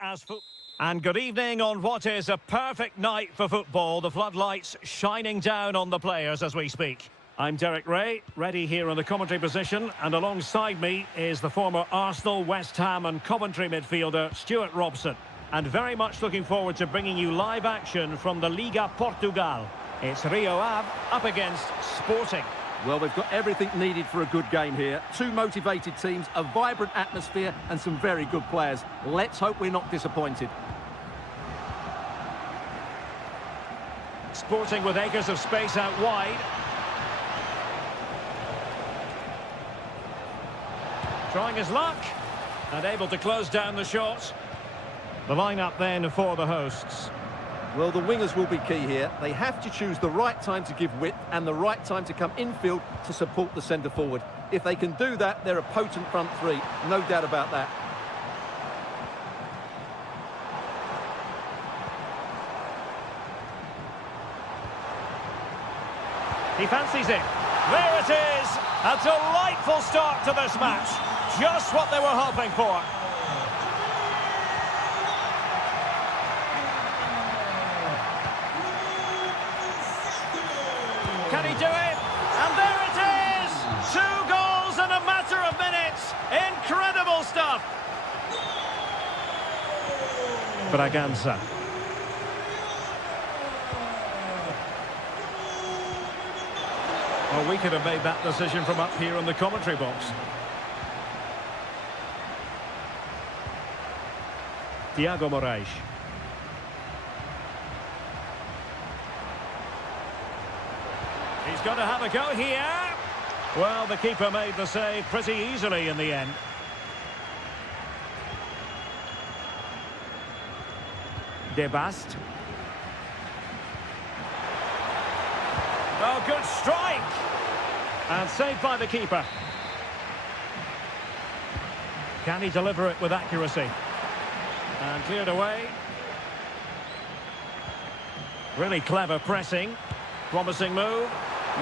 as and good evening on what is a perfect night for football. The floodlights shining down on the players as we speak. I'm Derek Ray, ready here in the commentary position, and alongside me is the former Arsenal, West Ham and Coventry midfielder Stuart Robson. And very much looking forward to bringing you live action from the Liga Portugal. It's Rio Ave up against Sporting. Well, we've got everything needed for a good game here. Two motivated teams, a vibrant atmosphere and some very good players. Let's hope we're not disappointed. Sporting with acres of space out wide. Trying his luck and able to close down the shot. The line-up then for the hosts. Well, the wingers will be key here. They have to choose the right time to give width and the right time to come infield to support the centre-forward. If they can do that, they're a potent front three. No doubt about that. He fancies it. There it is. A delightful start to this match. Just what they were hoping for. Can he do it? And there it is! 2 goals in a matter of minutes. Incredible stuff. Braganza. Well, we could have made that decision from up here in the commentary box. Thiago Moraes. He's going to have a go here. Well, the keeper made the save pretty easily in the end. Debast. Oh, good strike. And saved by the keeper. Can he deliver it with accuracy? And cleared away. Really clever pressing. Promising move.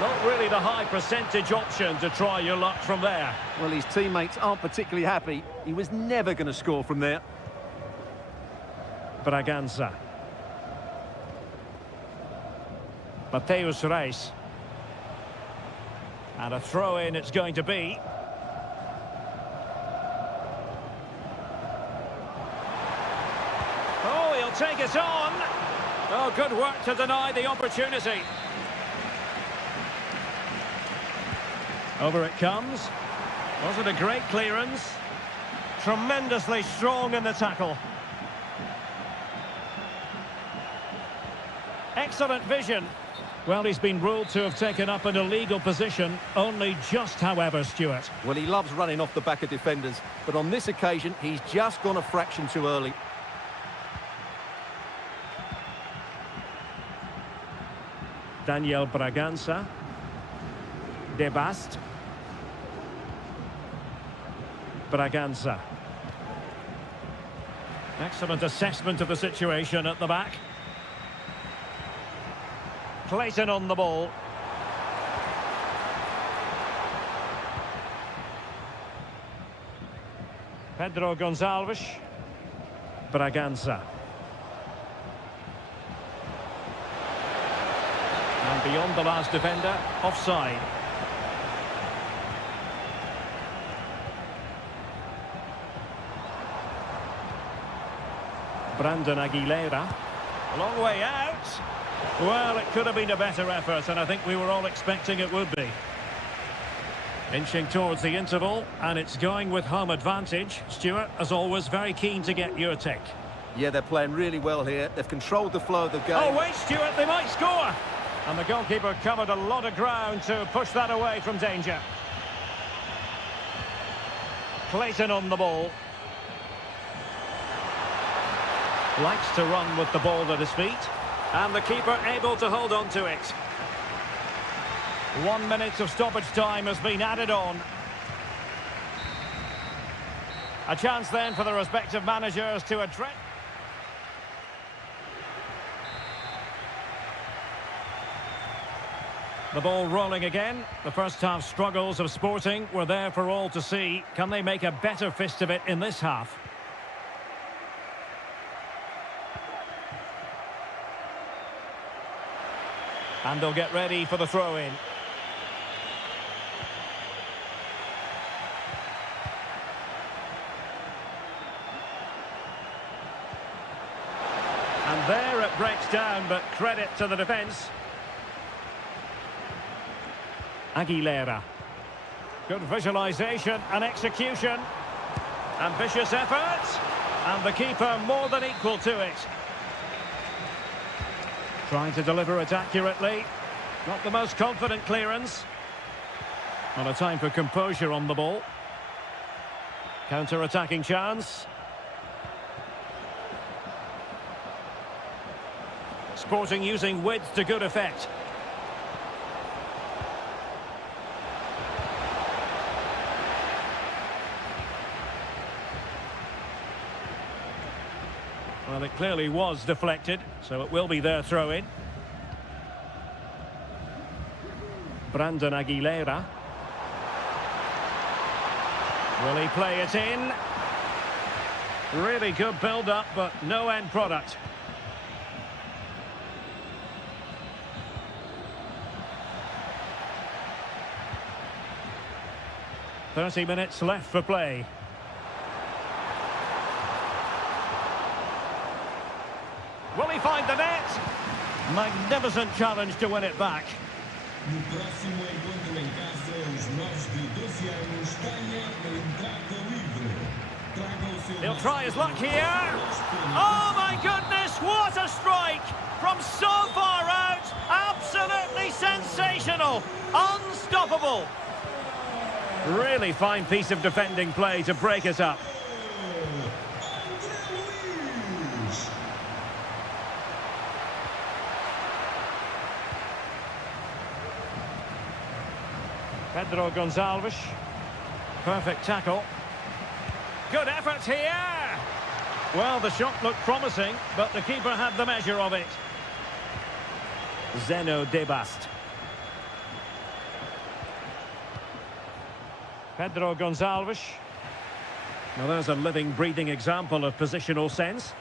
Not really the high percentage option to try your luck from there. Well, his teammates aren't particularly happy. He was never going to score from there. Braganza. Mateus Reis. And a throw-in it's going to be. Oh, he'll take it on. Oh, good work to deny the opportunity. Over it comes. Wasn't a great clearance. Tremendously strong in the tackle. Excellent vision. Well, he's been ruled to have taken up an illegal position, only just, however, Stuart. Well, he loves running off the back of defenders, but on this occasion, he's just gone a fraction too early. Daniel Braganza. Debast. Braganza. Excellent assessment of the situation at the back. Clayton on the ball. Pedro Gonçalves. Braganza. And beyond the last defender, offside. Brandon Aguilera. A long way out. Well, it could have been a better effort, and I think we were all expecting it would be. Inching towards the interval, and it's going with home advantage. Stuart, as always, very keen to get your take. Yeah, they're playing really well here. They've controlled the flow of the game. Oh, wait, Stuart, they might score! And the goalkeeper covered a lot of ground to push that away from danger. Clayton on the ball. Likes to run with the ball at his feet. And the keeper able to hold on to it. 1 minute of stoppage time has been added on. A chance then for the respective managers to address. The ball rolling again. The first half struggles of Sporting were there for all to see. Can they make a better fist of it in this half? And they'll get ready for the throw-in. And there it breaks down, but credit to the defence. Aguilera. Good visualisation and execution. Ambitious effort. And the keeper more than equal to it. Trying to deliver it accurately. Not the most confident clearance. Not a time for composure on the ball. Counter-attacking chance. Sporting using width to good effect. Well, it clearly was deflected, so it will be their throw-in. Brandon Aguilera. Will he play it in? Really good build-up, but no end product. "30 minutes left for play. Will he find the net? Magnificent challenge to win it back. No próximo encontro em casa, os novos de 12 anos ganham a entrada livre. Traga o seu... He'll try his luck here. Oh my goodness, what a strike! From so far out, absolutely sensational, unstoppable. Really fine piece of defending play to break us up. Pedro Gonçalves. Perfect tackle. Good effort here. Well, the shot looked promising, but the keeper had the measure of it. Zeno Debast. Pedro Gonçalves. Now there's a living, breathing example of positional sense.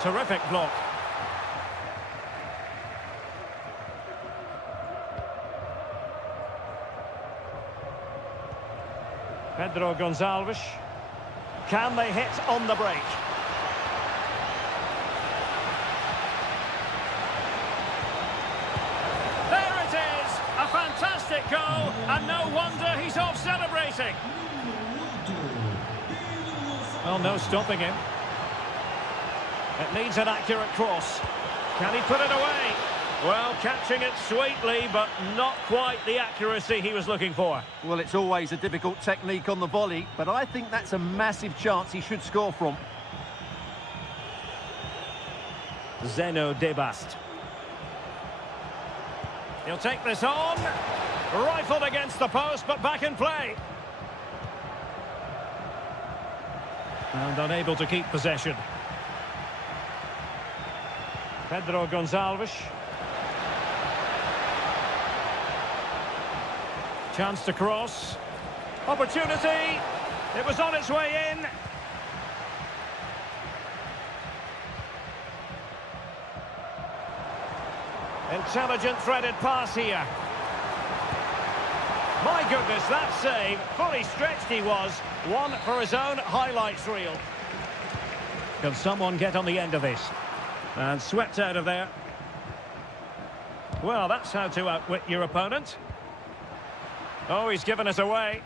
Terrific block. Pedro Gonçalves. Can they hit on the break? There it is! A fantastic goal, and no wonder he's off celebrating. Well, no stopping him. It needs an accurate cross. Can he put it away? Well, catching it sweetly, but not quite the accuracy he was looking for. Well, it's always a difficult technique on the volley, but I think that's a massive chance he should score from. Zeno Debast. He'll take this on. Rifled against the post, but back in play. And unable to keep possession. Pedro Gonçalves. Chance to cross. Opportunity. It was on its way in. Intelligent threaded pass here. My goodness, that save. Fully stretched he was. One for his own highlights reel. Can someone get on the end of this? And swept out of there. Well, that's how to outwit your opponent. Oh, he's given us away.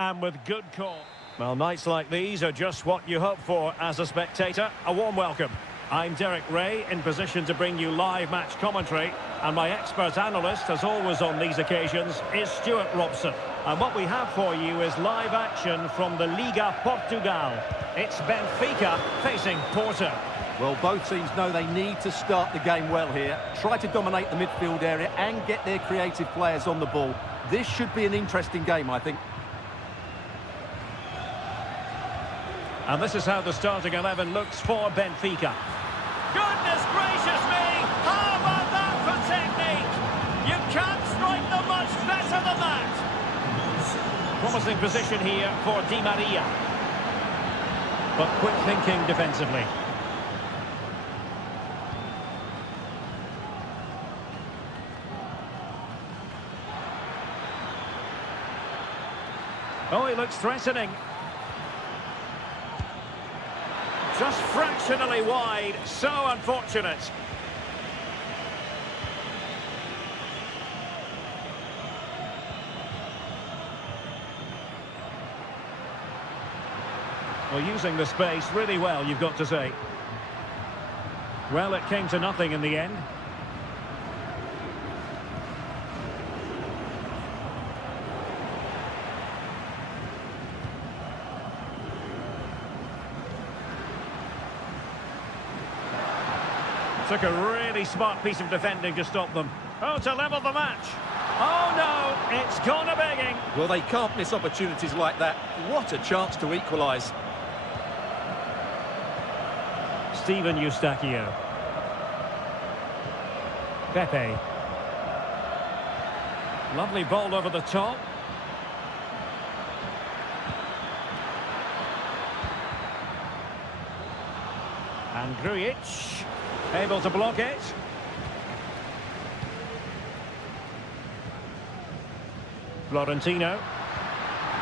and with good call. Well, nights like these are just what you hope for as a spectator. A warm welcome. I'm Derek Ray, in position to bring you live match commentary, and my expert analyst, as always on these occasions, is Stuart Robson. And what we have for you is live action from the Liga Portugal. It's Benfica facing Porto. Well, both teams know they need to start the game well here. Try to dominate the midfield area and get their creative players on the ball. This should be an interesting game, I think. And this is how the starting 11 looks for Benfica. Goodness gracious me! How about that for technique? You can't strike them much better than that. Promising position here for Di Maria. But quick thinking defensively. Oh, he looks threatening. Just fractionally wide, so unfortunate. Well, using the space really well, you've got to say. Well, it came to nothing in the end. Took a really smart piece of defending to stop them. Oh, to level the match. Oh, no, it's gone a begging. Well, they can't miss opportunities like that. What a chance to equalise. Steven Eustachio. Pepe. Lovely ball over the top. And Grujic. Able to block it. Florentino.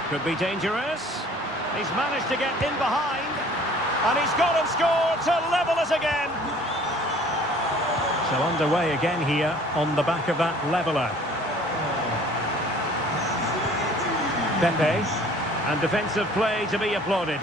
Could be dangerous. He's managed to get in behind. And he's got and scored to level it again. So underway again here on the back of that leveller. Pepe. And defensive play to be applauded.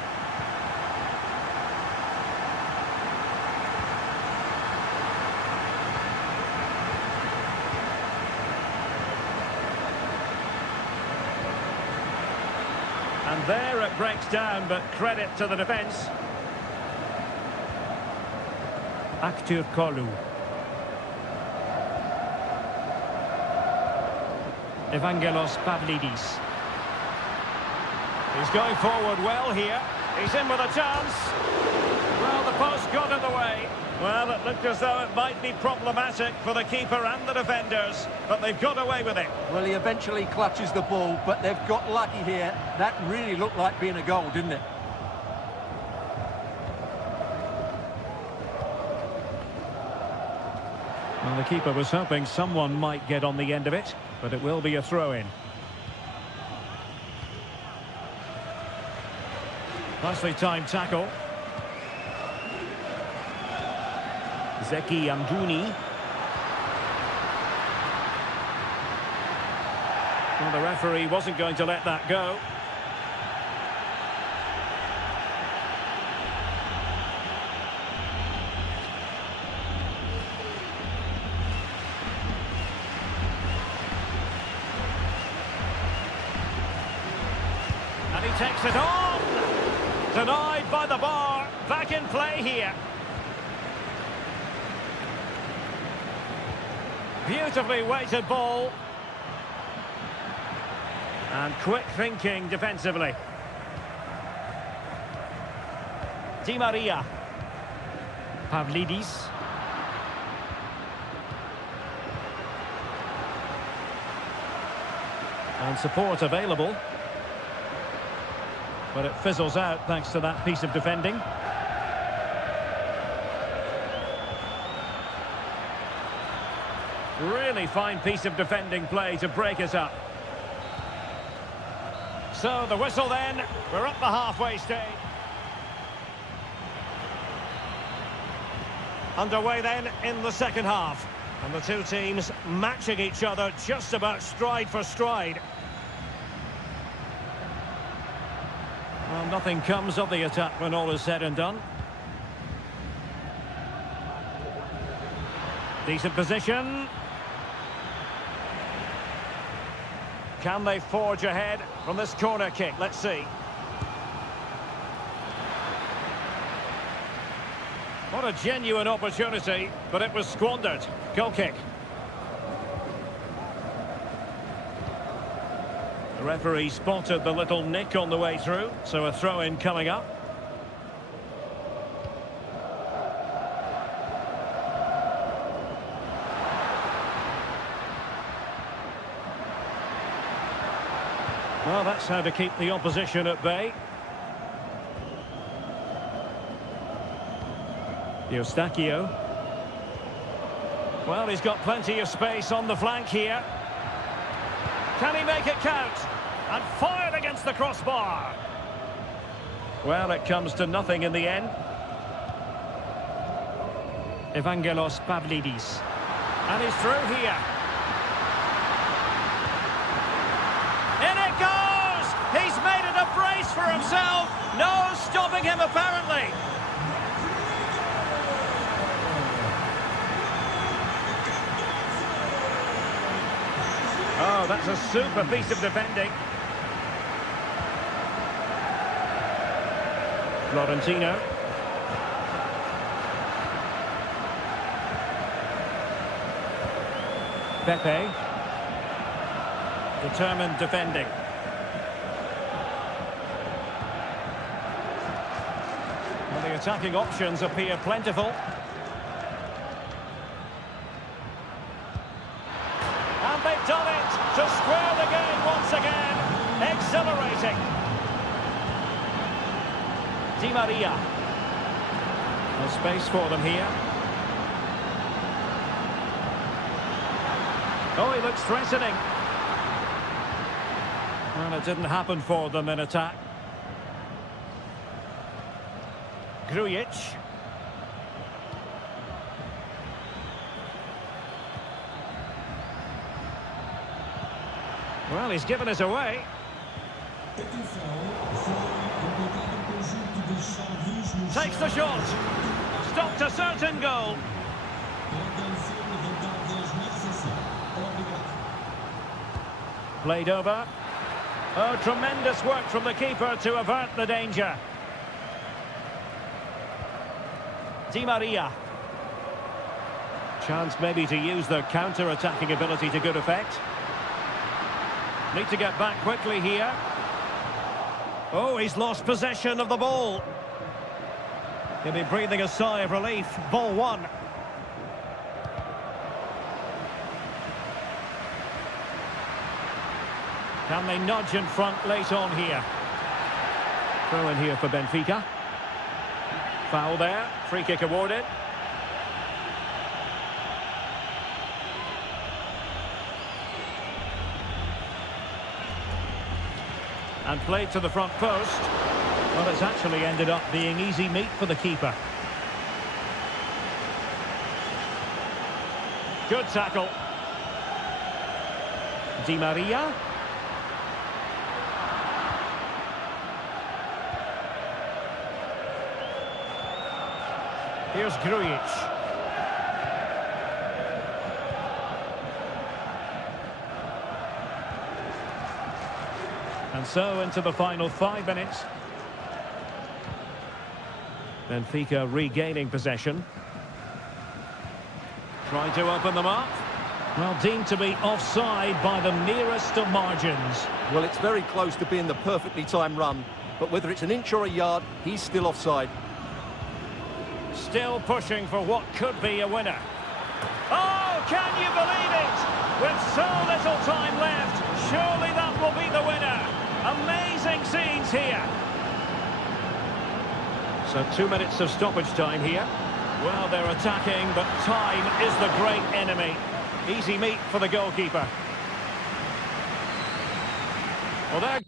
And there it breaks down, but credit to the defence. Aktur Kolu. Evangelos Pavlidis. He's going forward well here. He's in with a chance. Well, the post got in the way. Well, it looked as though it might be problematic for the keeper and the defenders, but they've got away with it. Well, he eventually clutches the ball, but they've got lucky here. That really looked like being a goal, didn't it? Well, the keeper was hoping someone might get on the end of it, but it will be a throw-in. Nicely timed tackle. Zeki Amdouni. Well, the referee wasn't going to let that go. And he takes it on. Denied by the bar. Back in play here. Beautifully weighted ball. And quick thinking defensively. Di Maria. Pavlidis. And support available. But it fizzles out thanks to that piece of defending. Really fine piece of defending play to break it up. So the whistle then, we're up the halfway stage. Underway then in the second half. And the two teams matching each other just about stride for stride. Well, nothing comes of the attack when all is said and done. Decent position. Can they forge ahead from this corner kick? Let's see. What a genuine opportunity, but it was squandered. Goal kick. The referee spotted the little nick on the way through, so a throw-in coming up. Well, that's how to keep the opposition at bay. Eustachio. Well, he's got plenty of space on the flank here. Can he make it count? And fired against the crossbar. Well, it comes to nothing in the end. Evangelos Pavlidis. And he's through here. In it goes! He's made it a brace for himself. No stopping him, apparently. Oh, that's a super piece of defending. Florentino. Pepe. Determined defending. Well, the attacking options appear plentiful. And they've done it to square the game once again. Exhilarating. Di Maria. No space for them here. Oh, he looks threatening. Well, it didn't happen for them in attack. Grujic. Well, he's given us away. Takes the shot. Stopped a certain goal. Played over. Oh, tremendous work from the keeper to avert the danger. Di Maria. Chance maybe to use their counter-attacking ability to good effect. Need to get back quickly here. Oh, he's lost possession of the ball. He'll be breathing a sigh of relief. Ball one. Can they nudge in front late on here? Throw in here for Benfica. Foul there. Free kick awarded. And played to the front post. Well, it's actually ended up being easy meat for the keeper. Good tackle. Di Maria. Here's Grujic. And so into the final 5 minutes. Benfica regaining possession. Trying to open them up. Well, deemed to be offside by the nearest of margins. Well, it's very close to being the perfectly timed run, but whether it's an inch or a yard, he's still offside. Still pushing for what could be a winner. Oh, can you believe it? With so little time left, surely that will be the winner. Amazing scenes here. So 2 minutes of stoppage time here. Well, they're attacking, but time is the great enemy. Easy meat for the goalkeeper. Well, there.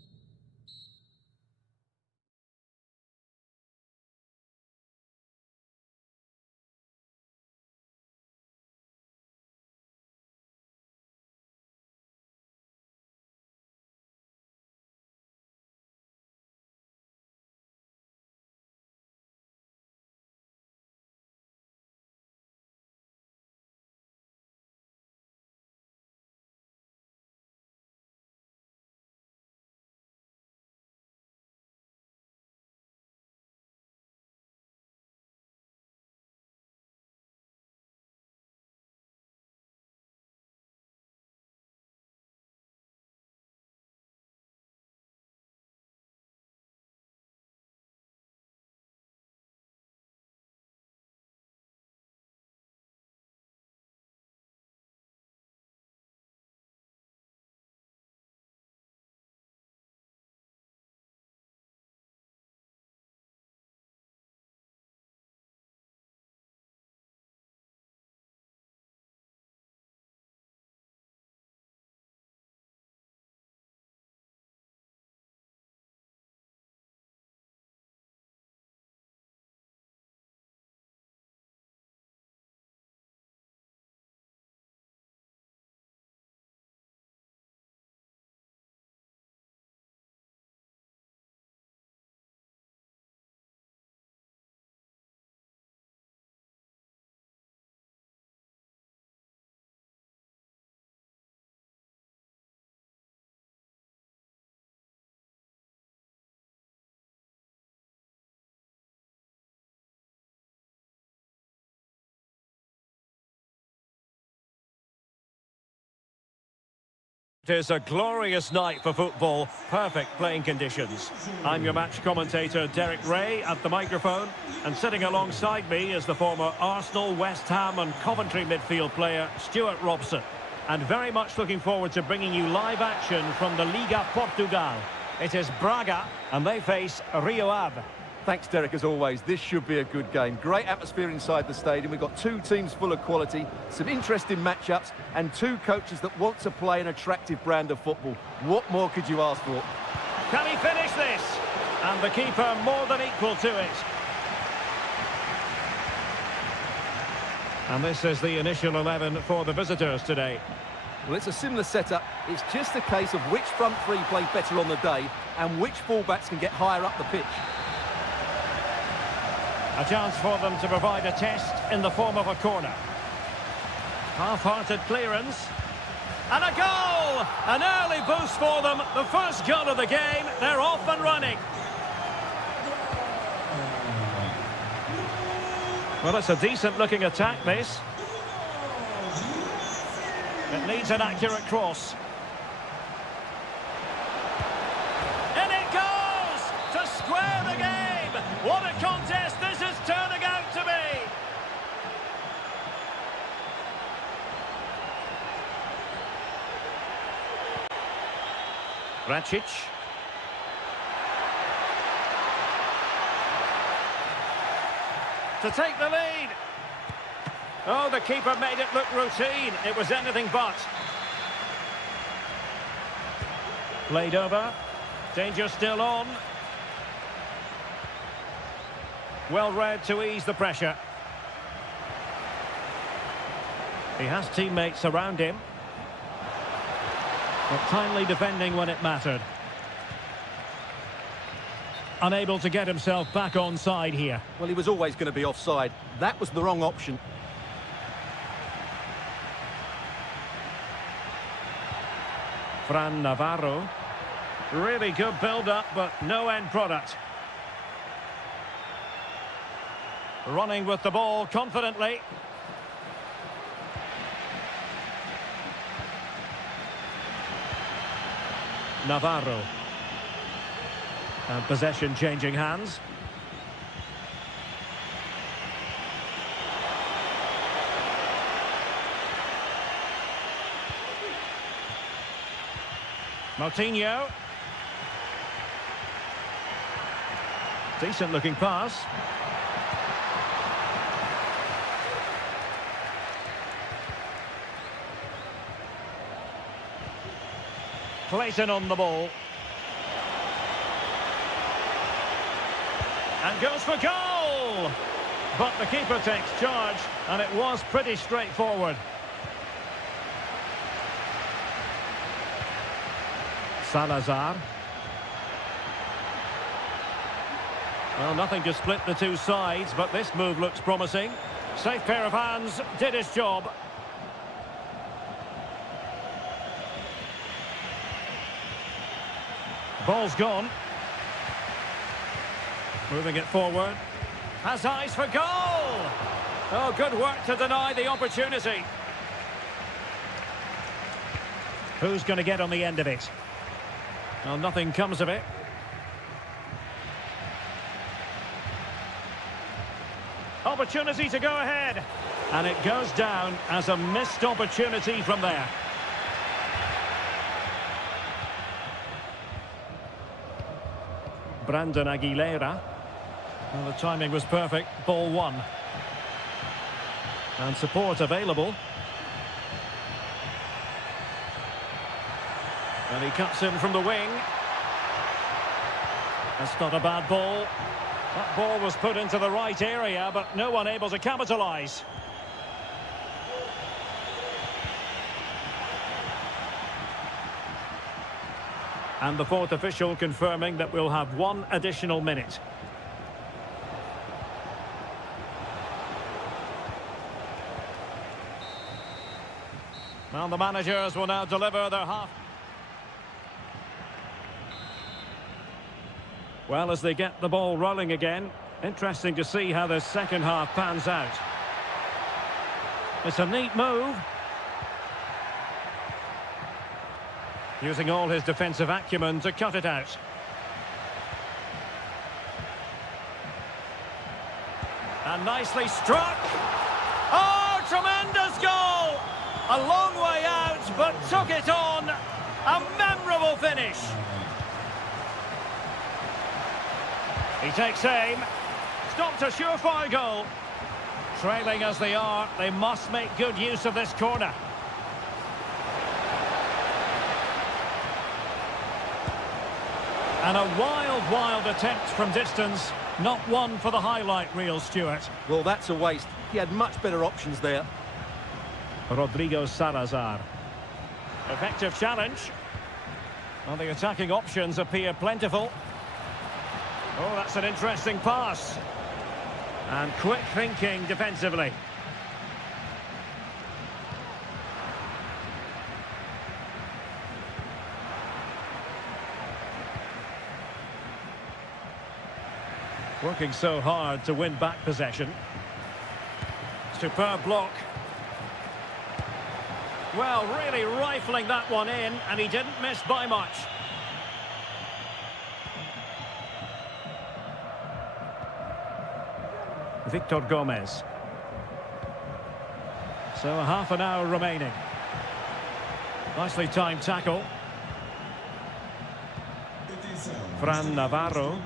It is a glorious night for football, perfect playing conditions. I'm your match commentator Derek Ray at the microphone, and sitting alongside me is the former Arsenal, West Ham and Coventry midfield player Stuart Robson. And very much looking forward to bringing you live action from the Liga Portugal. It is Braga and they face Rio Ave. Thanks, Derek, as always. This should be a good game. Great atmosphere inside the stadium. We've got two teams full of quality, some interesting matchups, and two coaches that want to play an attractive brand of football. What more could you ask for? Can he finish this? And the keeper more than equal to it. And this is the initial 11 for the visitors today. Well, it's a similar setup. It's just a case of which front three play better on the day and which fullbacks can get higher up the pitch. A chance for them to provide a test in the form of a corner. Half-hearted clearance. And a goal! An early boost for them. The first goal of the game. They're off and running. Well, it's a decent-looking attack, this. It needs an accurate cross. And it goes! To square the game! What a contest this is turning out to be! Racic. To take the lead. Oh, the keeper made it look routine. It was anything but. Played over. Danger still on. Well read to ease the pressure. He has teammates around him. But kindly defending when it mattered. Unable to get himself back on side here. Well, he was always going to be offside. That was the wrong option. Fran Navarro. Really good build-up, but no end product. Running with the ball confidently. Navarro. And possession changing hands. Moutinho. Decent looking pass. Clayton on the ball. And goes for goal! But the keeper takes charge, and it was pretty straightforward. Salazar. Well, nothing to split the two sides, but this move looks promising. Safe pair of hands, did his job. Ball's gone. Moving it forward. Has eyes for goal! Oh, good work to deny the opportunity. Who's going to get on the end of it? Well, nothing comes of it. Opportunity to go ahead. And it goes down as a missed opportunity from there. Brandon Aguilera. Well, the timing was perfect. Ball one. And support available. And he cuts in from the wing. That's not a bad ball. That ball was put into the right area, but no one able to capitalise. And the fourth official confirming that we'll have one additional minute. Well, the managers will now deliver their half. Well, as they get the ball rolling again, interesting to see how the second half pans out. It's a neat move. Using all his defensive acumen to cut it out. And nicely struck. Oh, tremendous goal! A long way out, but took it on. A memorable finish. He takes aim. Stopped a surefire goal. Trailing as they are, they must make good use of this corner. And a wild attempt from distance. Not one for the highlight reel, Stuart. Well, that's a waste. He had much better options there. Rodrigo Salazar. Effective challenge. Well, the attacking options appear plentiful. Oh, that's an interesting pass. And quick thinking defensively. Working so hard to win back possession. Superb block. Well, really rifling that one in, and he didn't miss by much. Victor Gomez. So a half an hour remaining. Nicely timed tackle. Fran Navarro.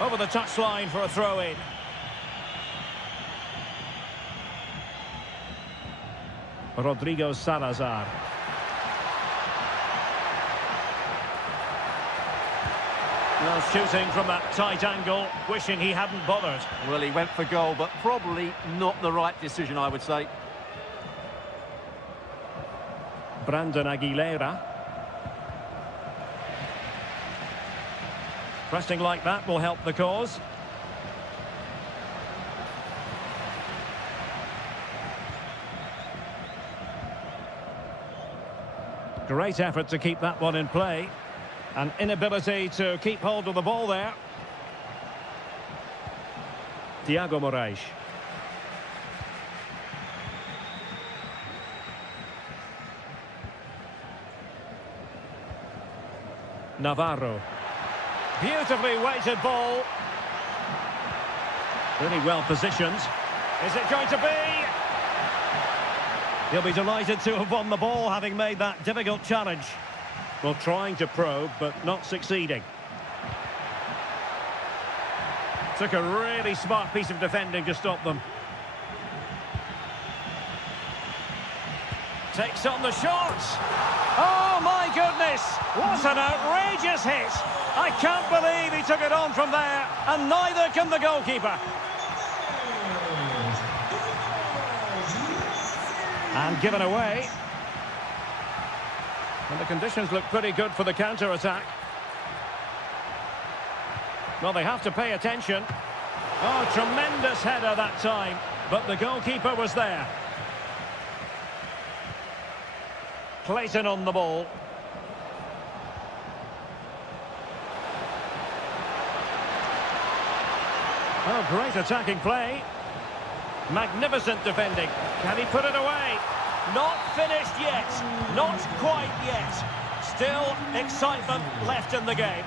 Over the touchline for a throw-in. Rodrigo Salazar. Well, shooting from that tight angle, wishing he hadn't bothered. Well, he went for goal, but probably not the right decision, I would say. Brandon Aguilera. Pressing like that will help the cause. Great effort to keep that one in play. An inability to keep hold of the ball there. Thiago Moraes. Navarro. Beautifully weighted ball. Really well positioned. Is it going to be? He'll be delighted to have won the ball, having made that difficult challenge. Well, trying to probe, but not succeeding. Took a really smart piece of defending to stop them. Takes on the shot. Oh, my goodness! What an outrageous hit! I can't believe he took it on from there, and neither can the goalkeeper. And given away. And the conditions look pretty good for the counter-attack. Well, they have to pay attention. Oh, tremendous header that time, but the goalkeeper was there. Clayton on the ball. Oh, great attacking play. Magnificent defending. Can he put it away? Not finished yet. Not quite yet. Still excitement left in the game.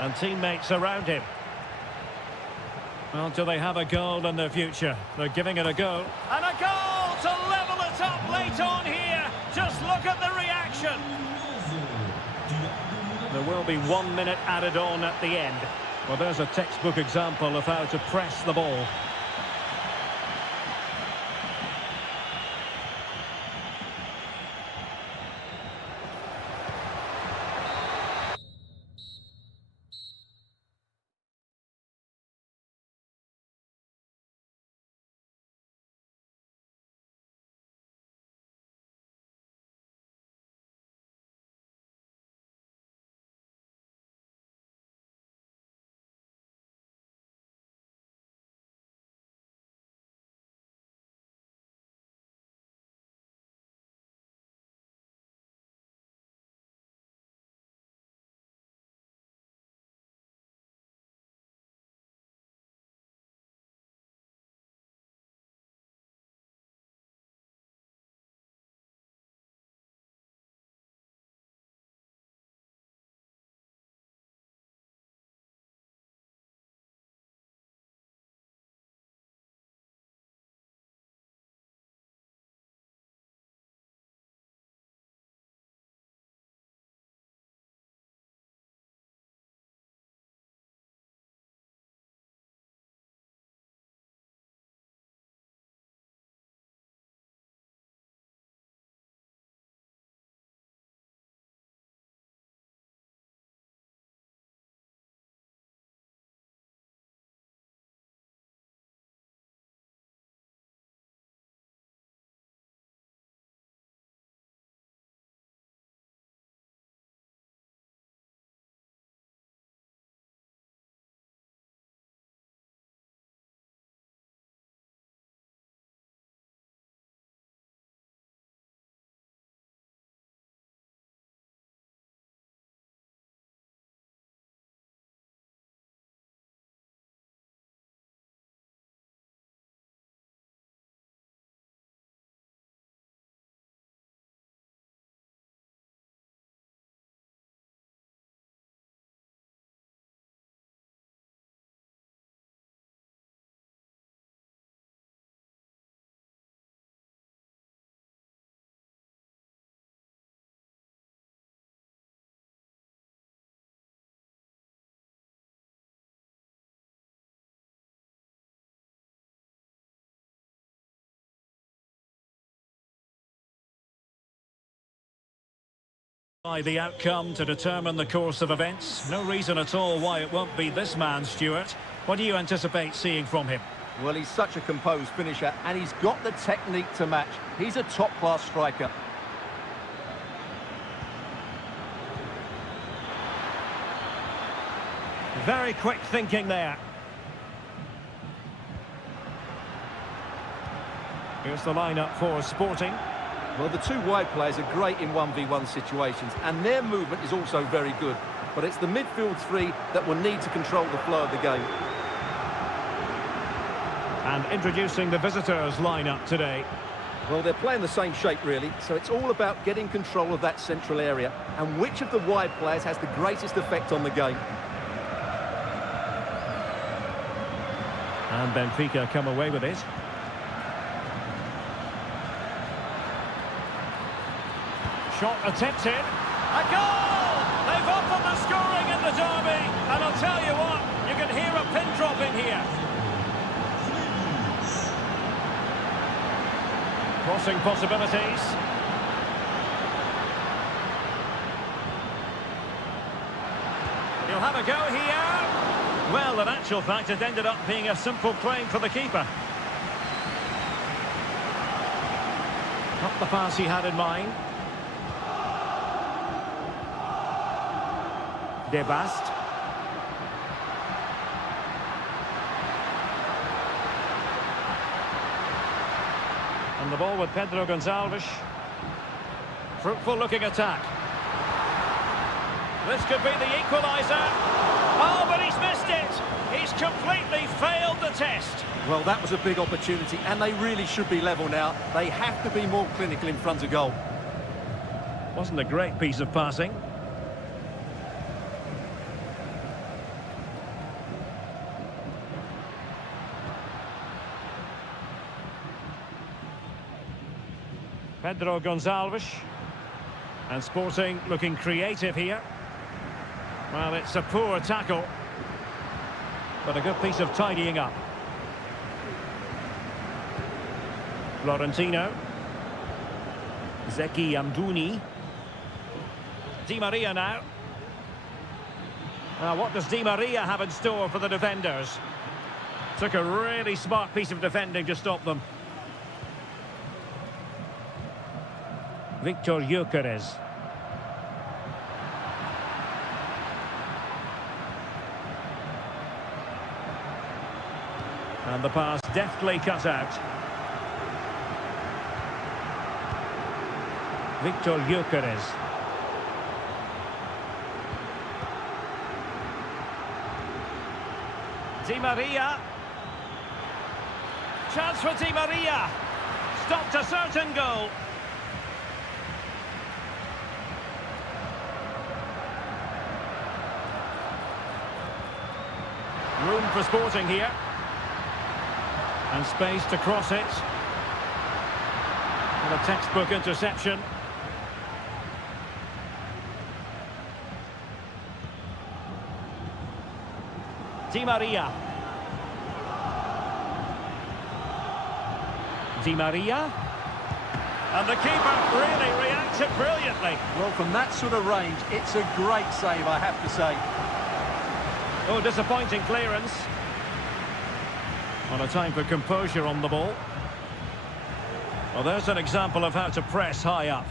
And teammates around him. Well, do they have a goal in their future? They're giving it a go. And a goal to level it up late on here. Just look at the reaction. There will be 1 minute added on at the end. Well, there's a textbook example of how to press the ball. By the outcome to determine the course of events. No reason at all why it won't be this man, Stuart. What do you anticipate seeing from him? Well, he's such a composed finisher, and he's got the technique to match. He's a top-class striker. Very quick thinking there. Here's the lineup for Sporting. Well, the two wide players are great in 1v1 situations, and their movement is also very good. But it's the midfield three that will need to control the flow of the game. And introducing the visitors' lineup today. Well, they're playing the same shape, really, so it's all about getting control of that central area and which of the wide players has the greatest effect on the game. And Benfica come away with it. Shot attempted. A goal! They've opened the scoring in the derby. And I'll tell you what, you can hear a pin drop in here. Crossing possibilities. He'll have a go here. Well, in actual fact, it ended up being a simple claim for the keeper. Not the pass he had in mind. Debast. And the ball with Pedro Gonçalves. Fruitful looking attack. This could be the equaliser. Oh, but he's missed it. He's completely failed the test. Well, that was a big opportunity, and they really should be level now. They have to be more clinical in front of goal. Wasn't a great piece of passing. Pedro Gonçalves. And Sporting looking creative here. Well, it's a poor tackle, but a good piece of tidying up. Florentino. Zeki Amdouni. Di Maria now. Now, what does Di Maria have in store for the defenders? Took a really smart piece of defending to stop them. Victor Gyökeres. And the pass deftly cut out. Victor Gyökeres. Di Maria. Chance for Di Maria. Stopped a certain goal. Room for Sporting here. And space to cross it. And a textbook interception. Di Maria. Di Maria. And the keeper really reacted brilliantly. Well, from that sort of range, it's a great save, I have to say. Oh, disappointing clearance. On a time for composure on the ball. Well, there's an example of how to press high up.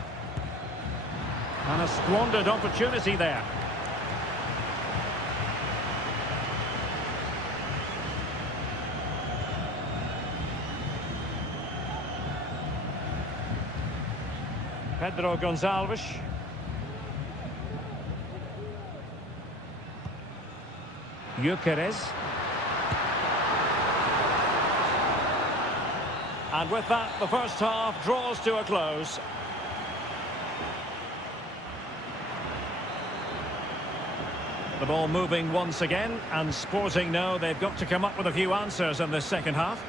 And a squandered opportunity there. Pedro Gonçalves. Gyökeres. And with that, the first half draws to a close. The ball moving once again, and Sporting know they've got to come up with a few answers in this second half.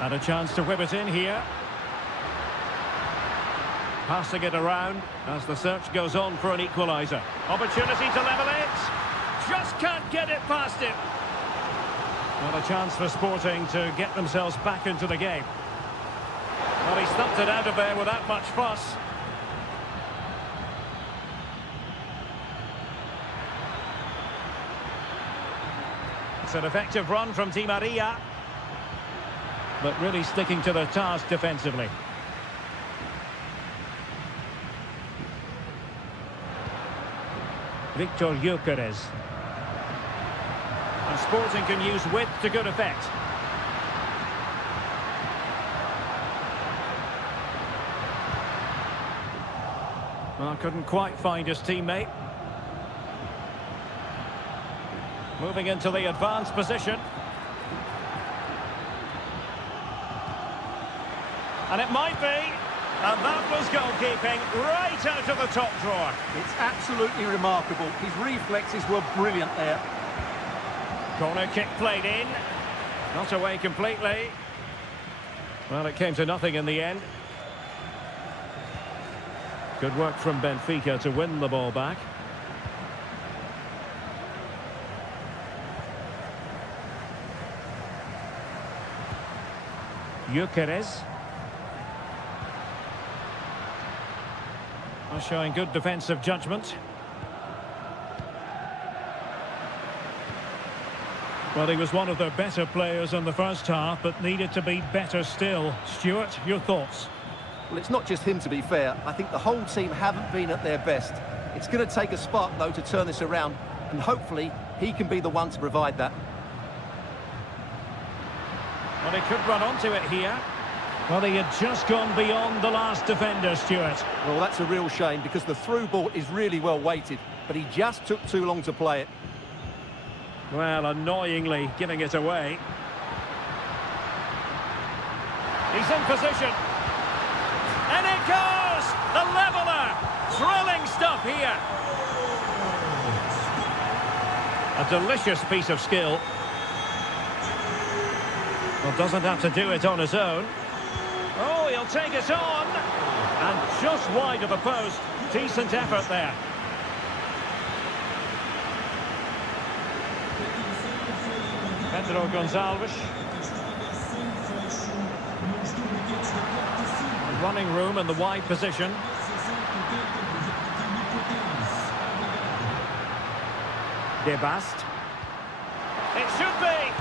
And a chance to whip it in here. Passing it around as the search goes on for an equaliser. Opportunity to level it. Just can't get it past it. Not a chance for Sporting to get themselves back into the game. Well, he stumped it out of there without much fuss. It's an effective run from Di Maria, but really sticking to their task defensively. Victor Gyökeres. And Sporting can use width to good effect. Well, couldn't quite find his teammate. Moving into the advanced position. And it might be. And that was goalkeeping right out of the top drawer. It's absolutely remarkable. His reflexes were brilliant there. Corner kick played in. Not away completely. Well, it came to nothing in the end. Good work from Benfica to win the ball back. Gyökeres. Showing good defensive judgment. Well, he was one of their better players in the first half, but needed to be better still. Stuart, your thoughts? Well, it's not just him, to be fair. I think the whole team haven't been at their best. It's going to take a spark, though, to turn this around, and hopefully he can be the one to provide that. Well, he could run onto it here. Well, he had just gone beyond the last defender, Stuart. Well, that's a real shame, because the through ball is really well weighted, but he just took too long to play it. Well, annoyingly giving it away. He's in position. And it goes! The leveller! Thrilling stuff here. A delicious piece of skill. Well, doesn't have to do it on his own. Oh, he'll take it on. And just wide of the post. Decent effort there. Pedro Gonçalves. Running room in the wide position. De Bast. It should be.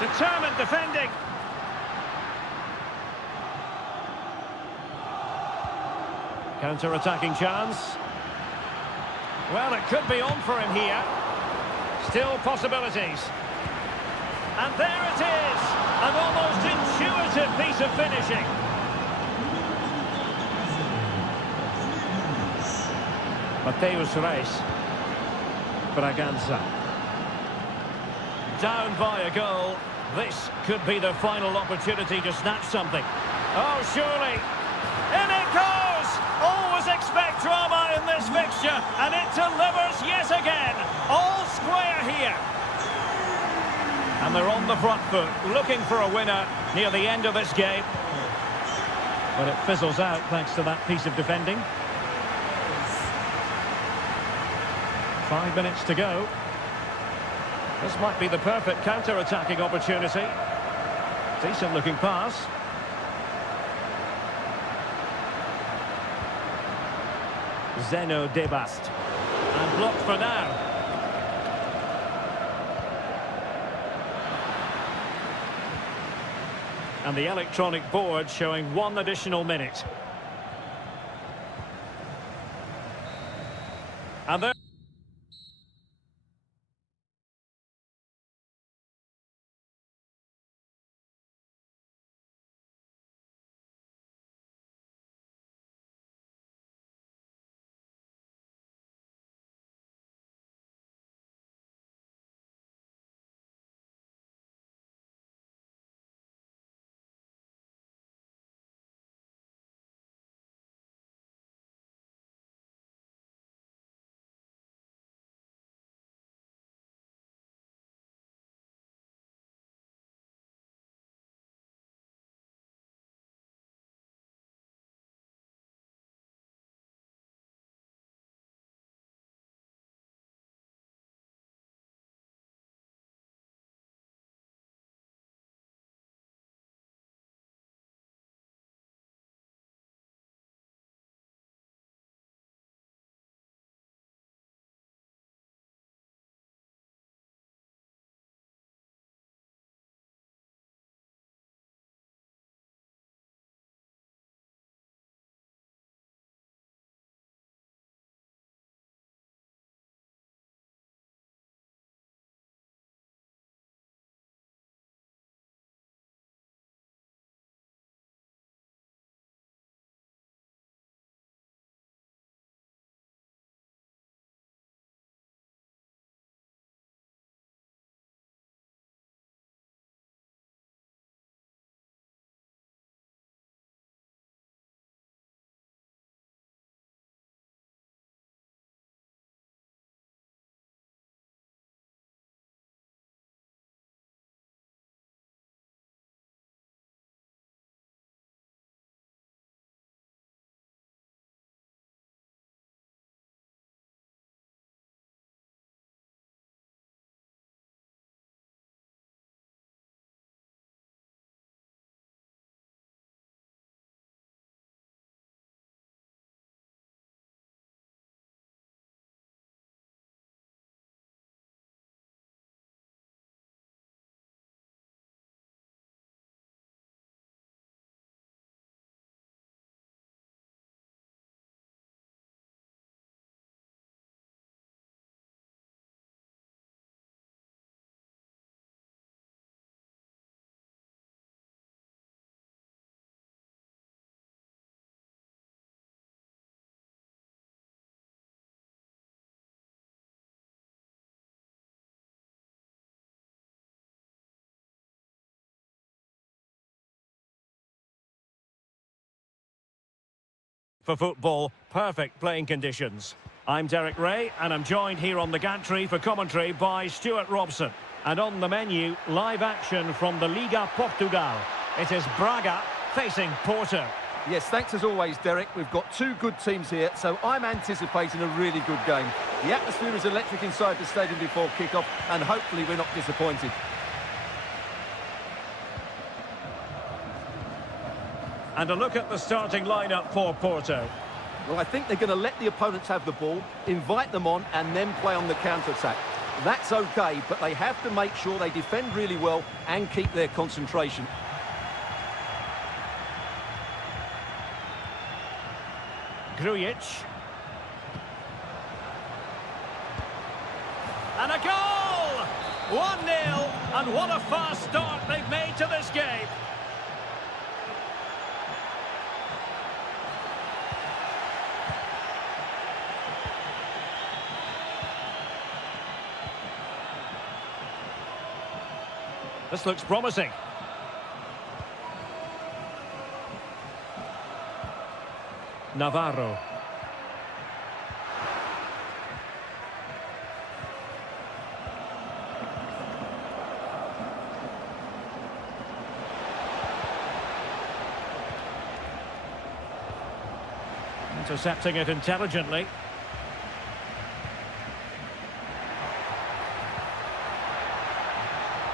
Determined defending. Counter-attacking chance. Well, it could be on for him here. Still possibilities. And there it is. An almost intuitive piece of finishing. Mateus Reis. Braganza. Down by a goal. This could be the final opportunity to snatch something. Oh, surely. In it goes! Always expect drama in this fixture, and it delivers yet again. All square here. And they're on the front foot, looking for a winner near the end of this game. But it fizzles out thanks to that piece of defending. 5 minutes to go. This might be the perfect counter-attacking opportunity. Decent looking pass. Zeno De Bast. And blocked for now. And the electronic board showing 1 additional minute. And there for football, perfect playing conditions. I'm Derek Ray, and I'm joined here on the gantry for commentary by Stuart Robson. And on the menu, live action from the Liga Portugal. It is Braga facing Porto. Yes, thanks as always, Derek. We've got two good teams here, so I'm anticipating a really good game. The atmosphere is electric inside the stadium before kick-off, and hopefully we're not disappointed. And a look at the starting lineup for Porto. Well, I think they're going to let the opponents have the ball, invite them on, and then play on the counter-attack. That's okay, but they have to make sure they defend really well and keep their concentration. Grujic. And a goal! 1-0, and what a fast start they've made to this game. This looks promising. Navarro. Intercepting it intelligently.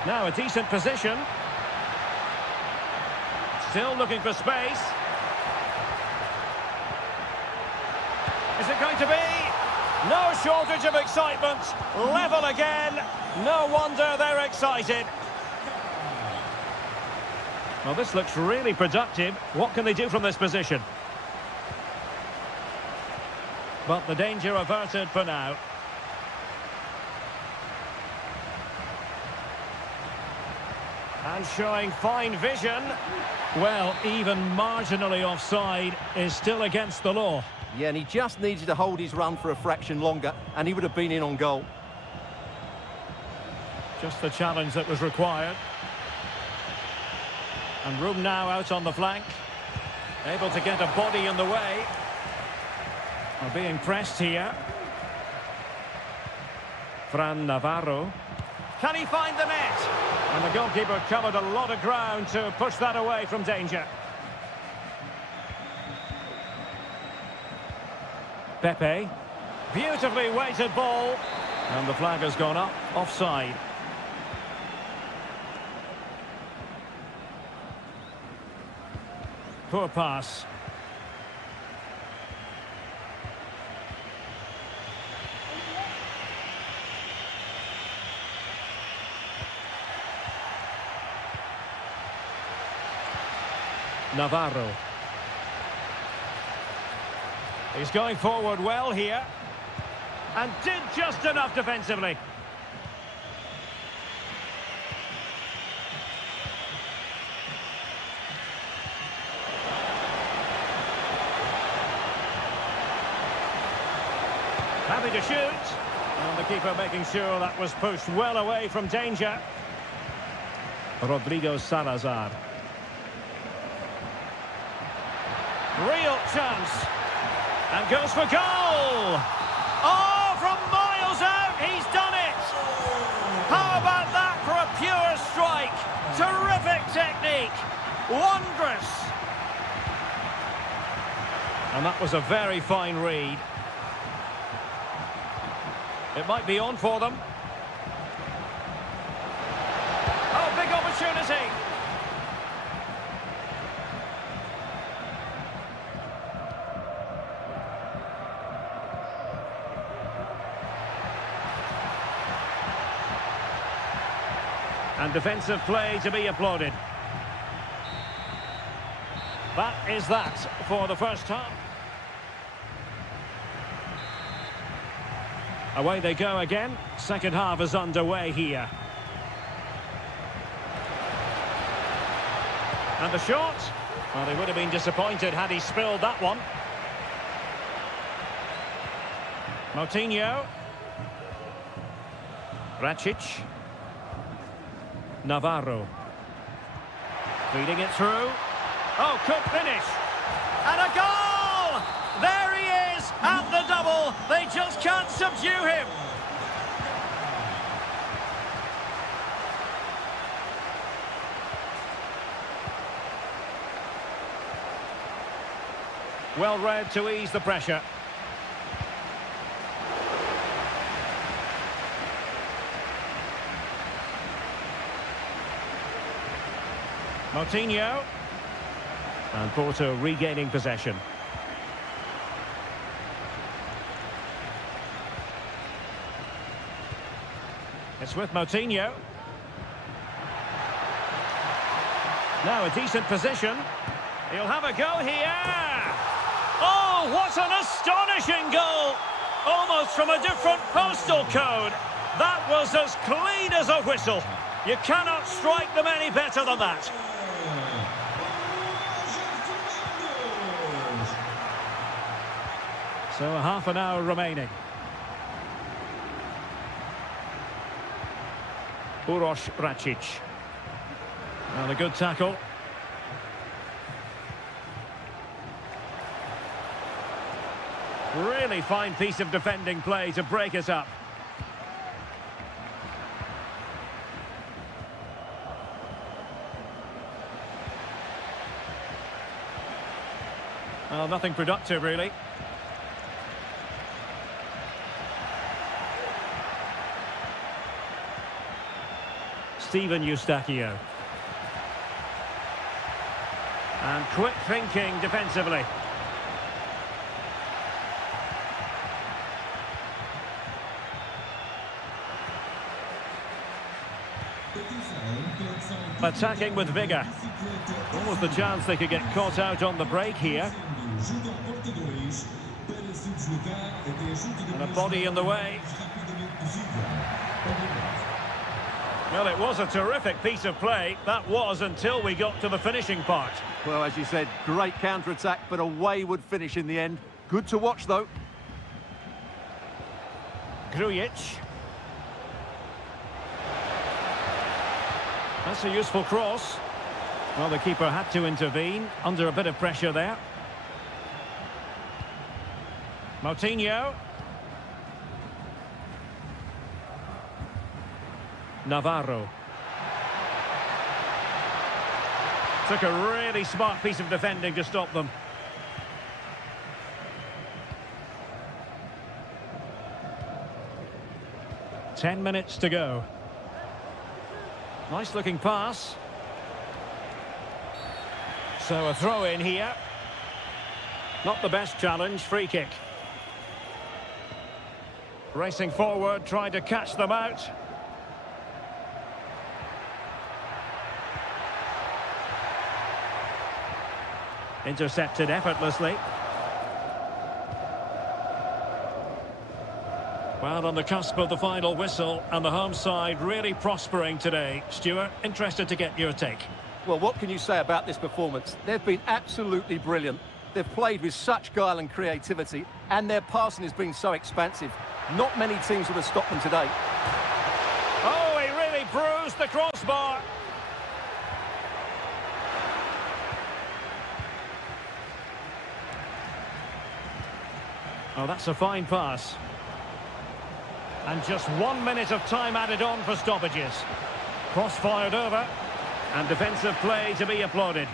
Now a decent position. Still looking for space. Is it going to be? No shortage of excitement. Level again. No wonder they're excited. Well, this looks really productive. What can they do from this position? But the danger averted for now. And showing fine vision. Well, even marginally offside is still against the law. Yeah, and he just needed to hold his run for a fraction longer, and he would have been in on goal. Just the challenge that was required. And room now out on the flank. Able to get a body in the way. Are being pressed here. Fran Navarro. Can he find the net? And the goalkeeper covered a lot of ground to push that away from danger. Pepe. Beautifully weighted ball. And the flag has gone up. Offside. Poor pass. Navarro. He's going forward well here. And did just enough defensively. Happy to shoot. And the keeper making sure that was pushed well away from danger. Rodrigo Salazar. Real chance. And goes for goal. Oh, from miles out, he's done it. How about that for a pure strike? Terrific technique. Wondrous. And that was a very fine read. It might be on for them. Oh, big opportunity. And defensive play to be applauded. That is that for the first half. Away they go again. Second half is underway here. And the shot. Well, they would have been disappointed had he spilled that one. Moutinho. Racic. Navarro. Feeding it through. Oh, could finish. And a goal! And the double. They just can't subdue him. Well read to ease the pressure. Moutinho. And Porto regaining possession. It's with Moutinho. Now a decent position. He'll have a go here. Oh, what an astonishing goal! Almost from a different postal code. That was as clean as a whistle. You cannot strike them any better than that. So half an hour remaining. Uroš Račić. And a good tackle. Really fine piece of defending play to break us up. Well, nothing productive, really. Steven Eustáquio. And quick thinking defensively. Attacking with vigour. Almost the chance they could get caught out on the break here. And a body in the way. Well, it was a terrific piece of play. That was until we got to the finishing part. Well, as you said, great counter-attack, but a wayward finish in the end. Good to watch, though. Grujic. That's a useful cross. Well, the keeper had to intervene, under a bit of pressure there. Moutinho. Navarro. Took a really smart piece of defending to stop them. Ten minutes to go. Nice looking pass. So a throw in here. Not the best challenge, free kick. Racing forward, trying to catch them out. Intercepted effortlessly. Well, on the cusp of the final whistle, and the home side really prospering today. Stuart, interested to get your take. Well, what can you say about this performance? They've been absolutely brilliant. They've played with such guile and creativity, and their passing has been so expansive. Not many teams would have stopped them today. Oh, he really bruised the crossbar. Oh, that's a fine pass. And just 1 minute of time added on for stoppages. Cross fired over, and defensive play to be applauded.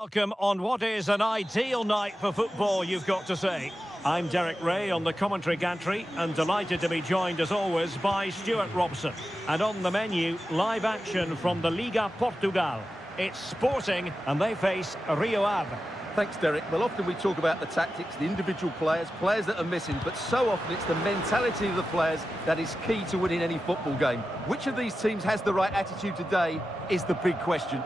Welcome on what is an ideal night for football, you've got to say. I'm Derek Ray on the commentary gantry and delighted to be joined as always by Stuart Robson. And on the menu, live action from the Liga Portugal. It's Sporting and they face Rio Ave. Thanks, Derek. Well, often we talk about the tactics, the individual players that are missing, but so often it's the mentality of the players that is key to winning any football game. Which of these teams has the right attitude today is the big question.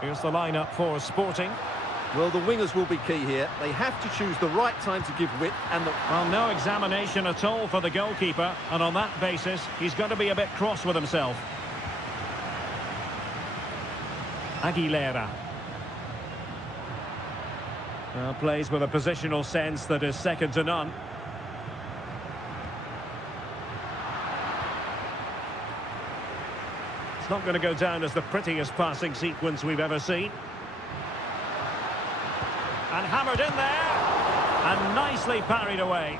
Here's the lineup for Sporting. Well, the wingers will be key here. They have to choose the right time to give width and the... Well, no examination at all for the goalkeeper, and on that basis, he's going to be a bit cross with himself. Aguilera. Well, plays with a positional sense that is second to none. It's not going to go down as the prettiest passing sequence we've ever seen. And hammered in there. And nicely parried away.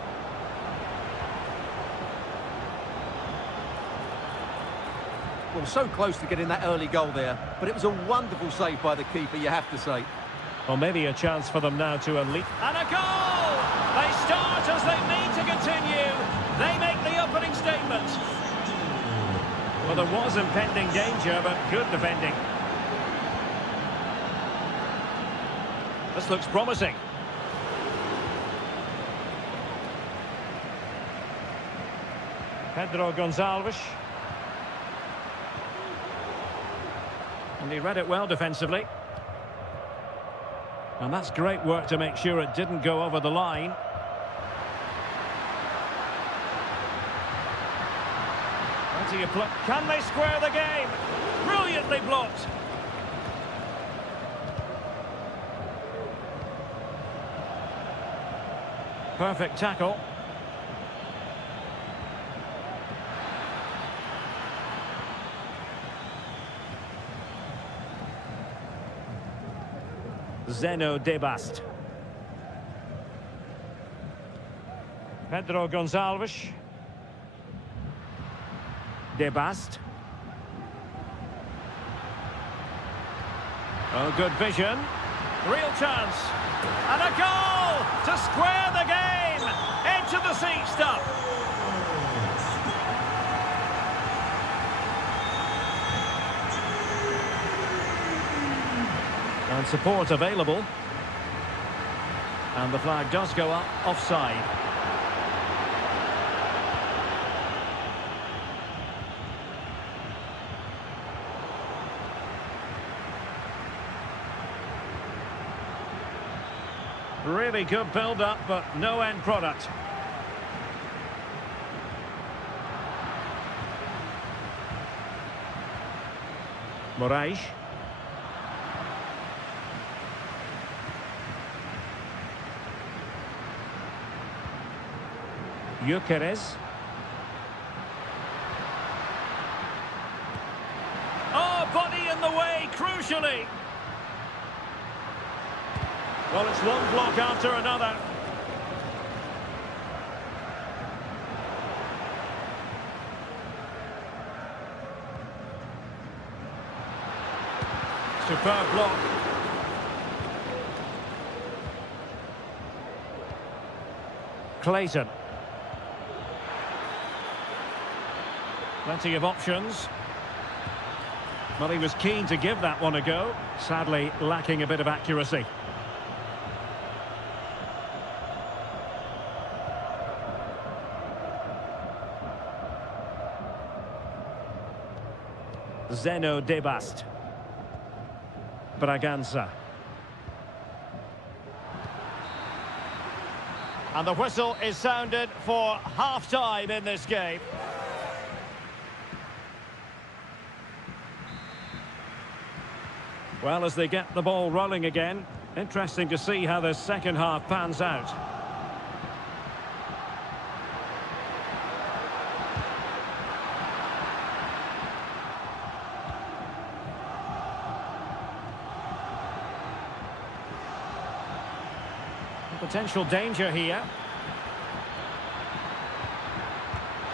Well, so close to getting that early goal there, but it was a wonderful save by the keeper, you have to say. Well, maybe a chance for them now to unleash. And a goal! They start as they mean to continue. They make the opening statement. Well, there was impending danger, but good defending. This looks promising. Pedro Gonçalves. And he read it well defensively. And that's great work to make sure it didn't go over the line. Can they square the game? Brilliantly blocked. Perfect tackle. Zeno Debast. Pedro Gonçalves. Debast. Oh, good vision. Real chance. And a goal to square the game. Edge of the seat stuff. And support available. And the flag does go up offside. Really good build-up, but no end product. Moraes. Gyökeres. Oh, body in the way, crucially. Well, it's one block after another. Superb block. Clayton. Plenty of options. Well, he was keen to give that one a go. Sadly, lacking a bit of accuracy. Zeno Debast. Braganza. And the whistle is sounded for half-time in this game. Well, as they get the ball rolling again, interesting to see how the second half pans out. Potential danger here.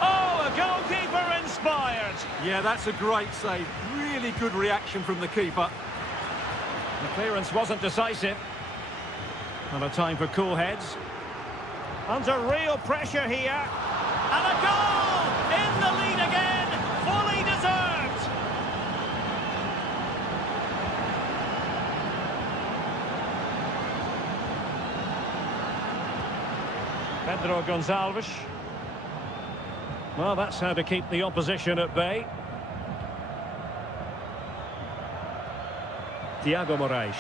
Oh, a goalkeeper inspired. forward. Yeah, that's a great save. Really good reaction from the keeper. The clearance wasn't decisive. And a time for cool heads. Under real pressure here. And a goal! In the lead again! Fully deserved! Pedro Gonçalves. Well, that's how to keep the opposition at bay. Thiago Moraes.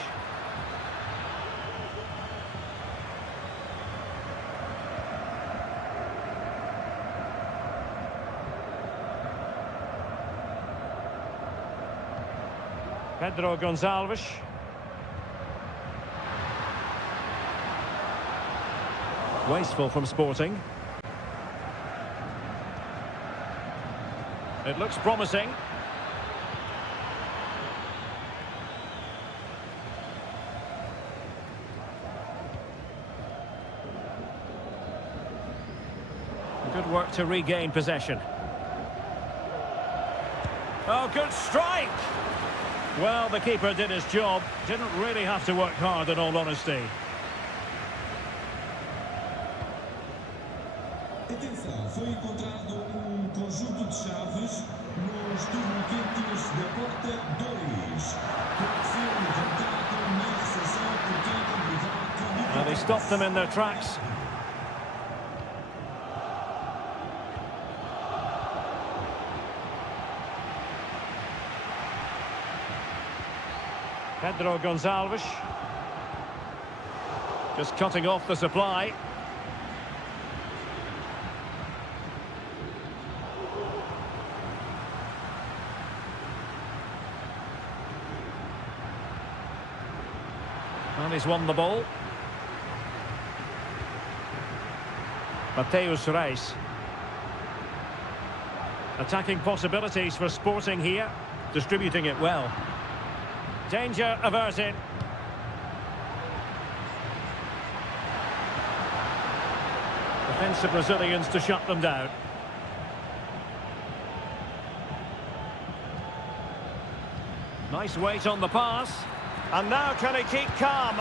Pedro Gonçalves. Wasteful from Sporting. It looks promising. Good work to regain possession. Oh, good strike! Well, the keeper did his job. Didn't really have to work hard, in all honesty. Atenção, foi encontrado conjunto de chaves nos torniquetes da porta 2. Pode ser levantado na recepção por quem comprovar que... And they stopped them in their tracks. Pedro Gonçalves. Just cutting off the supply. And he's won the ball. Mateus Reis. Attacking possibilities for Sporting here. Distributing it well. Danger averted. Defensive Brazilians to shut them down. Nice weight on the pass. And now can he keep calm?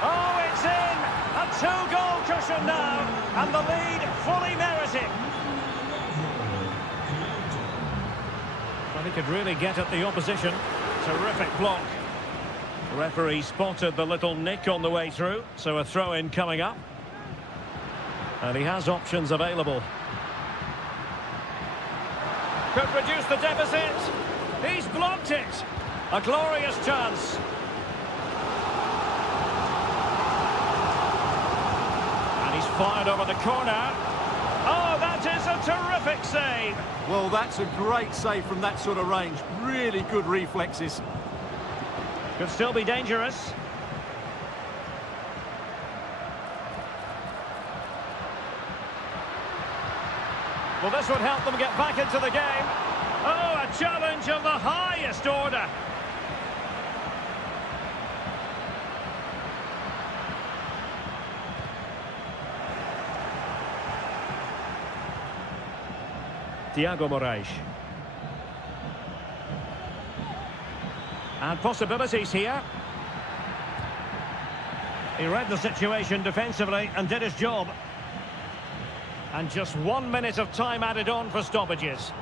Oh, it's in! A two-goal cushion now. And the lead fully merited. But he could really get at the opposition. Terrific block. The referee spotted the little nick on the way through, so a throw-in coming up. And he has options available. Could reduce the deficit. He's blocked it. A glorious chance. And he's fired over the corner. Oh, that is a terrific save. Well, that's a great save from that sort of range. Really good reflexes. Could still be dangerous. Well, this would help them get back into the game. Oh, a challenge of the highest order. Thiago Moraes. And possibilities here. He read the situation defensively and did his job. And just 1 minute of time added on for stoppages.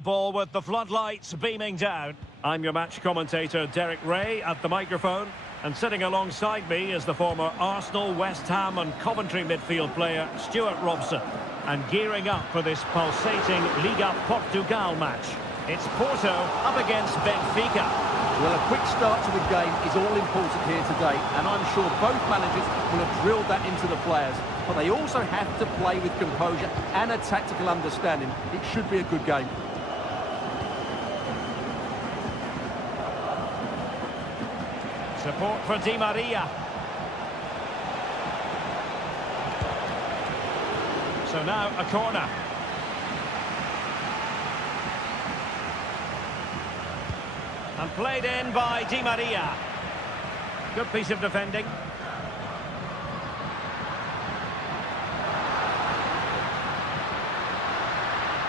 football with the floodlights beaming down. I'm your match commentator, Derek Ray, at the microphone. And sitting alongside me is the former Arsenal, West Ham and Coventry midfield player, Stuart Robson. And gearing up for this pulsating Liga Portugal match. It's Porto up against Benfica. Well, a quick start to the game is all important here today, and I'm sure both managers will have drilled that into the players. But they also have to play with composure and a tactical understanding. It should be a good game. Support for Di Maria. So now a corner. And played in by Di Maria. Good piece of defending.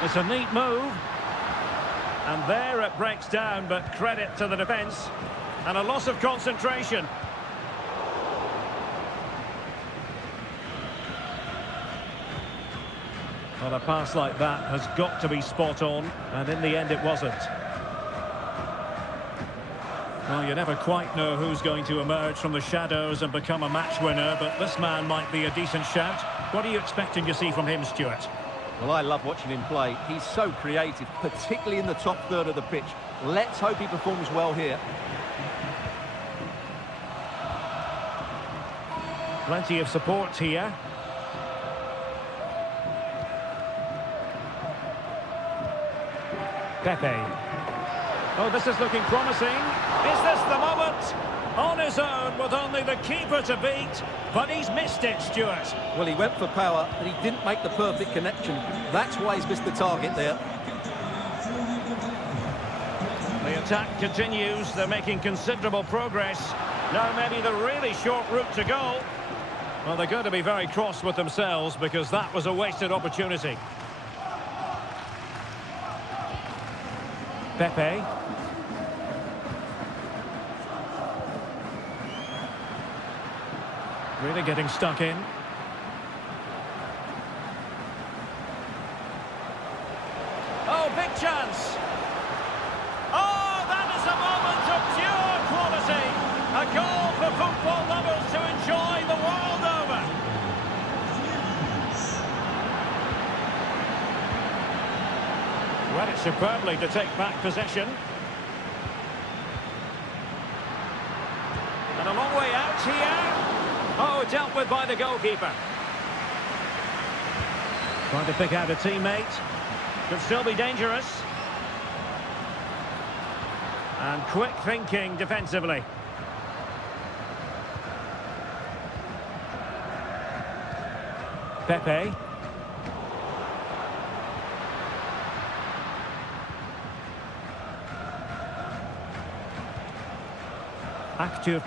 It's a neat move. And there it breaks down, but credit to the defence. And a loss of concentration. Well, a pass like that has got to be spot on, and in the end it wasn't. Well, you never quite know who's going to emerge from the shadows and become a match winner, but this man might be a decent shout. What are you expecting to see from him, Stuart? Well, I love watching him play. He's so creative, particularly in the top third of the pitch. Let's hope he performs well here. Plenty of support here. Pepe. Oh, this is looking promising. Is this the moment? On his own with only the keeper to beat, but he's missed it, Stuart. Well, he went for power, but he didn't make the perfect connection. That's why he's missed the target there. The attack continues. They're making considerable progress. Now maybe the really short route to goal. Well, they're going to be very cross with themselves because that was a wasted opportunity. Pepe. Really getting stuck in. Oh, big chance. Oh, that is a moment of pure quality. A goal for football lovers to enjoy the world over. Read it superbly to take back possession. And a long way out here. Oh, dealt with by the goalkeeper. Trying to pick out a teammate. Could still be dangerous. And quick thinking defensively. Pepe.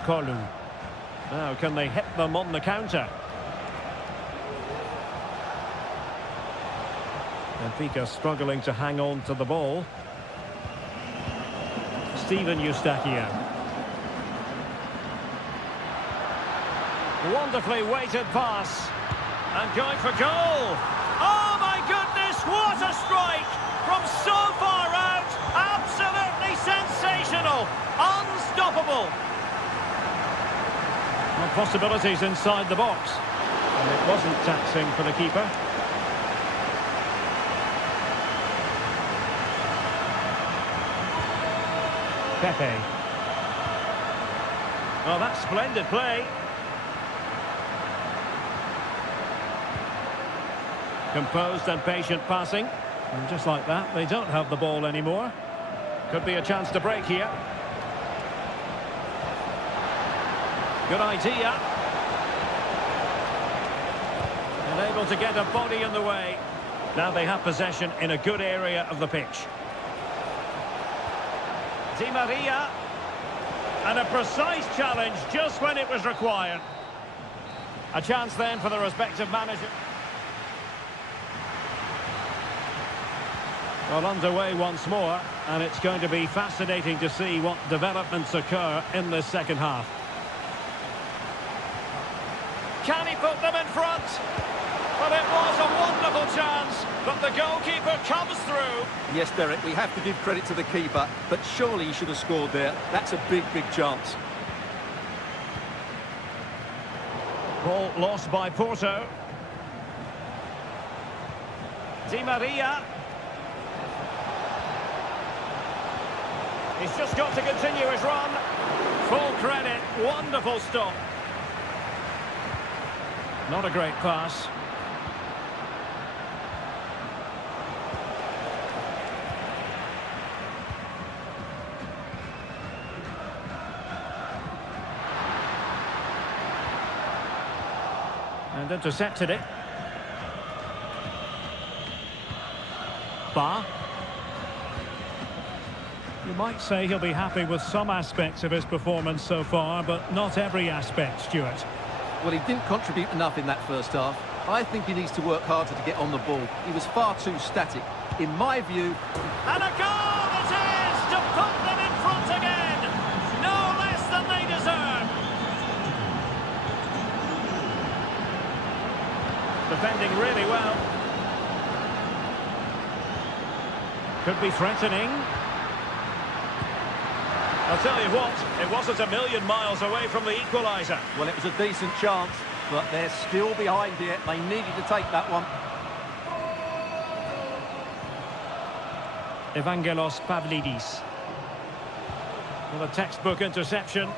Kolu. Now, can they hit them on the counter? Benfica struggling to hang on to the ball. Steven Eustaquio. Wonderfully weighted pass. And going for goal. Oh, my goodness, what a strike! From so far out, absolutely sensational. Unstoppable. Well, possibilities inside the box. And it wasn't taxing for the keeper. Pepe. Well, that's splendid play. Composed and patient passing. And just like that, they don't have the ball anymore. Could be a chance to break here. Good idea. And able to get a body in the way. Now they have possession in a good area of the pitch. Di Maria. And a precise challenge just when it was required. A chance then for the respective manager. Well, underway once more, and it's going to be fascinating to see what developments occur in this second half. Can he put them in front? But it was a wonderful chance, but the goalkeeper comes through. Yes, Derek, we have to give credit to the keeper, but surely he should have scored there. That's a big, big chance. Ball lost by Porto. Di Maria. He's just got to continue his run. Full credit, wonderful stop. Not a great pass. And intercepted it. Ba. You might say he'll be happy with some aspects of his performance so far, but not every aspect, Stuart. Well, he didn't contribute enough in that first half. I think he needs to work harder to get on the ball. He was far too static. In my view... And a goal it is to put them in front again! No less than they deserve! Defending really well. Could be threatening. I'll tell you what, it wasn't a million miles away from the equaliser. Well, it was a decent chance, but they're still behind here. They needed to take that one. Evangelos Pavlidis. Well, a textbook interception.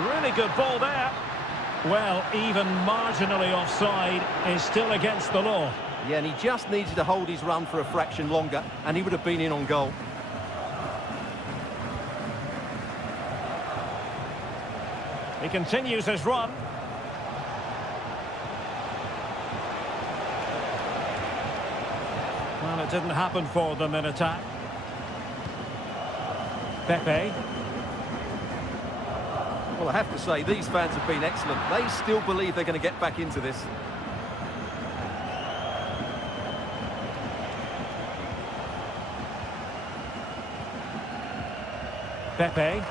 Really good ball there. Well, even marginally offside is still against the law. Yeah, and he just needed to hold his run for a fraction longer, and he would have been in on goal. He continues his run. Well, it didn't happen for them in attack. Pepe. Well, I have to say, these fans have been excellent. They still believe they're going to get back into this. Pepe.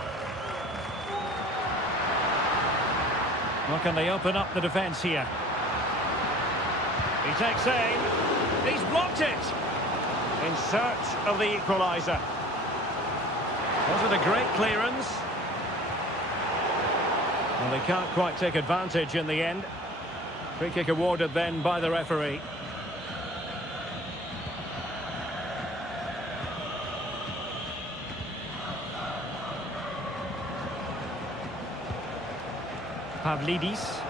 Well, can they open up the defence here? He takes aim. He's blocked it. In search of the equaliser. Was it a great clearance? Well, they can't quite take advantage in the end. Free kick awarded then by the referee. Pavlidis.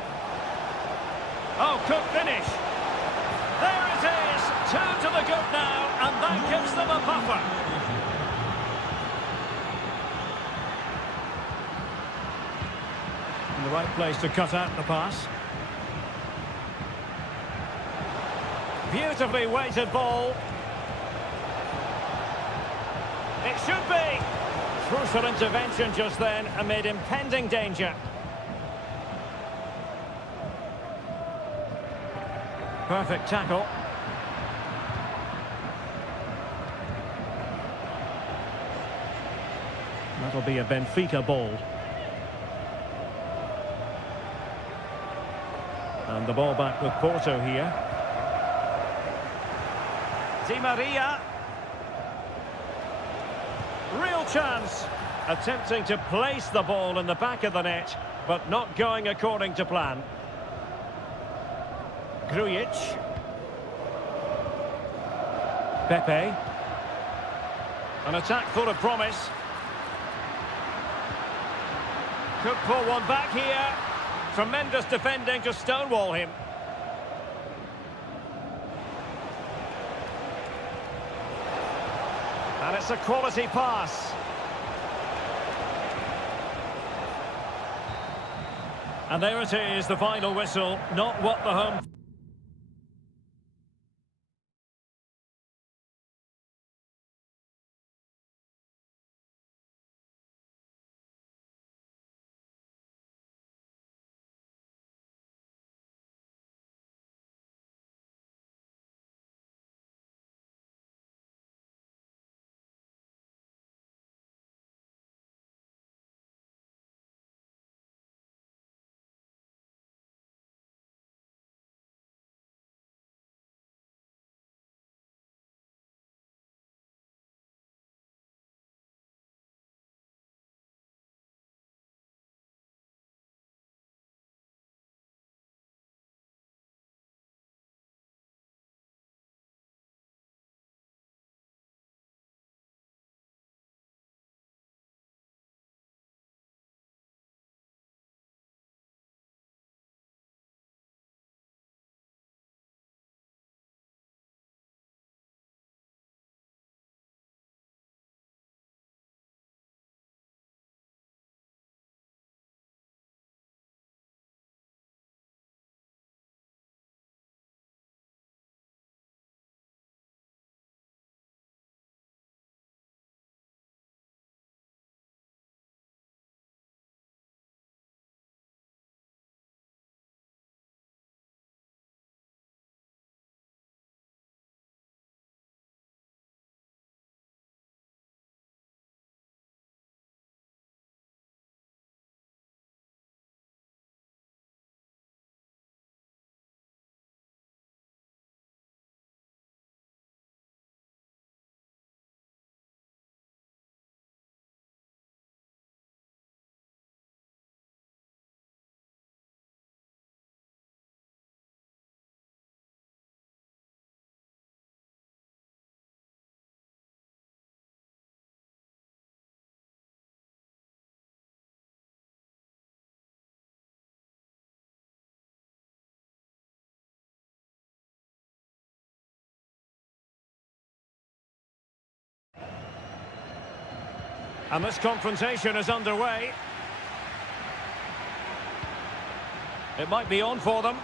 Oh, could finish. There it is. 2 to the good now, and that gives them a buffer. In the right place to cut out the pass. Beautifully weighted ball. It should be. Crucial intervention just then amid impending danger. Perfect tackle. That'll be a Benfica ball. And the ball back with Porto here. Di Maria. Real chance. Attempting to place the ball in the back of the net, but not going according to plan. Grujic. Pepe. An attack full of promise. Could pull one back here. Tremendous defending to stonewall him. And it's a quality pass. And there it is, the final whistle. Not what the home... And this confrontation is underway. It might be on for them.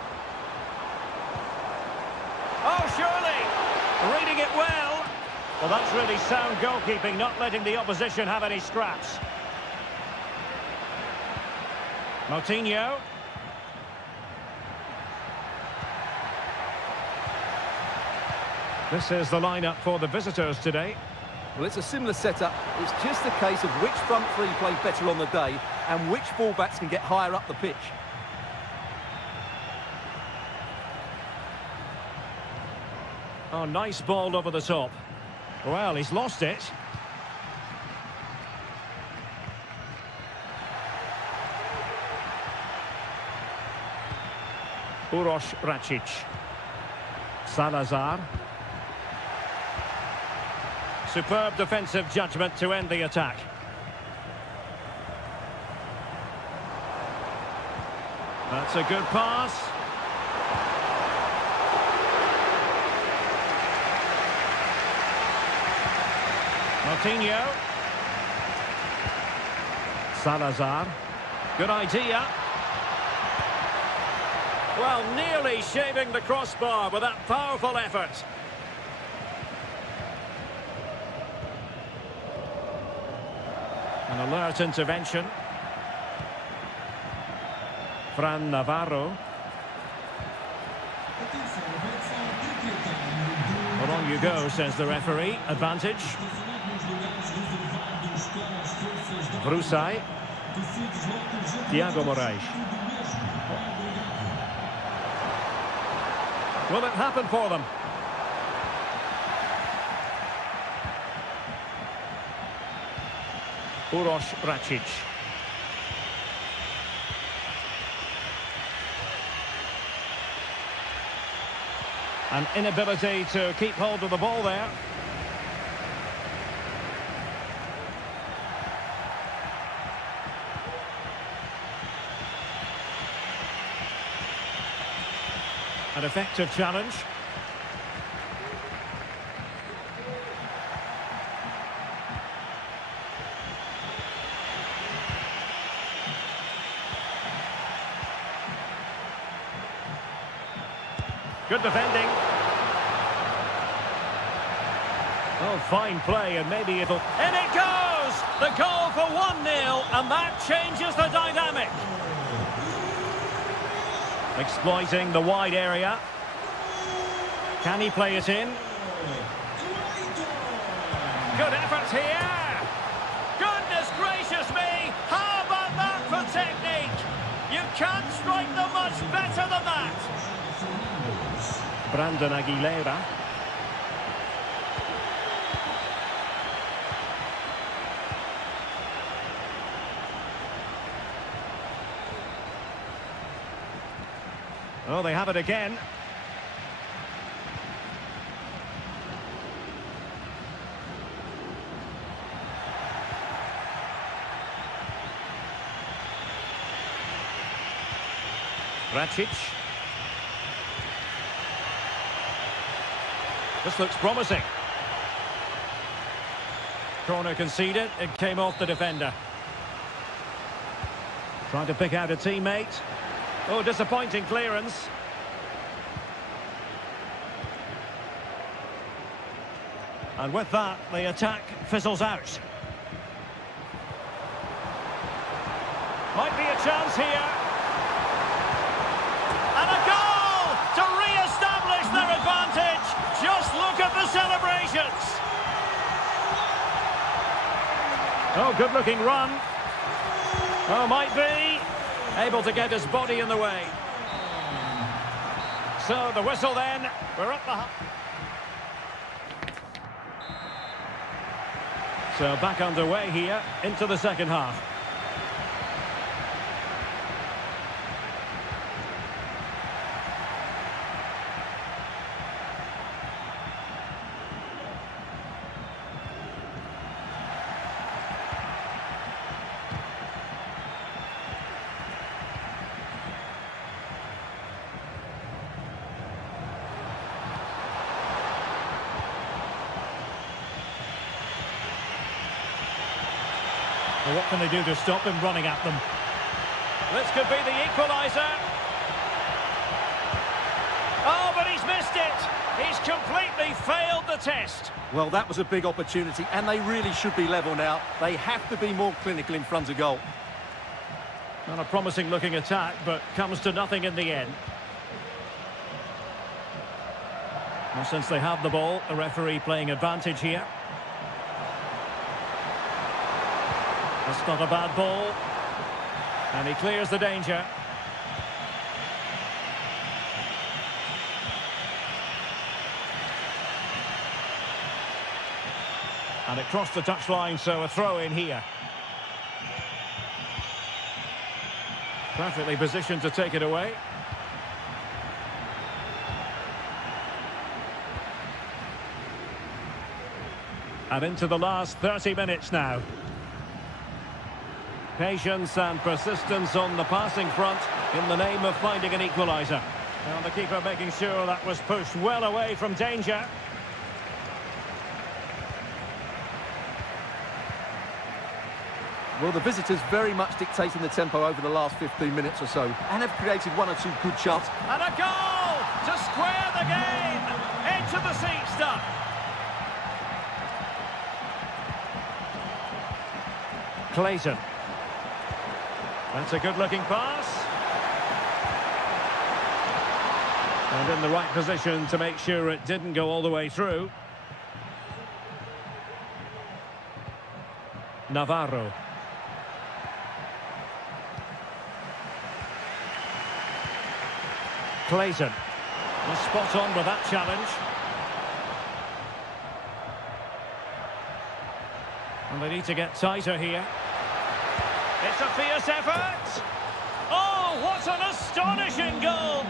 Oh, surely! Reading it well. Well, that's really sound goalkeeping, not letting the opposition have any scraps. Moutinho. This is the lineup for the visitors today. Well, it's a similar setup. It's just a case of which front three play better on the day and which fullbacks can get higher up the pitch. Oh, nice ball over the top. Well, he's lost it. Uroš Račić. Salazar. Superb defensive judgment to end the attack. That's a good pass. Moutinho. Salazar. Good idea. Well, nearly shaving the crossbar with that powerful effort. An alert intervention. Fran Navarro. Well, on you go, says the referee. Advantage. Brusai. Thiago Moraes. Will it happen for them? Uroš Račić. An inability to keep hold of the ball there. An effective challenge. Good defending. Oh, fine play, and maybe it'll... In it goes! The goal for 1-0, and that changes the dynamic. Exploiting the wide area. Can he play it in? Good effort here. Goodness gracious me! How about that for technique? You can't strike them much better than that. Brandon Aguilera. Oh, they have it again. Račić. This looks promising. Corner conceded. It came off the defender. Trying to pick out a teammate. Oh, disappointing clearance. And with that, the attack fizzles out. Might be a chance here. And a goal to re-establish their advantage. Just look at the celebrations. Oh, good-looking run. Oh, might be. Able to get his body in the way. So the whistle then. We're up the... So back underway here into the second half. So what can they do to stop him running at them? This could be the equaliser. Oh, but he's missed it. He's completely failed the test. Well, that was a big opportunity, and they really should be level now. They have to be more clinical in front of goal. Not a promising looking attack, but comes to nothing in the end. Well, since they have the ball, the referee playing advantage here. That's not a bad ball. And he clears the danger. And it crossed the touchline, so a throw in here. Perfectly positioned to take it away. And into the last 30 minutes now. Patience and persistence on the passing front in the name of finding an equaliser. Well, the keeper making sure that was pushed well away from danger. Well, the visitors very much dictating the tempo over the last 15 minutes or so, and have created one or two good chances. And a goal to square the game. Edge of the seat stuff. Clayton. That's a good-looking pass. And in the right position to make sure it didn't go all the way through. Navarro. Clayton. Was spot on with that challenge. And they need to get tighter here. It's a fierce effort. Oh, what an astonishing goal.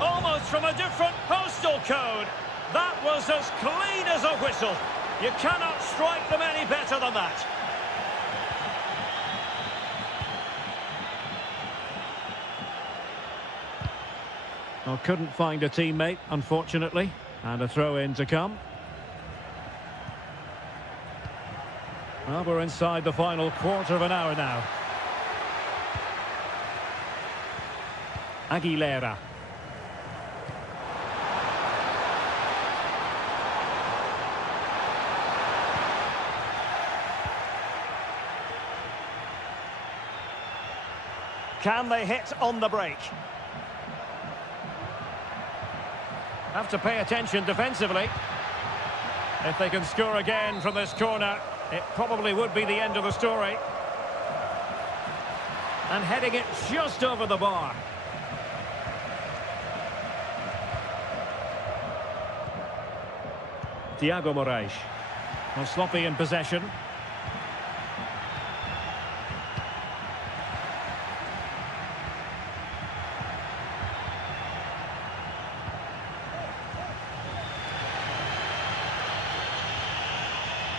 Almost from a different postal code. That was as clean as a whistle. You cannot strike them any better than that. Well, couldn't find a teammate, unfortunately. And a throw-in to come. Well, we're inside the final quarter of an hour now. Aguilera. Can they hit on the break? Have to pay attention defensively. If they can score again from this corner, it probably would be the end of the story. And heading it just over the bar. Thiago Moraes. Well, sloppy in possession.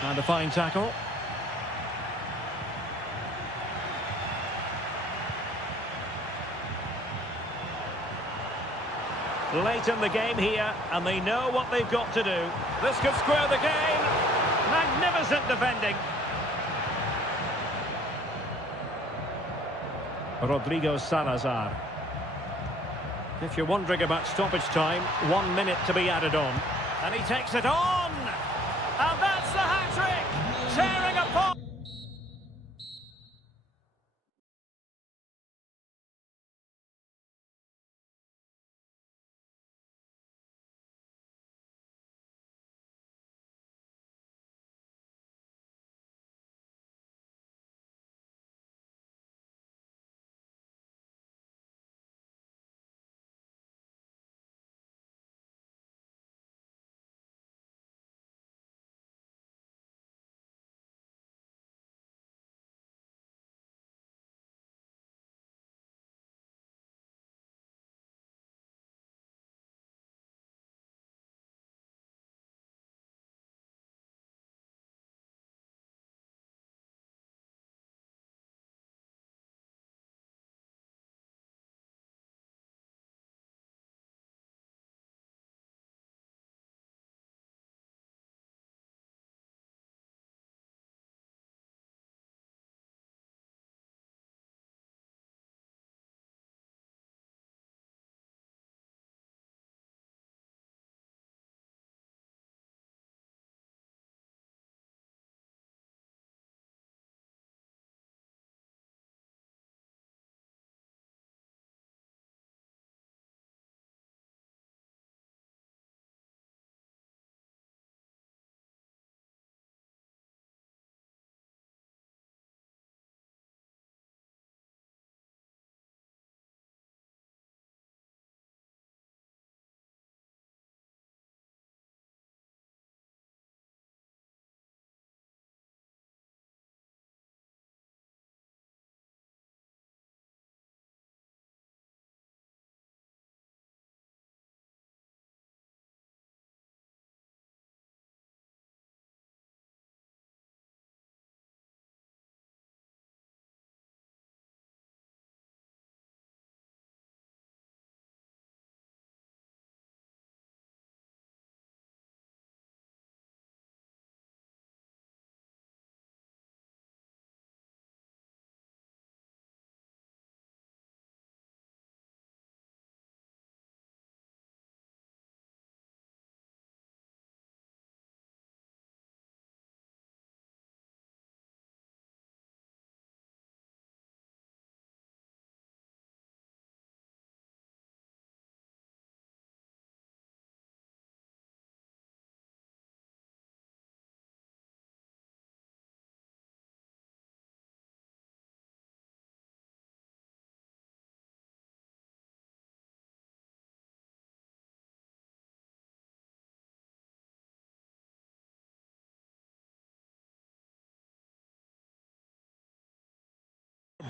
And a fine tackle. Late in the game here, and they know what they've got to do. This could square the game. Magnificent defending. Rodrigo Salazar. If you're wondering about stoppage time, 1 minute to be added on. And he takes it on! And that's the hat-trick! Tearing apart!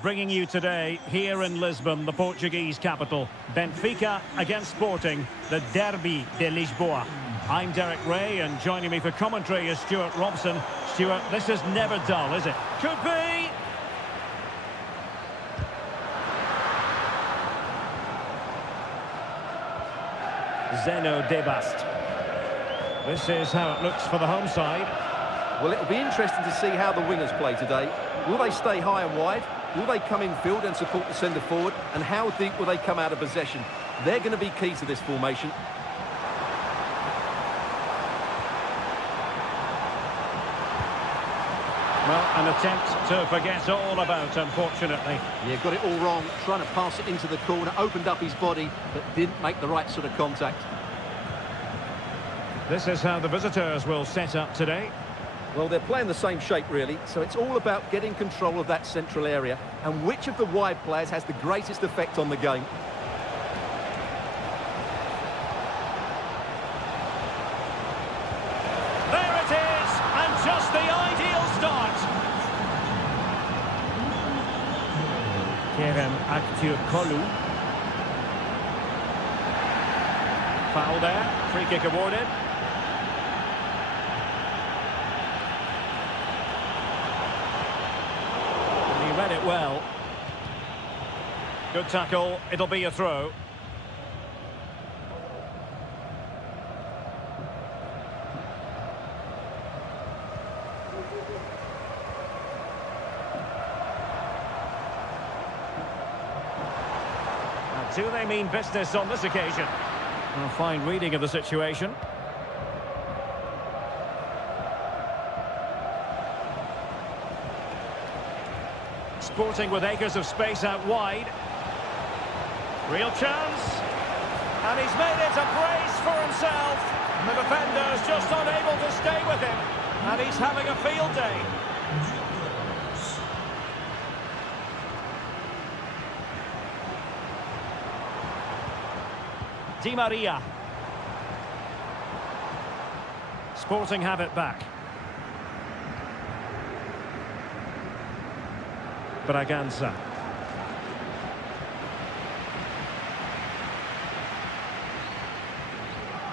bringing you today here in Lisbon, the Portuguese capital. Benfica against Sporting, the Derby de Lisboa. I'm Derek Ray, and joining me for commentary is Stuart Robson. Stuart, this is never dull, is it? Could be! Zeno Debast. This is how it looks for the home side. Well, it'll be interesting to see how the wingers play today. Will they stay high and wide? Will they come in field and support the centre forward? And how deep will they come out of possession? They're going to be key to this formation. Well, an attempt to forget all about, unfortunately. Yeah, got it all wrong. Trying to pass it into the corner, opened up his body, but didn't make the right sort of contact. This is how the visitors will set up today. Well, they're playing the same shape, really, so it's all about getting control of that central area and which of the wide players has the greatest effect on the game. There it is, and just the ideal start. Kerem Aktürkoğlu. Foul there, free kick awarded. Read it well. Good tackle, it'll be a throw. Now, do they mean business on this occasion? A fine reading of the situation. Sporting with acres of space out wide. Real chance. And he's made it a brace for himself. The defender's just unable to stay with him. And he's having a field day. Di Maria. Sporting have it back. Braganza.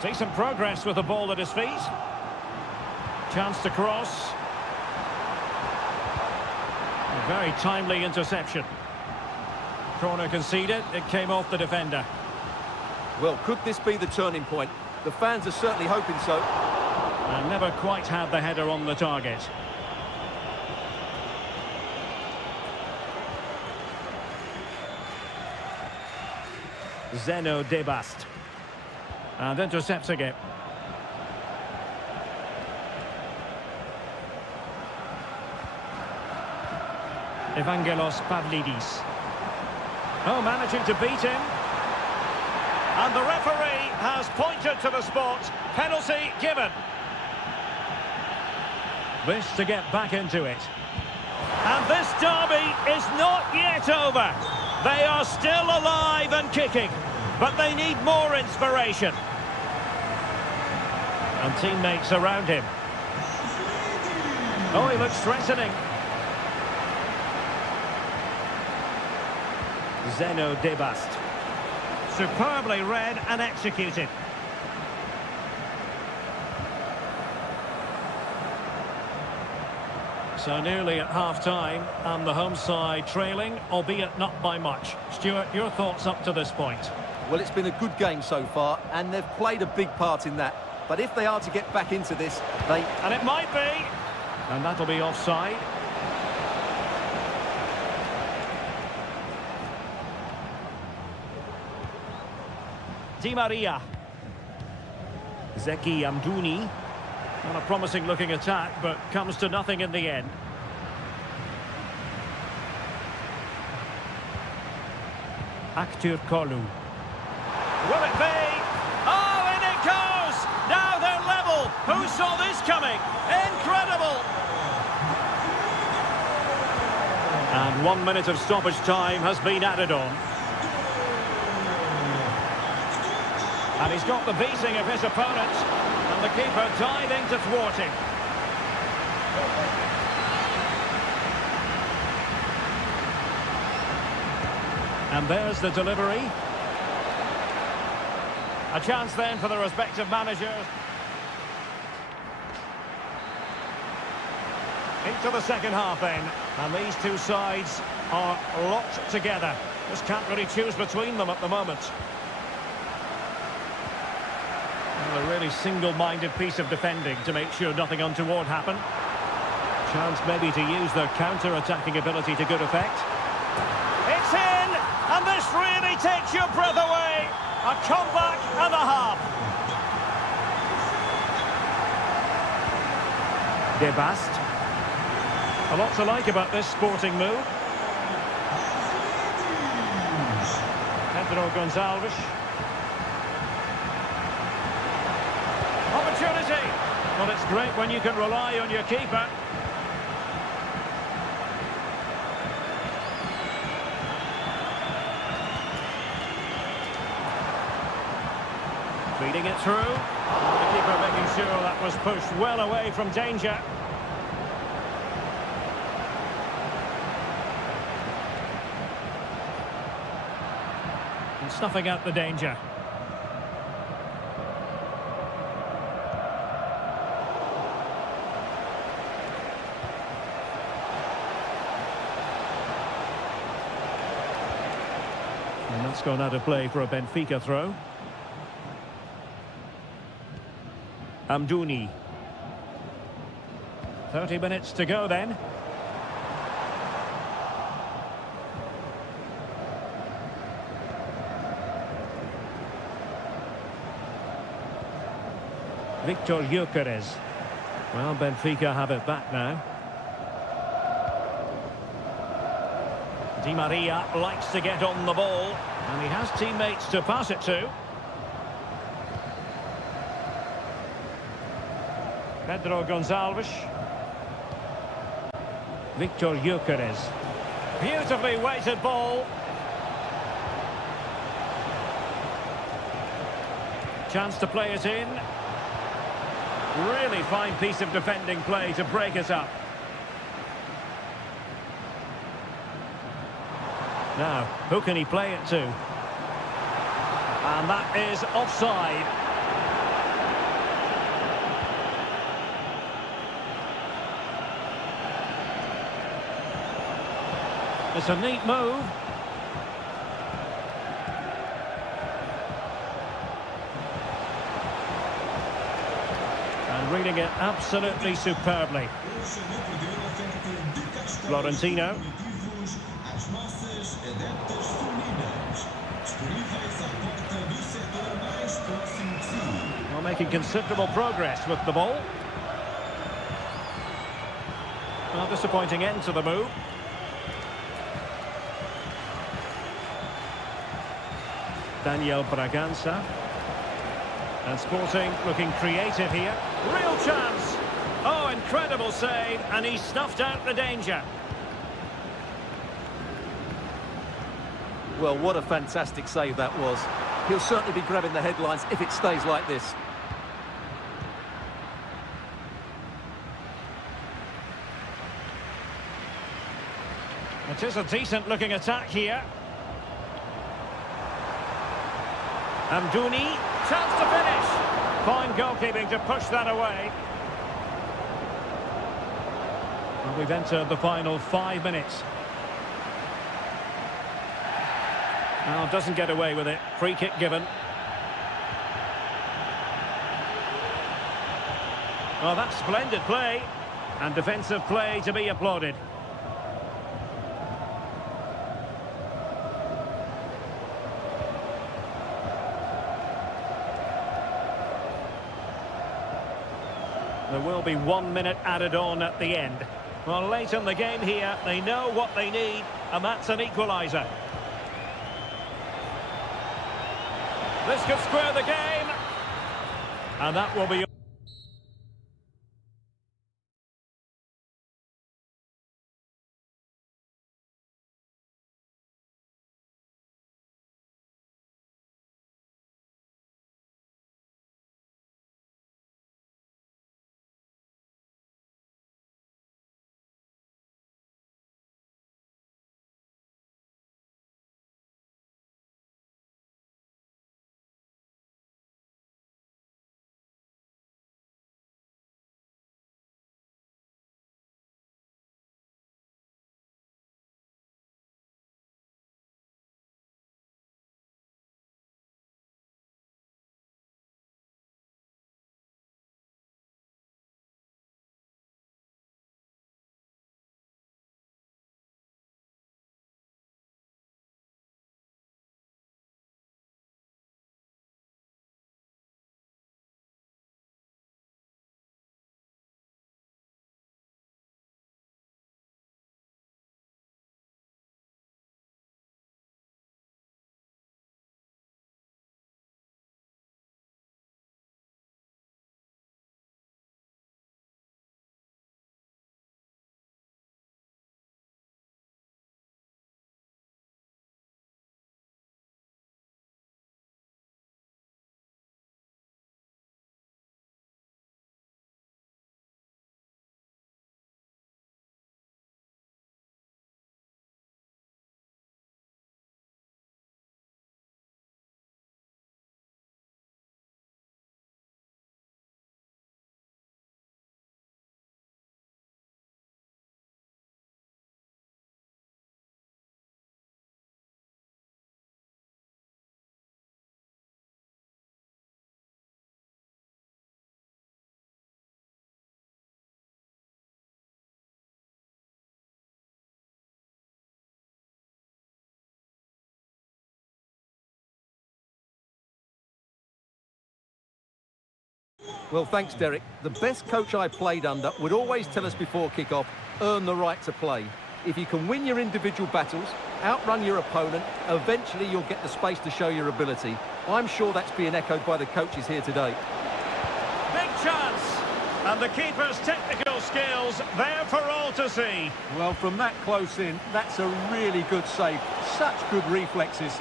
Decent progress with the ball at his feet. Chance to cross. A very timely interception. Corner conceded, it came off the defender. Well, could this be the turning point? The fans are certainly hoping so. And never quite had the header on the target. Zeno Debast. And intercepting it. Evangelos Pavlidis. Oh, managing to beat him. And the referee has pointed to the spot. Penalty given. This to get back into it. And this derby is not yet over. They are still alive and kicking, but they need more inspiration. And teammates around him. Oh, he looks threatening. Zeno Debast. Superbly read and executed. So nearly at half-time, and the home side trailing, albeit not by much. Stuart, your thoughts up to this point? Well, it's been a good game so far, and they've played a big part in that. But if they are to get back into this, they... And it might be. And that'll be offside. Di Maria. Zeki Amdouni. Not a promising looking attack, but comes to nothing in the end. Aktürkoğlu. Will it be? Oh, in it goes! Now they're level! Who saw this coming? Incredible! And 1 minute of stoppage time has been added on. And he's got the beating of his opponent. And the keeper diving to thwart him. And there's the delivery. A chance then for the respective managers. Into the second half then. And these two sides are locked together. Just can't really choose between them at the moment. Well, a really single-minded piece of defending to make sure nothing untoward happened. Chance maybe to use their counter-attacking ability to good effect. It's in! And this really takes your breath away! A comeback and a half. Gebast. A lot to like about this sporting move. Pedro Gonçalves. Opportunity. Well, it's great when you can rely on your keeper. Feeding it through. The keeper making sure that was pushed well away from danger. And snuffing out the danger. And that's gone out of play for a Benfica throw. Amdouni. 30 minutes to go then. Victor Gyökeres. Well, Benfica have it back now. Di Maria likes to get on the ball, and he has teammates to pass it to. Pedro Gonçalves. Victor Gyökeres. Beautifully weighted ball. Chance to play it in. Really fine piece of defending play to break it up. Now, who can he play it to? And that is offside. It's a neat move. And reading it absolutely superbly. Florentino. Well, making considerable progress with the ball. Well, disappointing end to the move. Daniel Bragança. And Sporting looking creative here. Real chance. Oh, incredible save, and he snuffed out the danger. Well, what a fantastic save that was. He'll certainly be grabbing the headlines if it stays like this. It is a decent-looking attack here. Amdouni, chance to finish. Fine goalkeeping to push that away. Well, we've entered the final 5 minutes. Now, doesn't get away with it. Free kick given. Well, that's splendid play. And defensive play to be applauded. There will be 1 minute added on at the end. Well, late in the game here, they know what they need, and that's an equaliser. This could square the game. And that will be... Well, thanks, Derek. The best coach I played under would always tell us before kick-off, earn the right to play. If you can win your individual battles, outrun your opponent, eventually you'll get the space to show your ability. I'm sure that's being echoed by the coaches here today. Big chance! And the keeper's technical skills there for all to see. Well, from that close in, that's a really good save. Such good reflexes.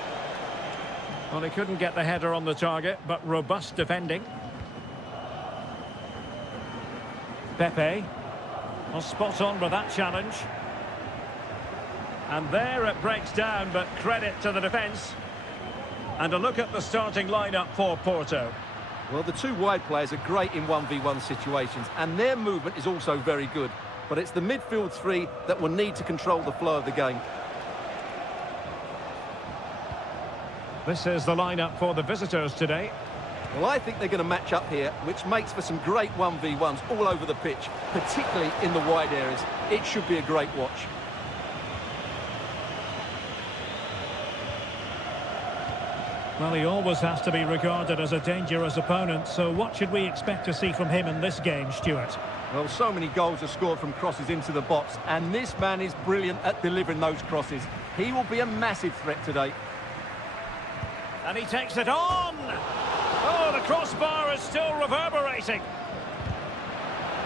Well, he couldn't get the header on the target, but robust defending. Pepe. Well, spot on with that challenge. And there it breaks down, but credit to the defence. And a look at the starting lineup for Porto. Well, the two wide players are great in 1v1 situations, and their movement is also very good. But it's the midfield three that will need to control the flow of the game. This is the lineup for the visitors today. Well, I think they're going to match up here, which makes for some great 1v1s all over the pitch, particularly in the wide areas. It should be a great watch. Well, he always has to be regarded as a dangerous opponent, so what should we expect to see from him in this game, Stuart? Well, so many goals are scored from crosses into the box, and this man is brilliant at delivering those crosses. He will be a massive threat today. And he takes it on! Oh, the crossbar is still reverberating.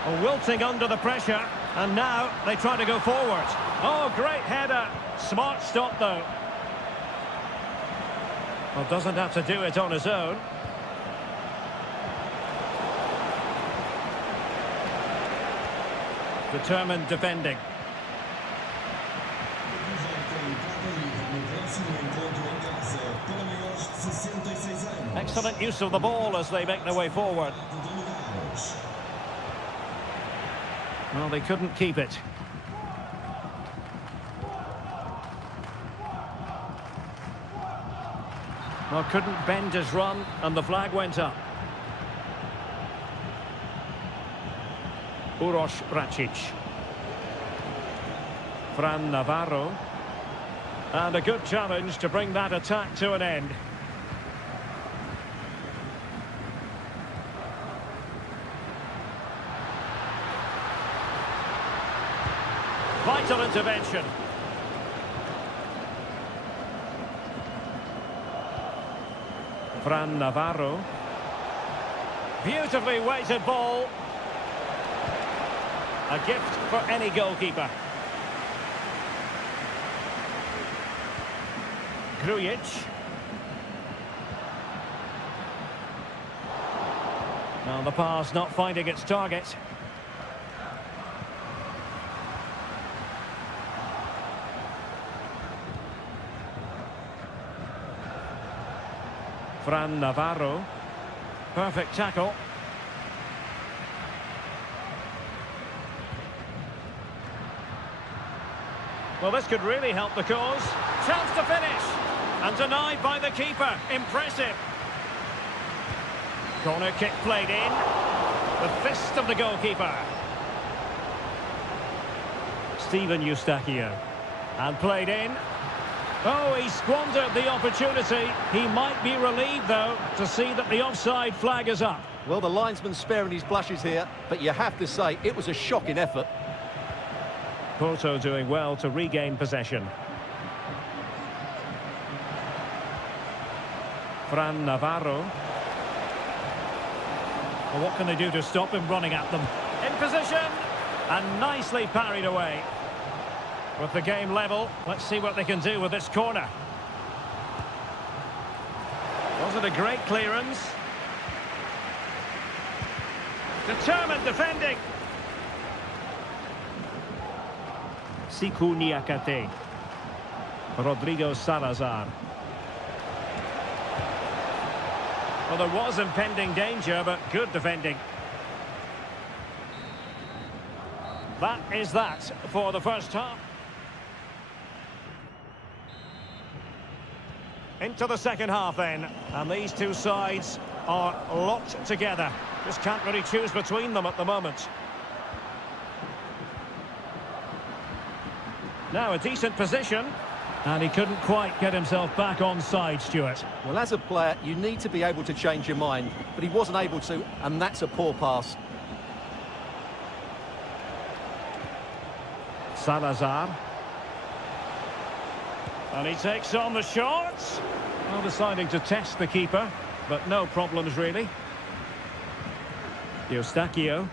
Oh, wilting under the pressure, and now they try to go forward. Oh, great header. Smart stop, though. Well, doesn't have to do it on his own. Determined defending. Excellent use of the ball as they make their way forward. Well, they couldn't keep it. Well, couldn't bend his run, and the flag went up. Uroš Račić. Fran Navarro. And a good challenge to bring that attack to an end. Vital intervention. Fran Navarro. Beautifully weighted ball. A gift for any goalkeeper. Grujic. Well, the pass not finding its target. Fran Navarro. Perfect tackle. Well, this could really help the cause. Chance to finish. And denied by the keeper. Impressive. Corner kick played in. The fist of the goalkeeper. Steven Eustachio. And played in. Oh, he squandered the opportunity. He might be relieved, though, to see that the offside flag is up. Well, the linesman's sparing his blushes here, but you have to say it was a shocking effort. Porto doing well to regain possession. Fran Navarro. Well, what can they do to stop him running at them? In position, and nicely parried away. With the game level, let's see what they can do with this corner. Was it a great clearance? Determined defending. Siku Niakate. Rodrigo Salazar. Well, there was impending danger, but good defending. That is that for the first half. Into the second half then, and these two sides are locked together. Just can't really choose between them at the moment. Now a decent position, And he couldn't quite get himself back on side, Stuart. Well, as a player, you need to be able to change your mind, but he wasn't able to, and that's a poor pass. Salazar. And he takes on the shots. Well, deciding to test the keeper, but no problems really. Eustáquio.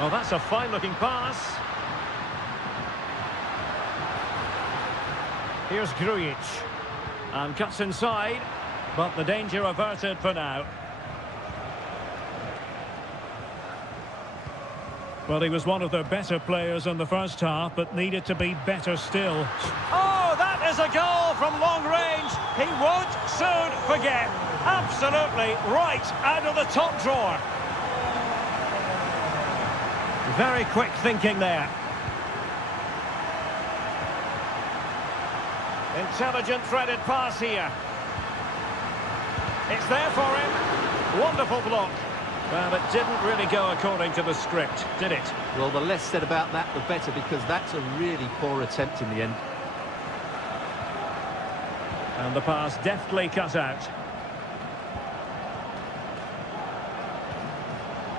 Oh, that's a fine-looking pass. Here's Grujic. And cuts inside, but the danger averted for now. Well, he was one of their better players in the first half, but needed to be better still. Oh, that is a goal from long range. He won't soon forget. Absolutely right out of the top drawer. Very quick thinking there. Intelligent threaded pass here. It's there for him. Wonderful block. Well, it didn't really go according to the script, did it? Well, the less said about that, the better, because that's a really poor attempt in the end. And the pass deftly cut out.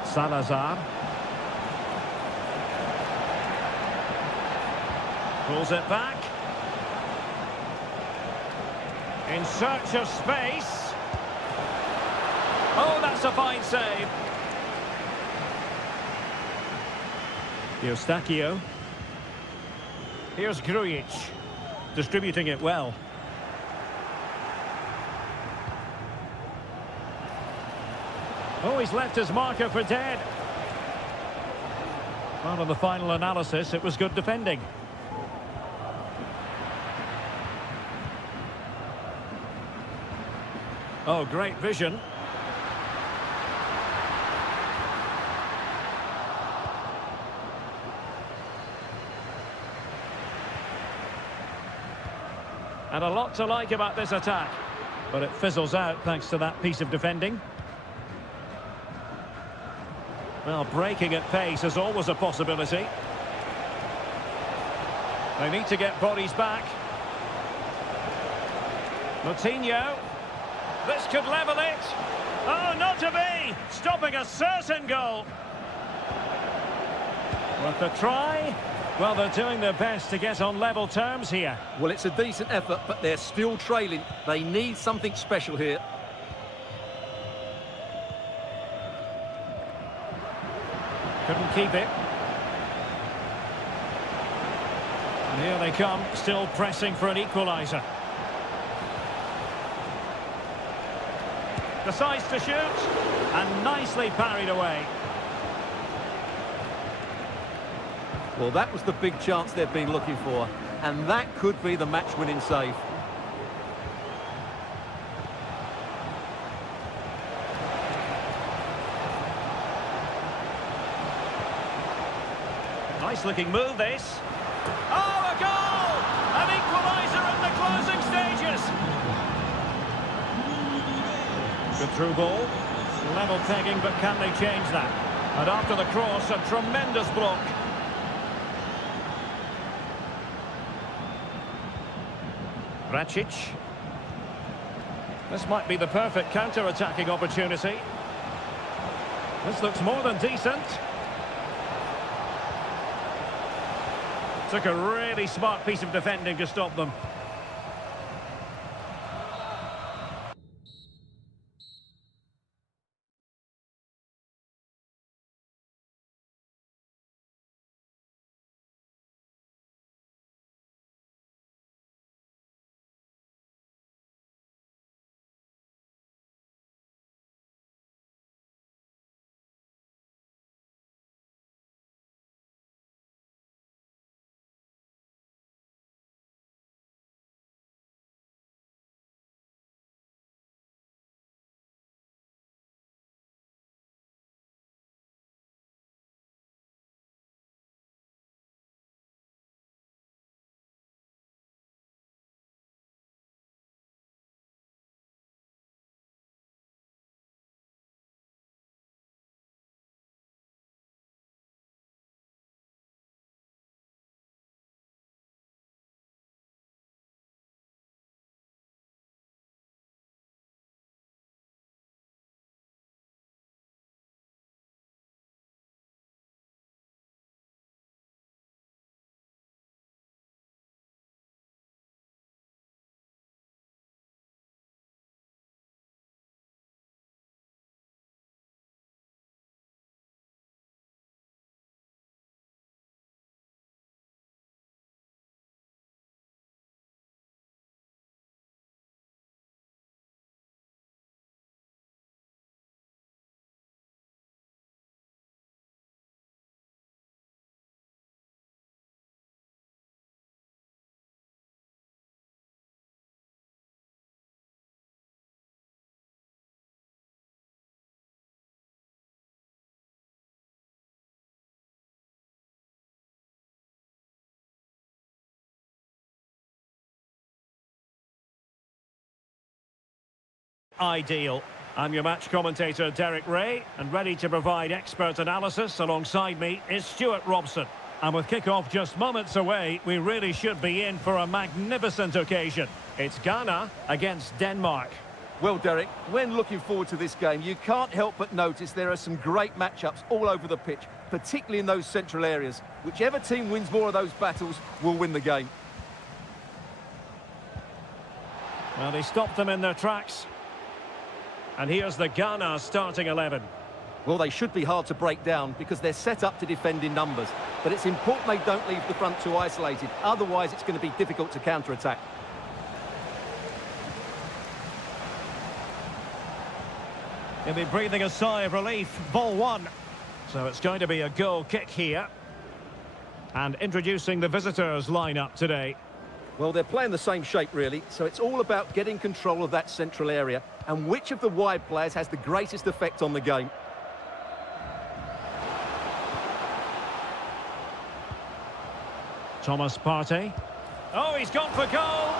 Salazar. Pulls it back. In search of space. Oh, that's a fine save. Eustáquio. Here's Grujic. Distributing it well. Oh, he's left his marker for dead. Well, on the final analysis, it was good defending. Oh, great vision. And a lot to like about this attack. But it fizzles out thanks to that piece of defending. Well, breaking at pace is always a possibility. They need to get bodies back. Moutinho. This could level it. Oh, not to be! Stopping a certain goal. Worth a try. Well, they're doing their best to get on level terms here. Well, it's a decent effort, but they're still trailing. They need something special here. Couldn't keep it. And here they come, still pressing for an equaliser. Decides to shoot, and nicely parried away. Well, that was the big chance they've been looking for, and that could be the match-winning save. Nice-looking move, this. Oh, a goal! An equaliser in the closing stages. Good through ball. Level pegging, but can they change that? And after the cross, a tremendous block. Racic. This might be the perfect counter-attacking opportunity. This looks more than decent. Took a really smart piece of defending to stop them. ideal. I'm your match commentator, Derek Ray, and ready to provide expert analysis alongside me is Stuart Robson. And with kick-off just moments away, we really should be in for a magnificent occasion. It's Ghana against Denmark. Well, Derek, when looking forward to this game, you can't help but notice there are some great matchups all over the pitch, particularly in those central areas. Whichever team wins more of those battles will win the game. Well, they stopped them in their tracks. And here's the Ghana starting 11. Well, they should be hard to break down because they're set up to defend in numbers. But it's important they don't leave the front too isolated. Otherwise, it's going to be difficult to counter-attack. He'll be breathing a sigh of relief. Ball one. So it's going to be a goal kick here. And introducing the visitors lineup today. Well, they're playing the same shape, really, so it's all about getting control of that central area and which of the wide players has the greatest effect on the game. Thomas Partey. Oh, he's gone for goal.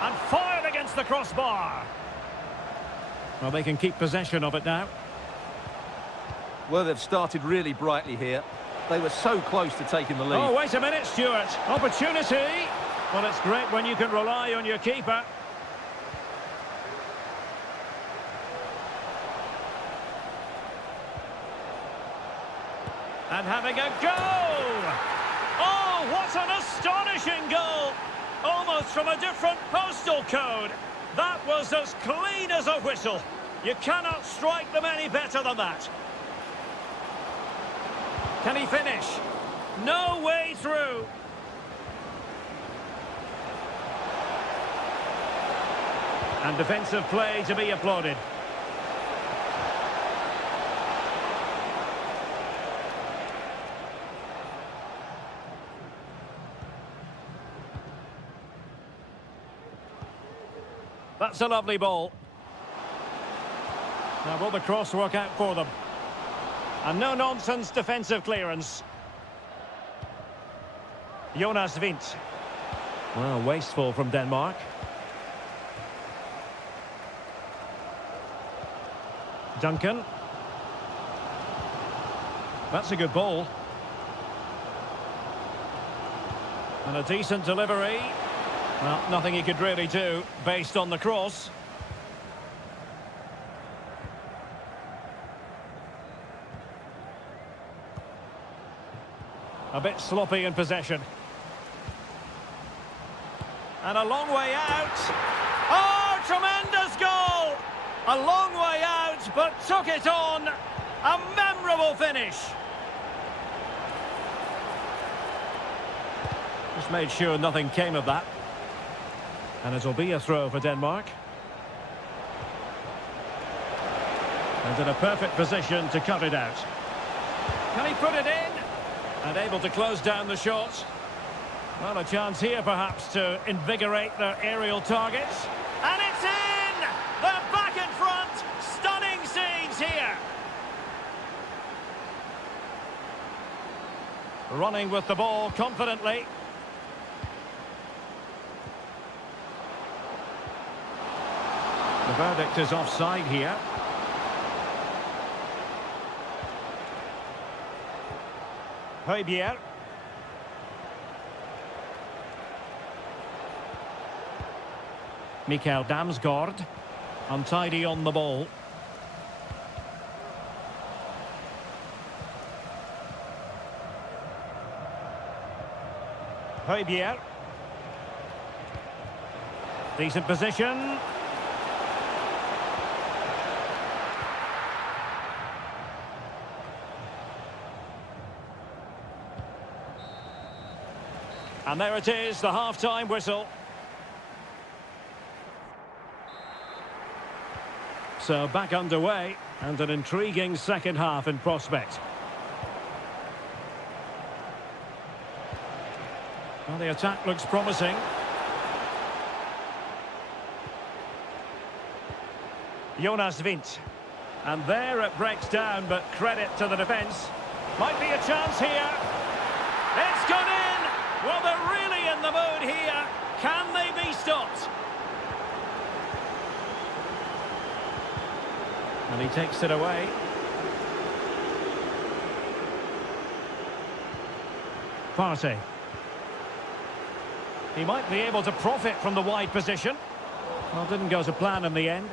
And fired against the crossbar. Well, they can keep possession of it now. Well, they've started really brightly here. They were so close to taking the lead. Oh, wait a minute, Stuart. Opportunity. Well, it's great when you can rely on your keeper. And having a go! Oh, what an astonishing goal! Almost from a different postal code. That was as clean as a whistle. You cannot strike them any better than that. Can he finish? No way through. And defensive play to be applauded. That's a lovely ball. Now will the cross work out for them? And no-nonsense defensive clearance. Jonas Vint. Well, wasteful from Denmark. Duncan. That's a good ball. And a decent delivery. Well, nothing he could really do based on the cross. A bit sloppy in possession. And a long way out. Oh, tremendous goal! A long way out, but took it on. A memorable finish. Just made sure nothing came of that. And it'll be a throw for Denmark. And in a perfect position to cut it out. Can he put it in? And able to close down the shot. Well, a chance here perhaps to invigorate their aerial targets. And it's in! They're back in front! Stunning scenes here! Running with the ball confidently. The verdict is offside here. Højbjerg. Mikael Damsgaard. Untidy on the ball. Højbjerg. Decent position. And there it is, the half-time whistle. So back underway, and an intriguing second half in prospect. Well, the attack looks promising. Jonas Vint. And there it breaks down, but credit to the defence. Might be a chance here. It's gone in! Well, they're really in the mood here. Can they be stopped? He takes it away. Partey. He might be able to profit from the wide position. Well, didn't go to plan in the end.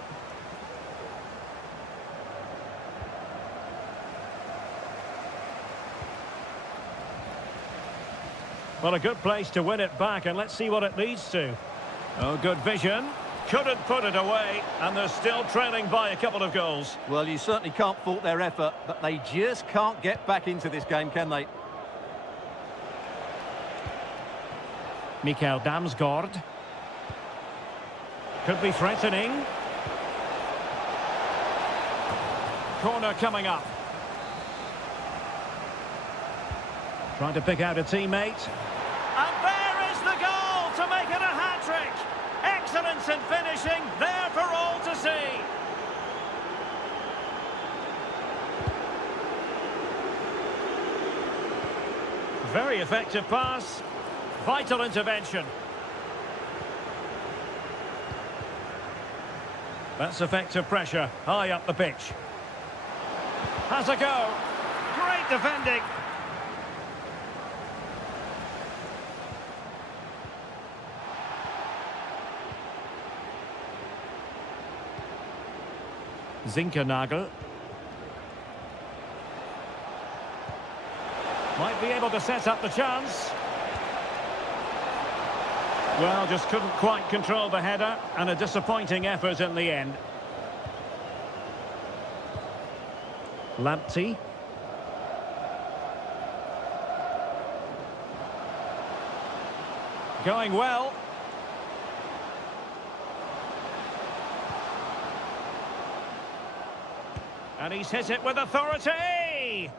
Well, a good place to win it back, and let's see what it leads to. Oh, good vision. Couldn't put it away, and they're still trailing by a couple of goals. Well, you certainly can't fault their effort, but they just can't get back into this game, can they? Mikael Damsgaard. Could be threatening. Corner coming up. Trying to pick out a teammate. And there is the goal to make it a hat-trick. Excellence in finishing, there for all to see. Very effective pass. Vital intervention. That's effective pressure, high up the pitch. Has a go. Great defending. Zinkernagel. Might be able to set up the chance. Well, just couldn't quite control the header, and a disappointing effort in the end. Lamptey. Going well. And he's hit it with authority!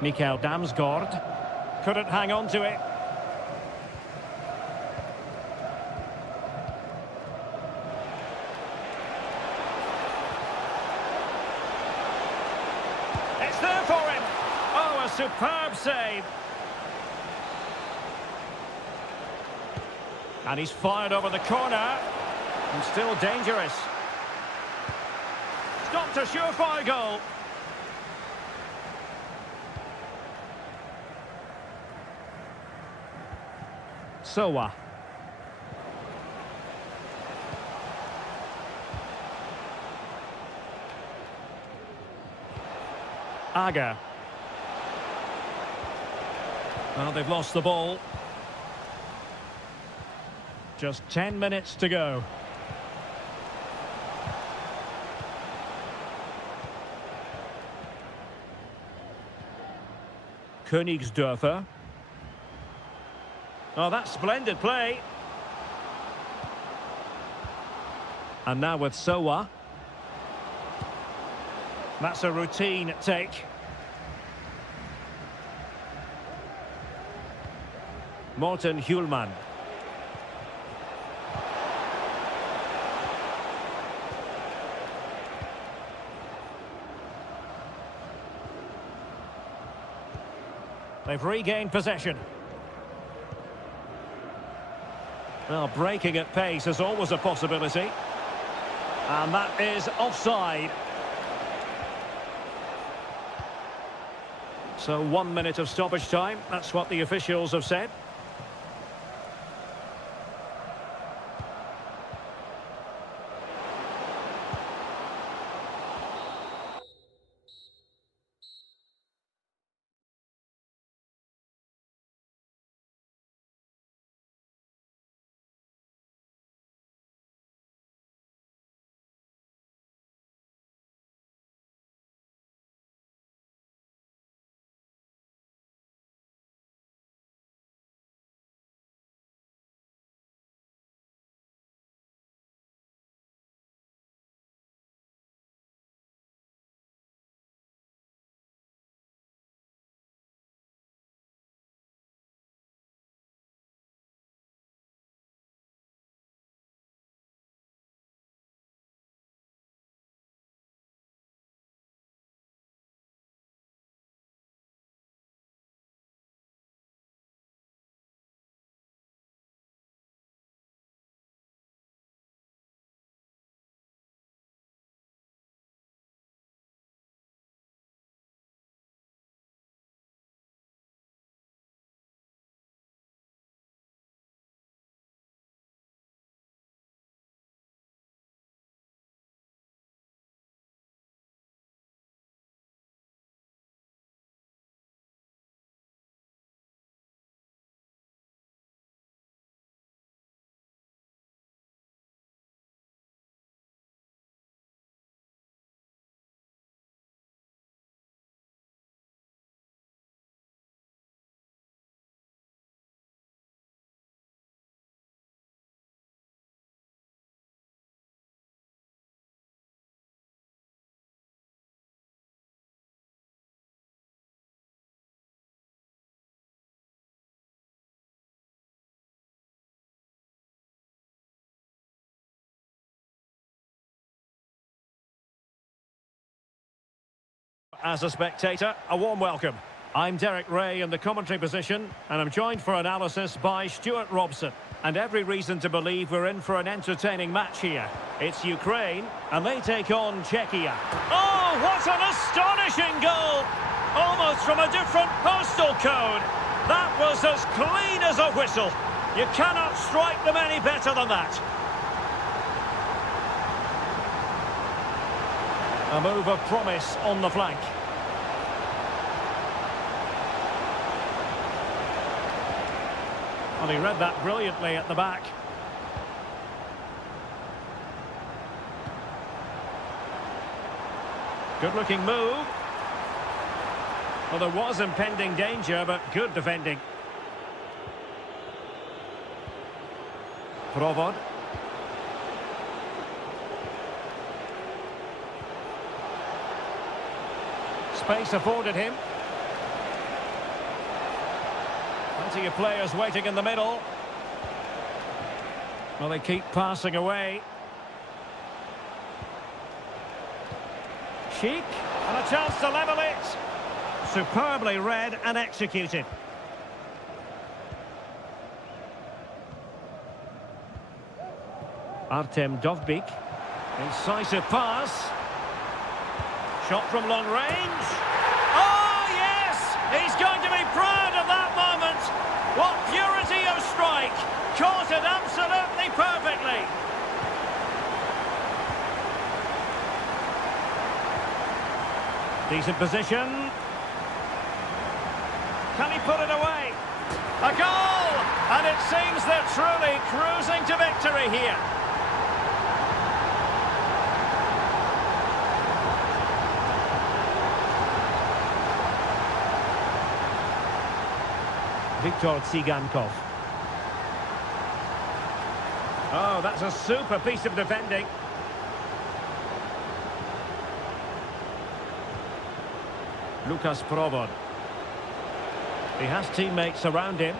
Mikael Damsgaard couldn't hang on to it. It's there for him! Oh, a superb save! And he's fired over the corner. And still dangerous. Stopped a surefire goal. Sowa. Aga. Well, they've lost the ball. Just 10 minutes to go. Königsdörfer. Oh, that's splendid play. And now with Sowa. That's a routine take. Morten Hjulman. They've regained possession. Well, breaking at pace is always a possibility. And that is offside. So 1 minute of stoppage time. That's what the officials have said. as a spectator, a warm welcome. I'm Derek Ray in the commentary position, and I'm joined for analysis by Stuart Robson. And every reason to believe we're in for an entertaining match here. It's Ukraine, and they take on Czechia. Oh, what an astonishing goal! Almost from a different postal code. That was as clean as a whistle. You cannot strike them any better than that. A move of promise on the flank. Well, he read that brilliantly at the back. Good-looking move. Well, there was impending danger, but good defending. Provod. Space afforded him. Plenty of players waiting in the middle. Well, they keep passing away. Sheik, and a chance to level it. Superbly read and executed. Artem Dovbyk. Incisive pass. Shot from long range. Oh, yes! He's going to be proud of that moment. What purity of strike. Caught it absolutely perfectly. Decent position. Can he put it away? A goal! And it seems they're truly cruising to victory here. Viktor Tsigankov. Oh, that's a super piece of defending. Lukas Provod. He has teammates around him.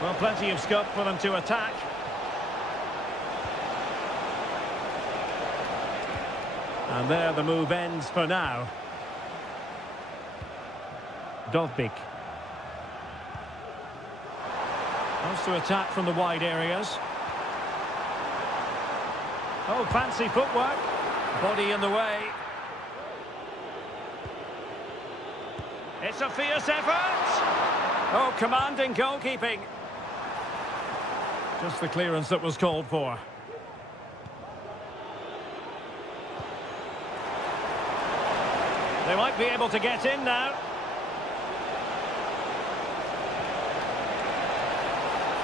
Well, plenty of scope for them to attack. And there the move ends for now. Dovbyk. Wants to attack from the wide areas. Oh, fancy footwork. Body in the way. It's a fierce effort. Oh, commanding goalkeeping. Just the clearance that was called for. They might be able to get in now.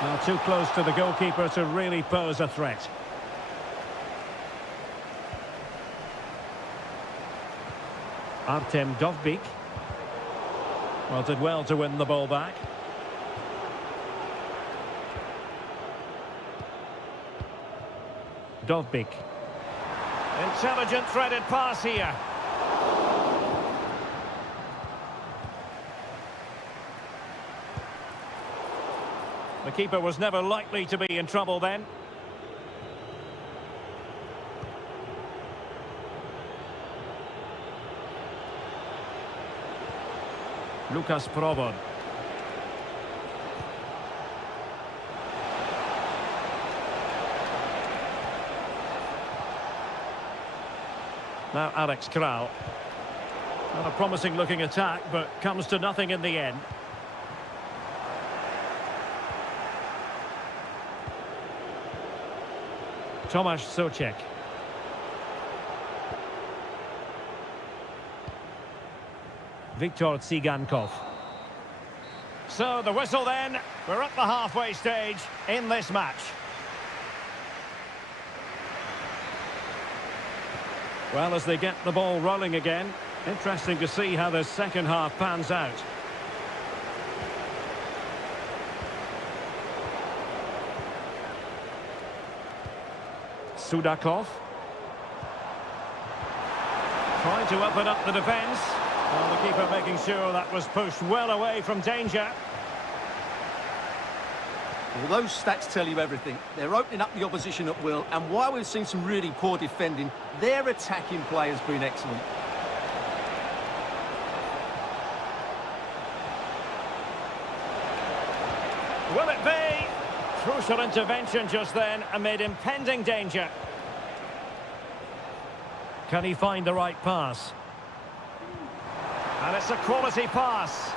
Well, too close to the goalkeeper to really pose a threat. Artem Dovbyk. Well, did well to win the ball back. Dovbyk. Intelligent threaded pass here. The keeper was never likely to be in trouble then. Lukas Provod. Now Alex Kral. Not a promising looking attack, but comes to nothing in the end. Tomasz Souček. Viktor Tsigankov. So the whistle then. We're at the halfway stage in this match. Well, as they get the ball rolling again, interesting to see how the second half pans out. Sudakov. Trying to open up the defence. Well, the keeper making sure that was pushed well away from danger. Well, those stats tell you everything. They're opening up the opposition at will, and while we've seen some really poor defending, their attacking play has been excellent. Will it be? Crucial intervention just then amid impending danger. Can he find the right pass? And it's a quality pass.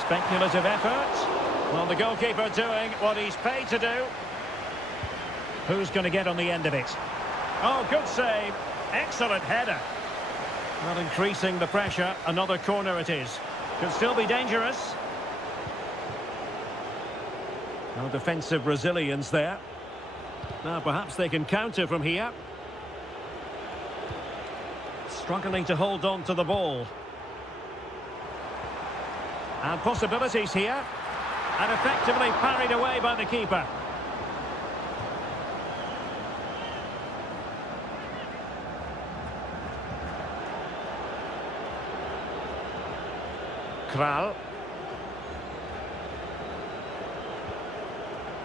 Speculative effort. Well, the goalkeeper doing what he's paid to do. Who's going to get on the end of it? Oh, good save. Excellent header. Well, increasing the pressure. Another corner it is. Could still be dangerous. No defensive resilience there. Now perhaps they can counter from here. Struggling to hold on to the ball. And possibilities here. And effectively parried away by the keeper. Kral.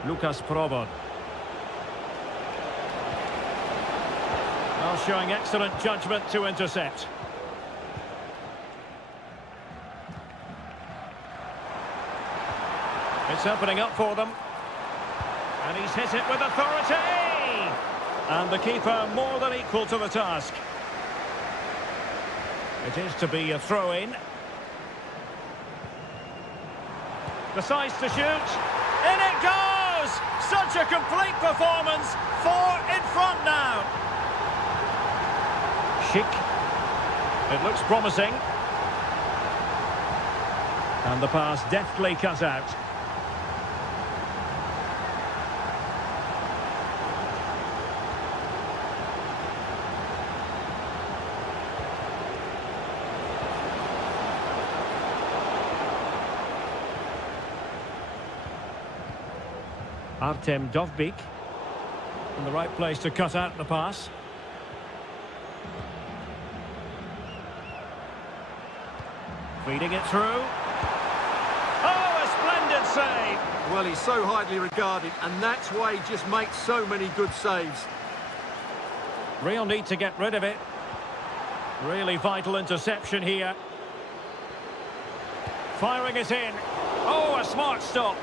Lucas Probod. Well, showing excellent judgment to intercept. It's opening up for them. And he's hit it with authority! And the keeper more than equal to the task. It is to be a throw-in. Decides to shoot. In it goes! Such a complete performance. 4 in front now. Schick. It looks promising. And the pass deftly cut out. Artem Dovbyk in the right place to cut out the pass. Feeding it through. Oh, a splendid save! Well, he's so highly regarded, and that's why he just makes so many good saves. Real need to get rid of it. Really vital interception here. Firing it in. Oh, a smart stop.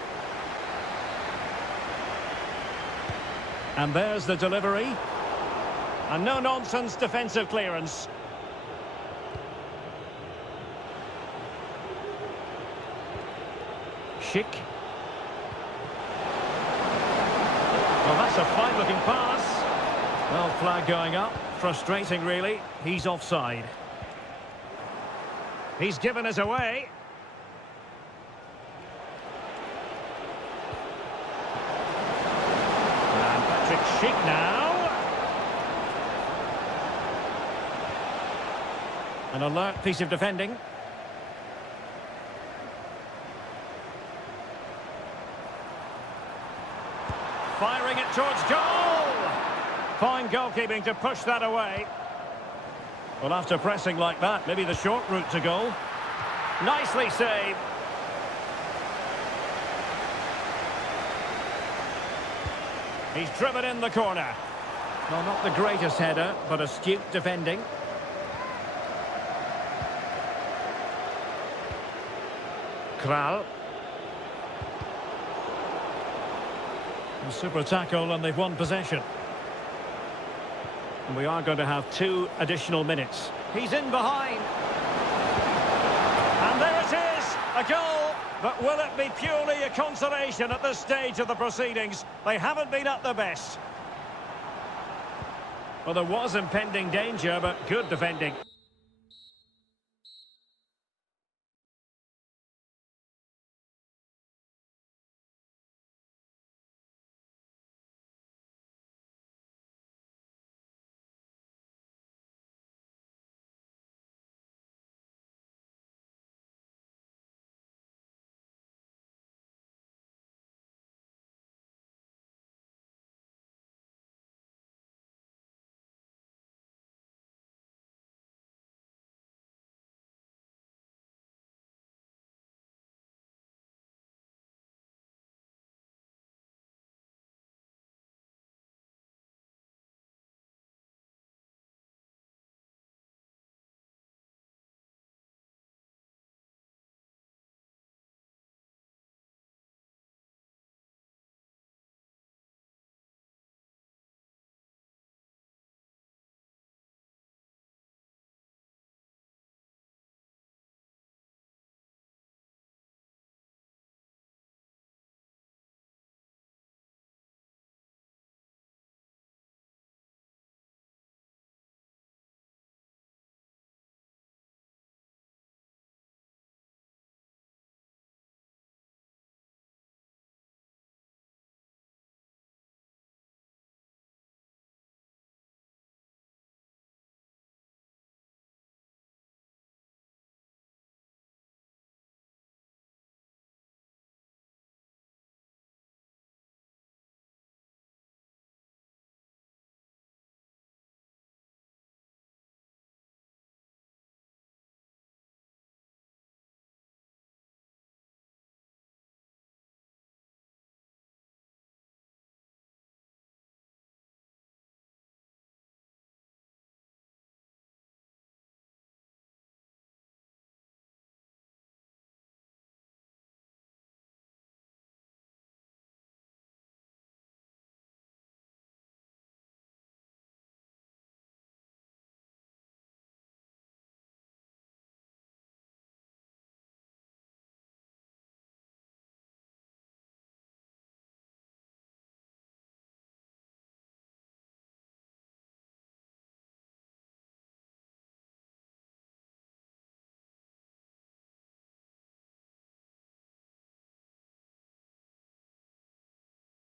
And there's the delivery. And no-nonsense defensive clearance. Schick. Well, that's a fine-looking pass. Well, flag going up. Frustrating, really. He's offside. He's given us away. Schick now. An alert piece of defending. Firing it towards goal. Fine goalkeeping to push that away. Well, after pressing like that, maybe the short route to goal. Nicely saved. He's driven in the corner. Well, not the greatest header, but astute defending. Kral. A super tackle, and they've won possession. And we are going to have 2 additional minutes. He's in behind. And there it is, a goal. But will it be purely a consolation at this stage of the proceedings? They haven't been at their best. Well, there was impending danger, but good defending.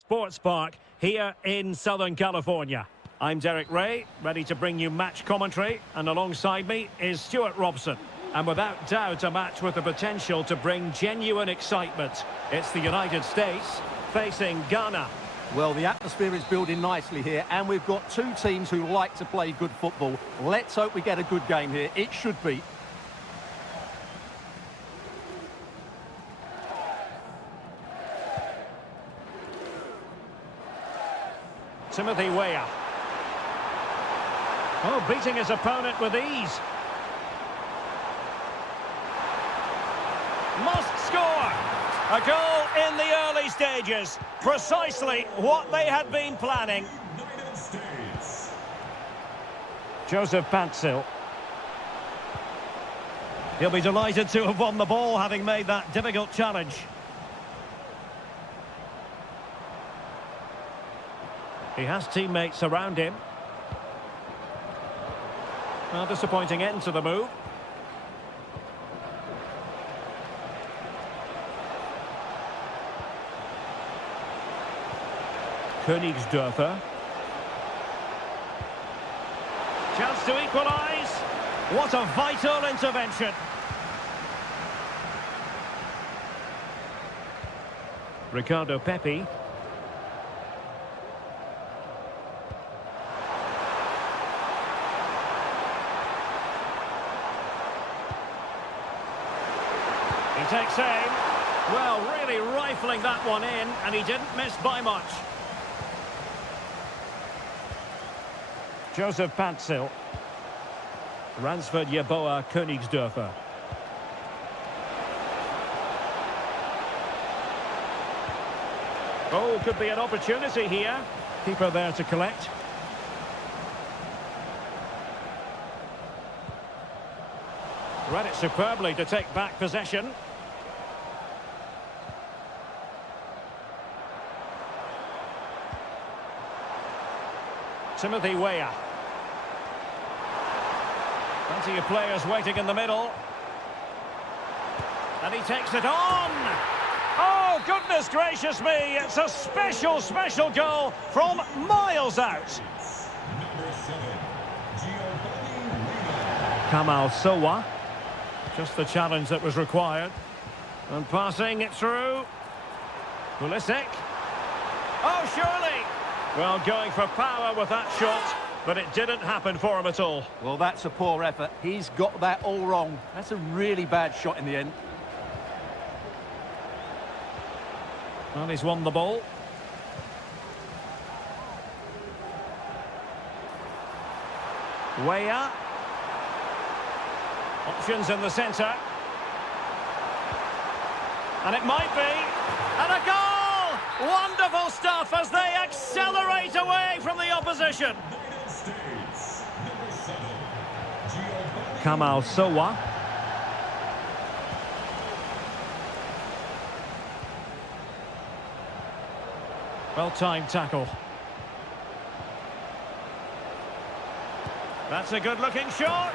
sports park here in Southern California. I'm Derek Ray, ready to bring you match commentary, and alongside me is Stuart Robson. And without doubt, a match with the potential to bring genuine excitement. It's the United States facing Ghana. Well, the atmosphere is building nicely here, and we've got two teams who like to play good football. Let's hope we get a good game here. It should be. Timothy Weah. Oh, beating his opponent with ease. Must score! A goal in the early stages. Precisely what they had been planning. United States. Joseph Pantsil. He'll be delighted to have won the ball, having made that difficult challenge. He has teammates around him. A disappointing end to the move. Königsdörfer. Chance to equalise. What a vital intervention. Ricardo Pepi. He takes aim. Well, really rifling that one in, and he didn't miss by much. Joseph Pantsil. Ransford Yeboah Königsdörfer. Oh, could be an opportunity here. Keeper there to collect. Read it superbly to take back possession. Timothy Weah. Plenty of players waiting in the middle. And he takes it on! Oh, goodness gracious me! It's a special, special goal from miles out. Number 7, Giovanni Reina. Kamal Sowa. Just the challenge that was required. And passing it through. Pulisic. Oh, surely! Well, going for power with that shot, but it didn't happen for him at all. Well, that's a poor effort. He's got that all wrong. That's a really bad shot in the end. And he's won the ball. Weah. Options in the centre. And it might be. And a goal! Wonderful stuff as they accelerate away from the opposition. United States. Number 7, Giovanni. Kamal Sowa. Well-timed tackle. That's a good-looking shot.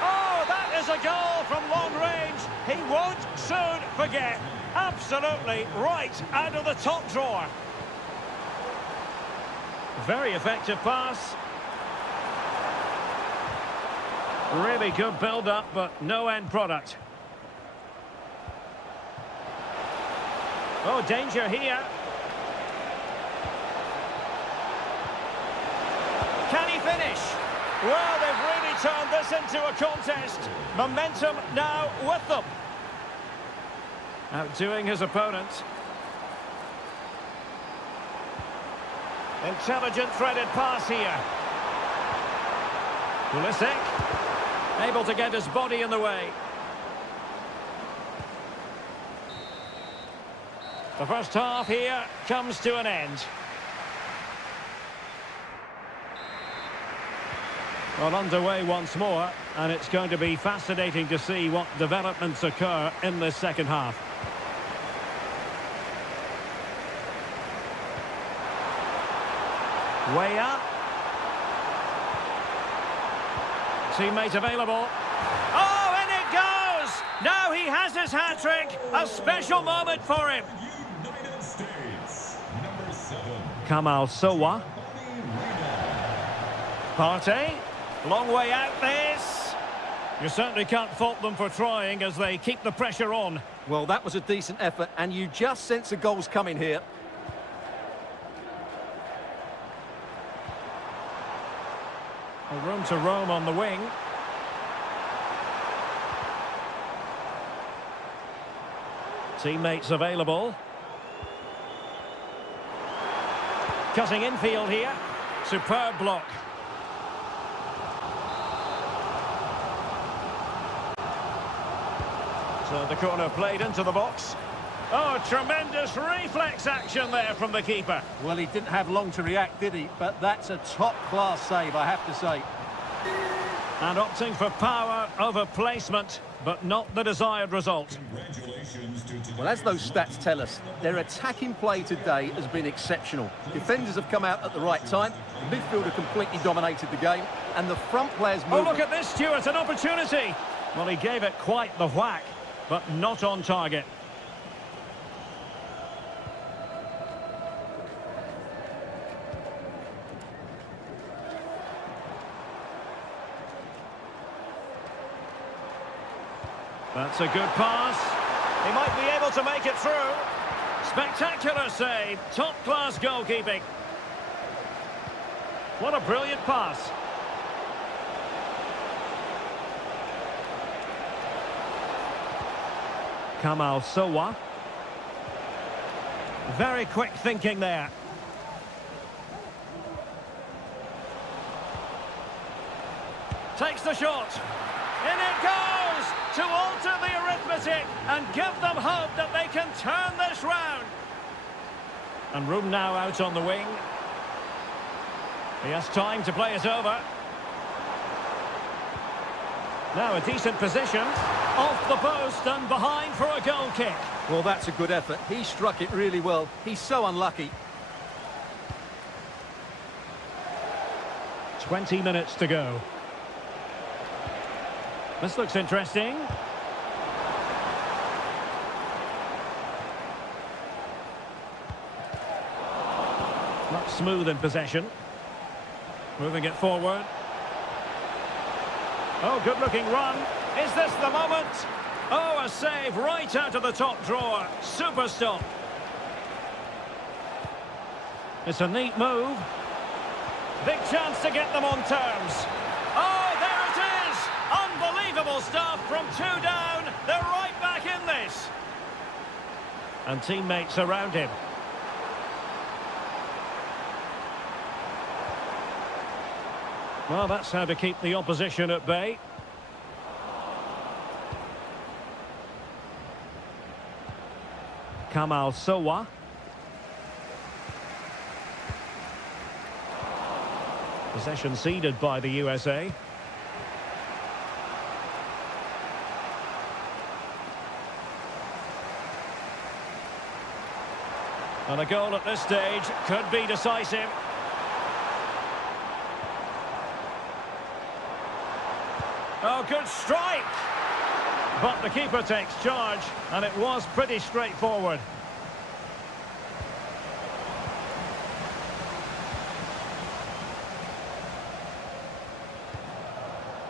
Oh, that is a goal from long range. He won't soon forget. Absolutely right out of the top drawer. Very effective pass. Really good build-up, but no end product. Oh, danger here. Can he finish? Well, they've really turned this into a contest. Momentum now with them. Outdoing his opponent. Intelligent threaded pass here. Pulisic. Able to get his body in the way. The first half here comes to an end. Well, underway once more, and it's going to be fascinating to see what developments occur in this second half. Weah. Teammate available. Oh, and it goes! Now he has his hat-trick. A special moment for him. United States. Number 6. Kamal Sowa. Partey. Long way out this. You certainly can't fault them for trying as they keep the pressure on. Well, that was a decent effort, and you just sense the goals coming here. A room to roam on the wing. Teammates available. Cutting infield here. Superb block. So the corner played into the box. Oh, tremendous reflex action there from the keeper. Well, he didn't have long to react, did he? But that's a top-class save, I have to say. And opting for power over placement, but not the desired result. Congratulations to Well, as those stats tell us, their attacking play today has been exceptional. Defenders have come out at the right time, the midfielder completely dominated the game, and the front players moved. Oh, look at this, Stuart, an opportunity. Well, he gave it quite the whack, but not on target. That's a good pass. He might be able to make it through. Spectacular save. Top-class goalkeeping. What a brilliant pass. Kamal Sowa. Very quick thinking there. Takes the shot. In it goes! To alter the arithmetic and give them hope that they can turn this round. And room now out on the wing. He has time to play it over. Now a decent position. Off the post and behind for a goal kick. Well, that's a good effort. He struck it really well. He's so unlucky. 20 minutes to go. This looks interesting. Not smooth in possession. Moving it forward. Oh, good-looking run. Is this the moment? Oh, a save right out of the top drawer. Super stop. It's a neat move. Big chance to get them on terms. Oh, there it is! Unbelievable stuff from 2 down. They're right back in this. And teammates around him. Well, that's how to keep the opposition at bay. Kamal Sowa. Possession ceded by the USA. And a goal at this stage could be decisive. Oh, good strike! But the keeper takes charge, and it was pretty straightforward.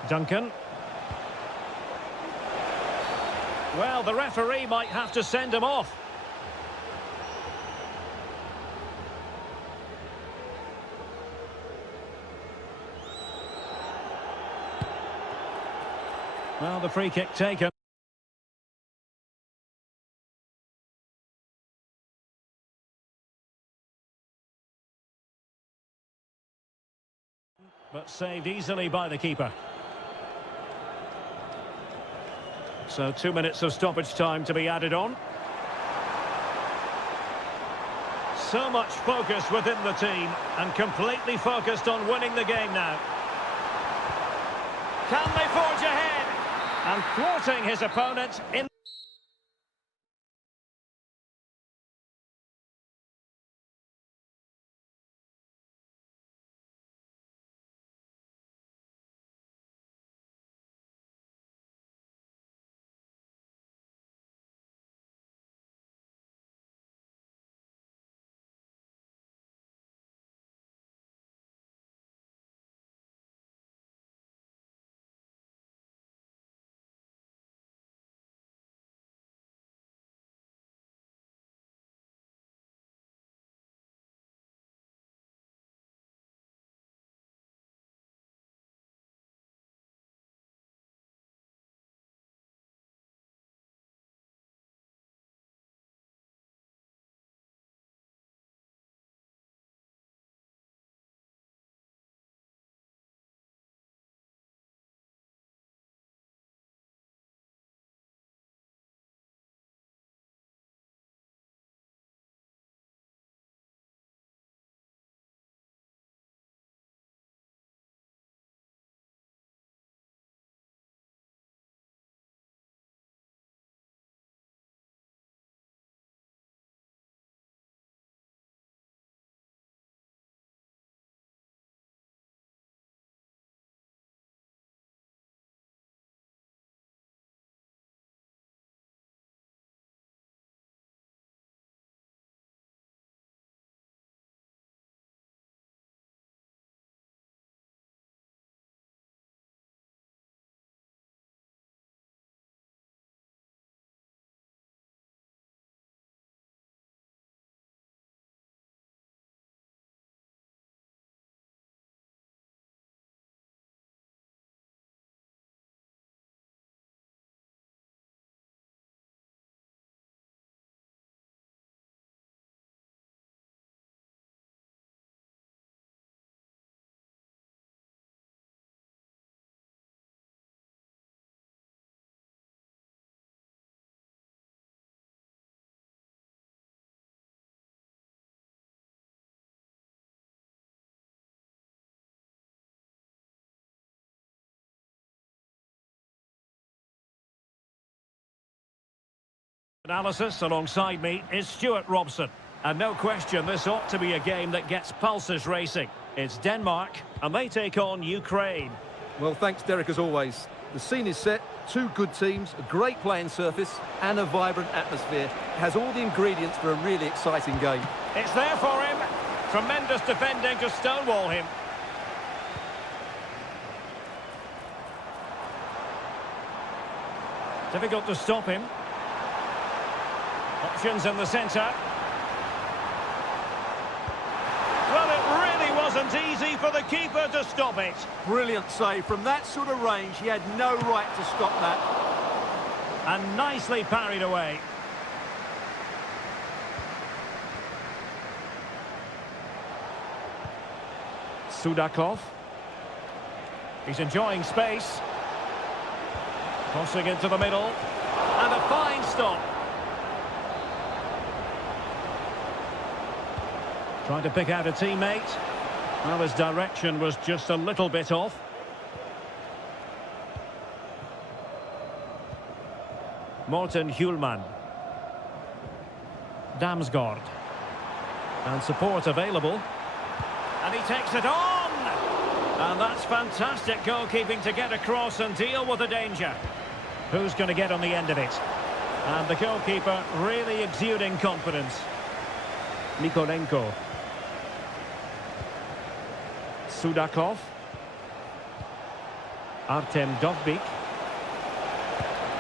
Duncan. Well, the referee might have to send him off. Well, the free kick taken. But saved easily by the keeper. So 2 minutes of stoppage time to be added on. So much focus within the team and completely focused on winning the game now. Can they forge ahead? And thwarting his opponent in analysis. Alongside me is Stuart Robson. And no question, this ought to be a game that gets pulses racing. It's Denmark, and they take on Ukraine. Well, thanks, Derek, as always. The scene is set, two good teams, a great playing surface, and a vibrant atmosphere. It has all the ingredients for a really exciting game. It's there for him. Tremendous defending to stonewall him. Difficult to stop him. Options in the centre. Well, it really wasn't easy for the keeper to stop it. Brilliant save. From that sort of range, he had no right to stop that. And nicely parried away. Sudakov. He's enjoying space. Crossing into the middle. And a fine stop. Trying to pick out a teammate. Well, his direction was just a little bit off. Morten Hjulman. Damsgaard. And support available. And he takes it on! And that's fantastic goalkeeping to get across and deal with the danger. Who's going to get on the end of it? And the goalkeeper really exuding confidence. Nikolenko. Sudakov. Artem Dovbyk.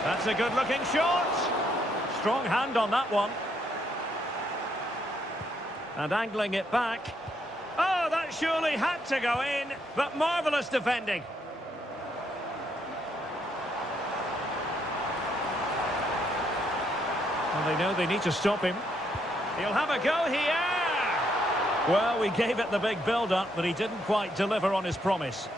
That's a good-looking shot. Strong hand on that one. And angling it back. Oh, that surely had to go in, but marvellous defending. And they know they need to stop him. He'll have a go here. Well, we gave it the big build-up, but he didn't quite deliver on his promise.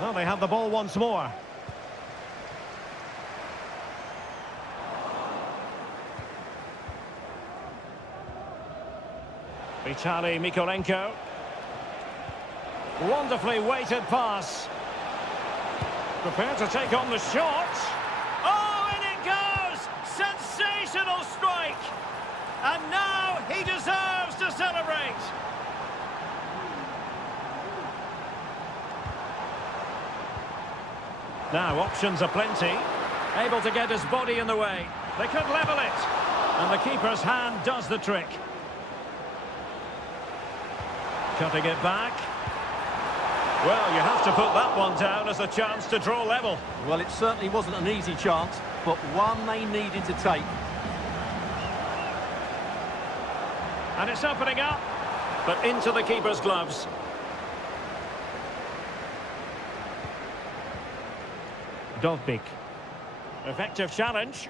Well, they have the ball once more. Vitaly Mikolenko. Wonderfully weighted pass. Prepared to take on the shot. Oh, and it goes! Sensational strike! And now he deserves to celebrate. Now options are plenty. Able to get his body in the way. They could level it. And the keeper's hand does the trick. Cutting it back. Well, you have to put that one down as a chance to draw level. Well, it certainly wasn't an easy chance, but one they needed to take. And it's opening up, but into the keeper's gloves. Dovbyk. Effective challenge.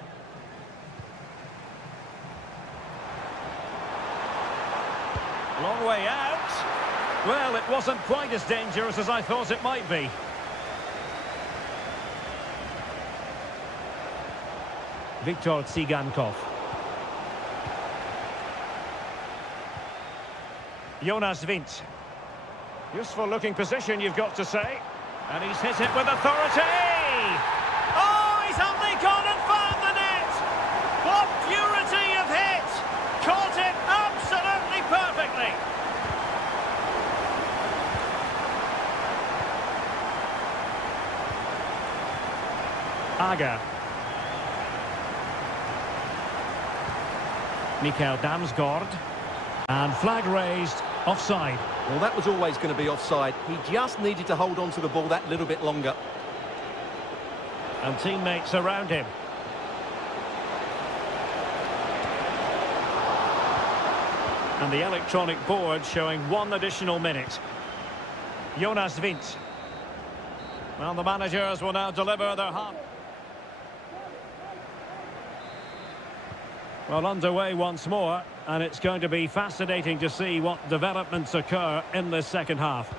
Long way out. Well, it wasn't quite as dangerous as I thought it might be. Viktor Tsigankov. Jonas Vint. Useful looking position, you've got to say. And he's hit it with authority! Oh, he's only gone and found the net! What purity of hit! Caught it absolutely perfectly! Aga. Mikael Damsgaard. And flag raised, offside. Well, that was always going to be offside. He just needed to hold on to the ball that little bit longer. And teammates around him. And the electronic board showing 1 additional minute. Jonas Vint. Well, the managers will now deliver their half. Well, underway once more, and it's going to be fascinating to see what developments occur in this second half.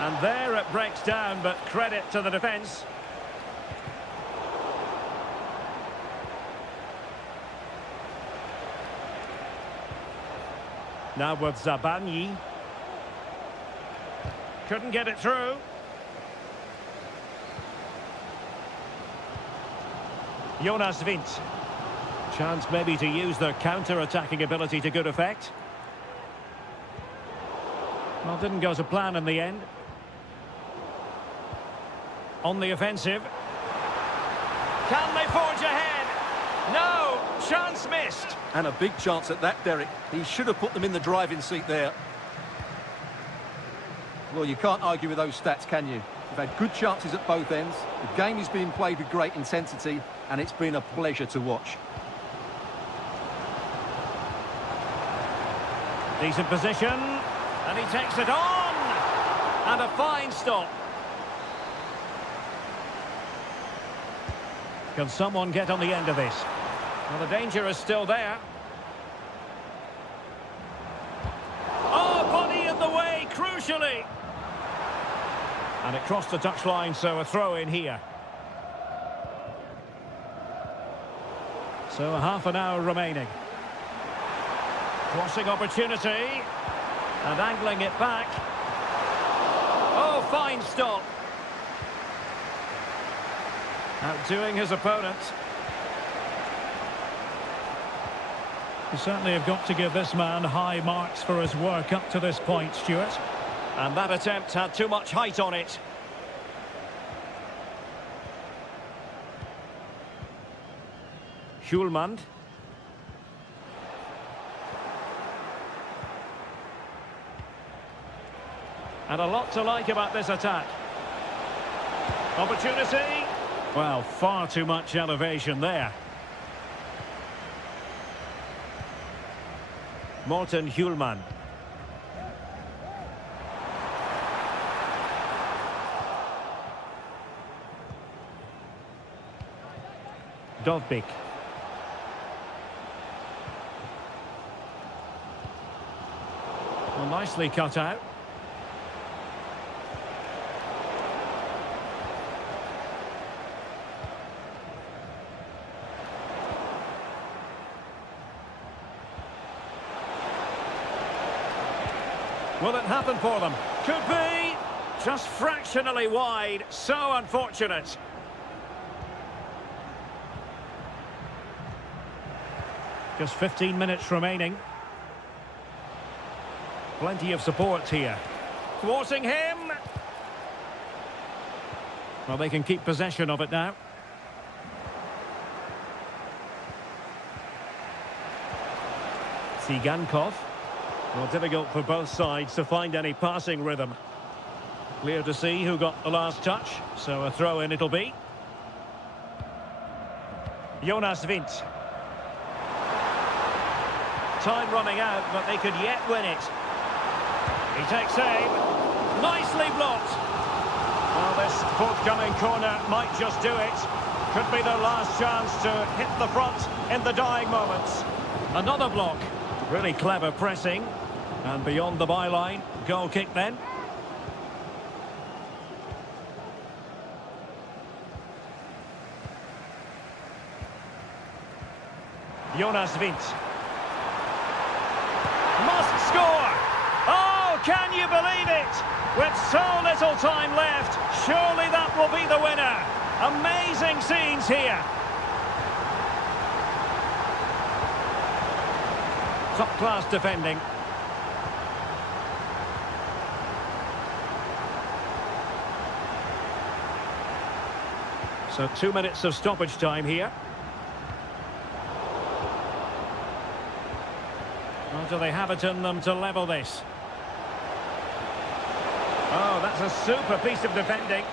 And there it breaks down, but credit to the defence. Now with Zabanyi. Couldn't get it through. Jonas Vint. Chance maybe to use their counter-attacking ability to good effect. Well, didn't go to plan in the end. On the offensive. Can they forge ahead? No! Chance missed! And a big chance at that, Derek. He should have put them in the driving seat there. Well, you can't argue with those stats, can you? You've had good chances at both ends. The game is being played with great intensity, and it's been a pleasure to watch. Decent position, and he takes it on! And a fine stop. Can someone get on the end of this? Well, the danger is still there. Oh, body in the way, crucially! And it crossed the touchline, so a throw in here. So half an hour remaining. Crossing opportunity. And angling it back. Oh, fine stop. Outdoing his opponent. You certainly have got to give this man high marks for his work up to this point, Stuart. And that attempt had too much height on it. Schulmand. And a lot to like about this attack. Opportunity. Well, far too much elevation there. Morten Hjulman. Dovbik. Well, nicely cut out. Will it happen for them? Could be. Just fractionally wide. So unfortunate. Just 15 minutes remaining. Plenty of support here. Thwarting him. Well, they can keep possession of it now. Tsigankov. Well, difficult for both sides to find any passing rhythm. Clear to see who got the last touch, so a throw-in it'll be. Jonas Vint. Time running out, but they could yet win it. He takes aim. Nicely blocked. Well, this forthcoming corner might just do it. Could be their last chance to hit the front in the dying moments. Another block. Really clever pressing. And beyond the byline, goal kick then. Jonas Vint. Must score! Oh, can you believe it? With so little time left, surely that will be the winner. Amazing scenes here. Top-class defending. So 2 minutes of stoppage time here. Or do they have it in them to level this? Oh, that's a super piece of defending.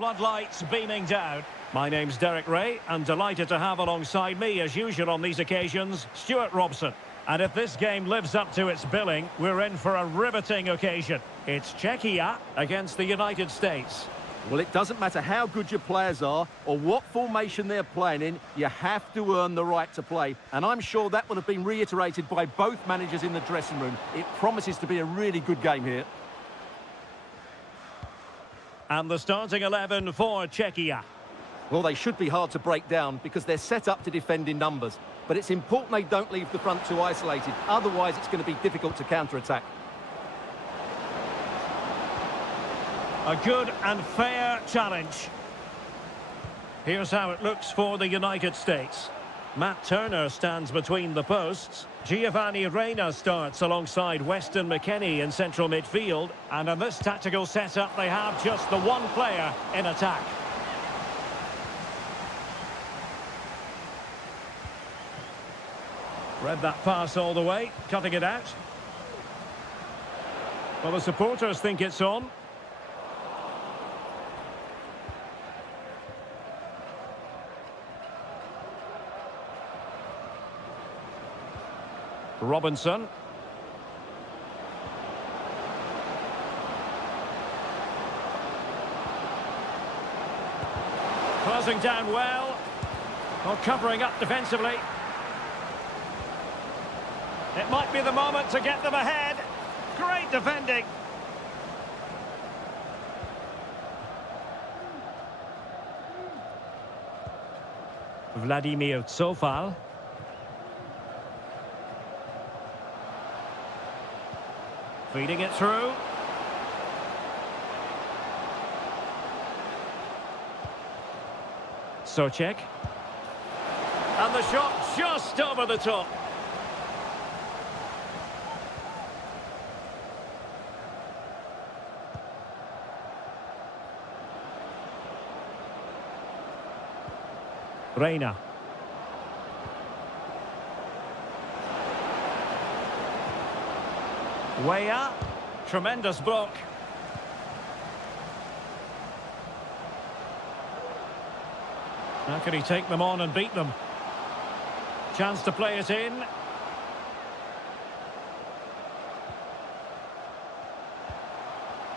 Floodlights beaming down. My name's Derek Ray, and delighted to have alongside me, as usual on these occasions, Stuart Robson. And if this game lives up to its billing, we're in for a riveting occasion. It's Czechia against the United States. Well, it doesn't matter how good your players are or what formation they're playing in, you have to earn the right to play. And I'm sure that will have been reiterated by both managers in the dressing room. It promises to be a really good game here. And the starting 11 for Czechia. Well, they should be hard to break down because they're set up to defend in numbers. But it's important they don't leave the front too isolated. Otherwise, it's going to be difficult to counter-attack. A good and fair challenge. Here's how it looks for the United States. Matt Turner stands between the posts. Giovanni Reyna starts alongside Weston McKennie in central midfield. And in this tactical setup, they have just the one player in attack. Read that pass all the way, cutting it out. Well, the supporters think it's on. Robinson. Closing down well. Or covering up defensively. It might be the moment to get them ahead. Great defending. Vladimir Tsofal. Feeding it through. Socek. And the shot just over the top. Reyna. Weah. Tremendous block. How can he take them on and beat them? Chance to play it in.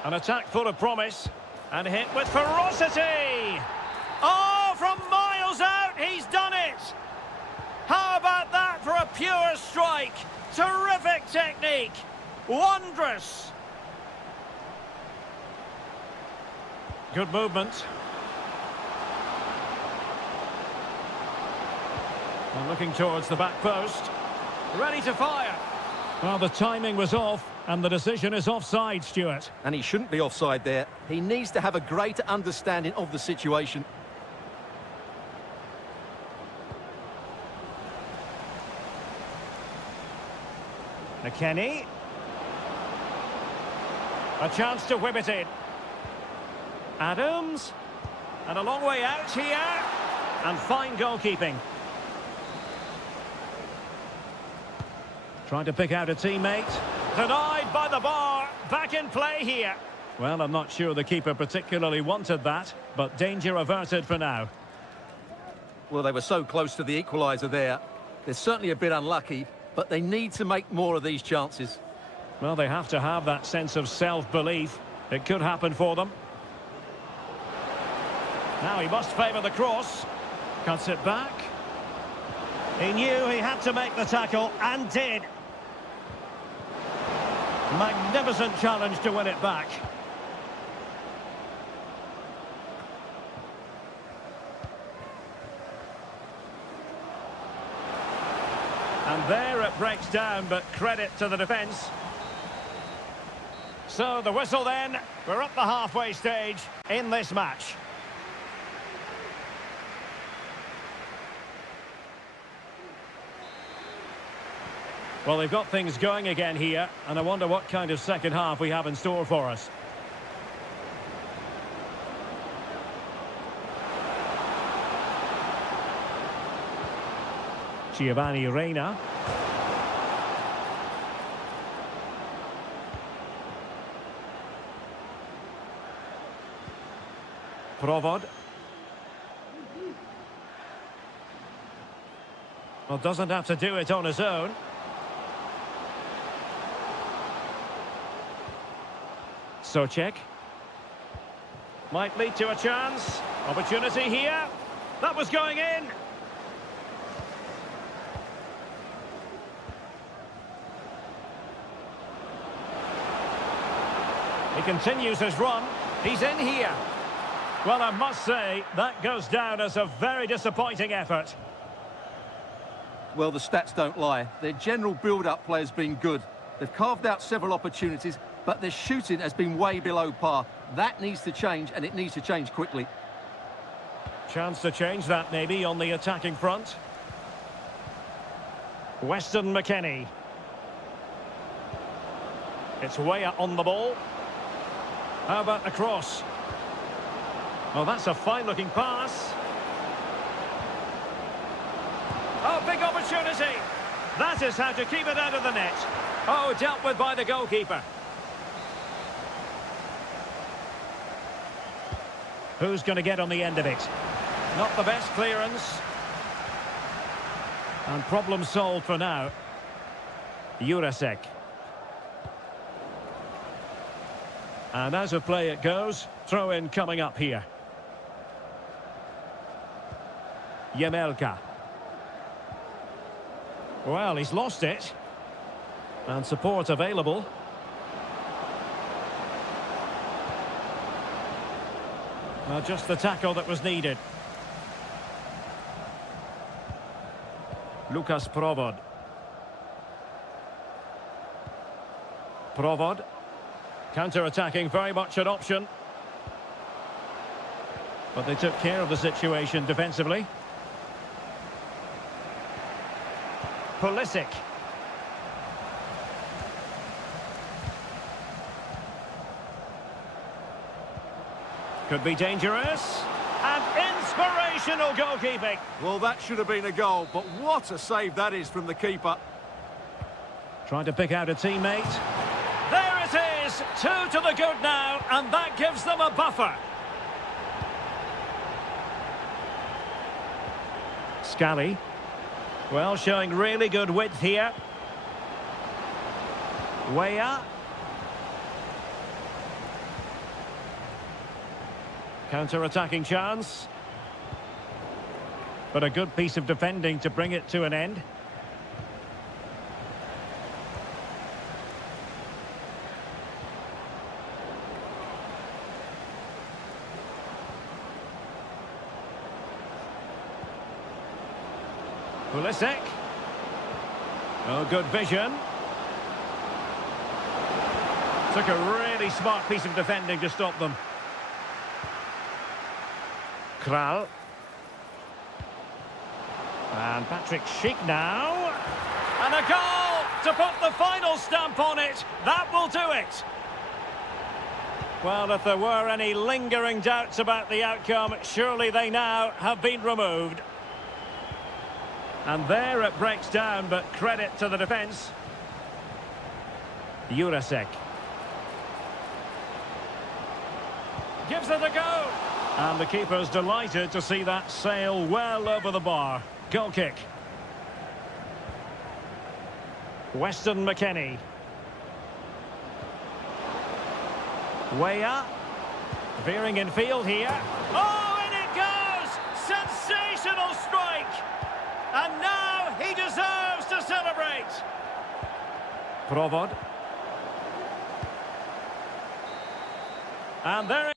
An attack full of promise. And hit with ferocity! Oh, from miles out, he's done it! How about that for a pure strike? Terrific technique! Wondrous! Good movement. And looking towards the back post. Ready to fire. Well, the timing was off, and the decision is offside, Stuart. And he shouldn't be offside there. He needs to have a greater understanding of the situation. McKennie. A chance to whip it in. Adams. And a long way out here. And fine goalkeeping. Trying to pick out a teammate. Denied by the bar. Back in play here. Well, I'm not sure the keeper particularly wanted that, but danger averted for now. Well, they were so close to the equaliser there. They're certainly a bit unlucky, but they need to make more of these chances. Well, they have to have that sense of self-belief. It could happen for them. Now he must favour the cross. Cuts it back. He knew he had to make the tackle, and did. Magnificent challenge to win it back. And there it breaks down, but credit to the defence. So the whistle then. We're at the halfway stage in this match. Well, they've got things going again here, and I wonder what kind of second half we have in store for us. Giovanni Reyna. Provod. Well, doesn't have to do it on his own. Socek. Might lead to a chance. Opportunity here. That was going in. He continues his run. He's in here. Well, I must say, that goes down as a very disappointing effort. Well, the stats don't lie. Their general build-up play has been good. They've carved out several opportunities, but their shooting has been way below par. That needs to change, and it needs to change quickly. Chance to change that, maybe, on the attacking front. Weston McKennie. It's way up on the ball. How about the cross? Oh, that's a fine-looking pass. Oh, big opportunity. That is how to keep it out of the net. Oh, dealt with by the goalkeeper. Who's going to get on the end of it? Not the best clearance. And problem solved for now. Jurasek. And as of play it goes, throw-in coming up here. Jemelka. Well, he's lost it. And support available. Well, just the tackle that was needed. Lukas Provod. Provod. Counter-attacking, very much an option. But they took care of the situation defensively. Pulisic. Could be dangerous. And inspirational goalkeeping. Well, that should have been a goal, but what a save that is from the keeper. Trying to pick out a teammate. There it is! 2 to the good now, and that gives them a buffer. Scally. Well, showing really good width here. Weah. Counter-attacking chance. But a good piece of defending to bring it to an end. Pulisic. Oh, good vision. Took a really smart piece of defending to stop them. Kral. And Patrick Schick now. And a goal to put the final stamp on it. That will do it. Well, if there were any lingering doubts about the outcome, surely they now have been removed. And there it breaks down, but credit to the defence. Jurasek. Gives it a go. And the keeper's delighted to see that sail well over the bar. Goal kick. Weston McKennie. Weah. Veering in field here. Oh, and it goes! Sensational strike! And now he deserves to celebrate. Provod. And there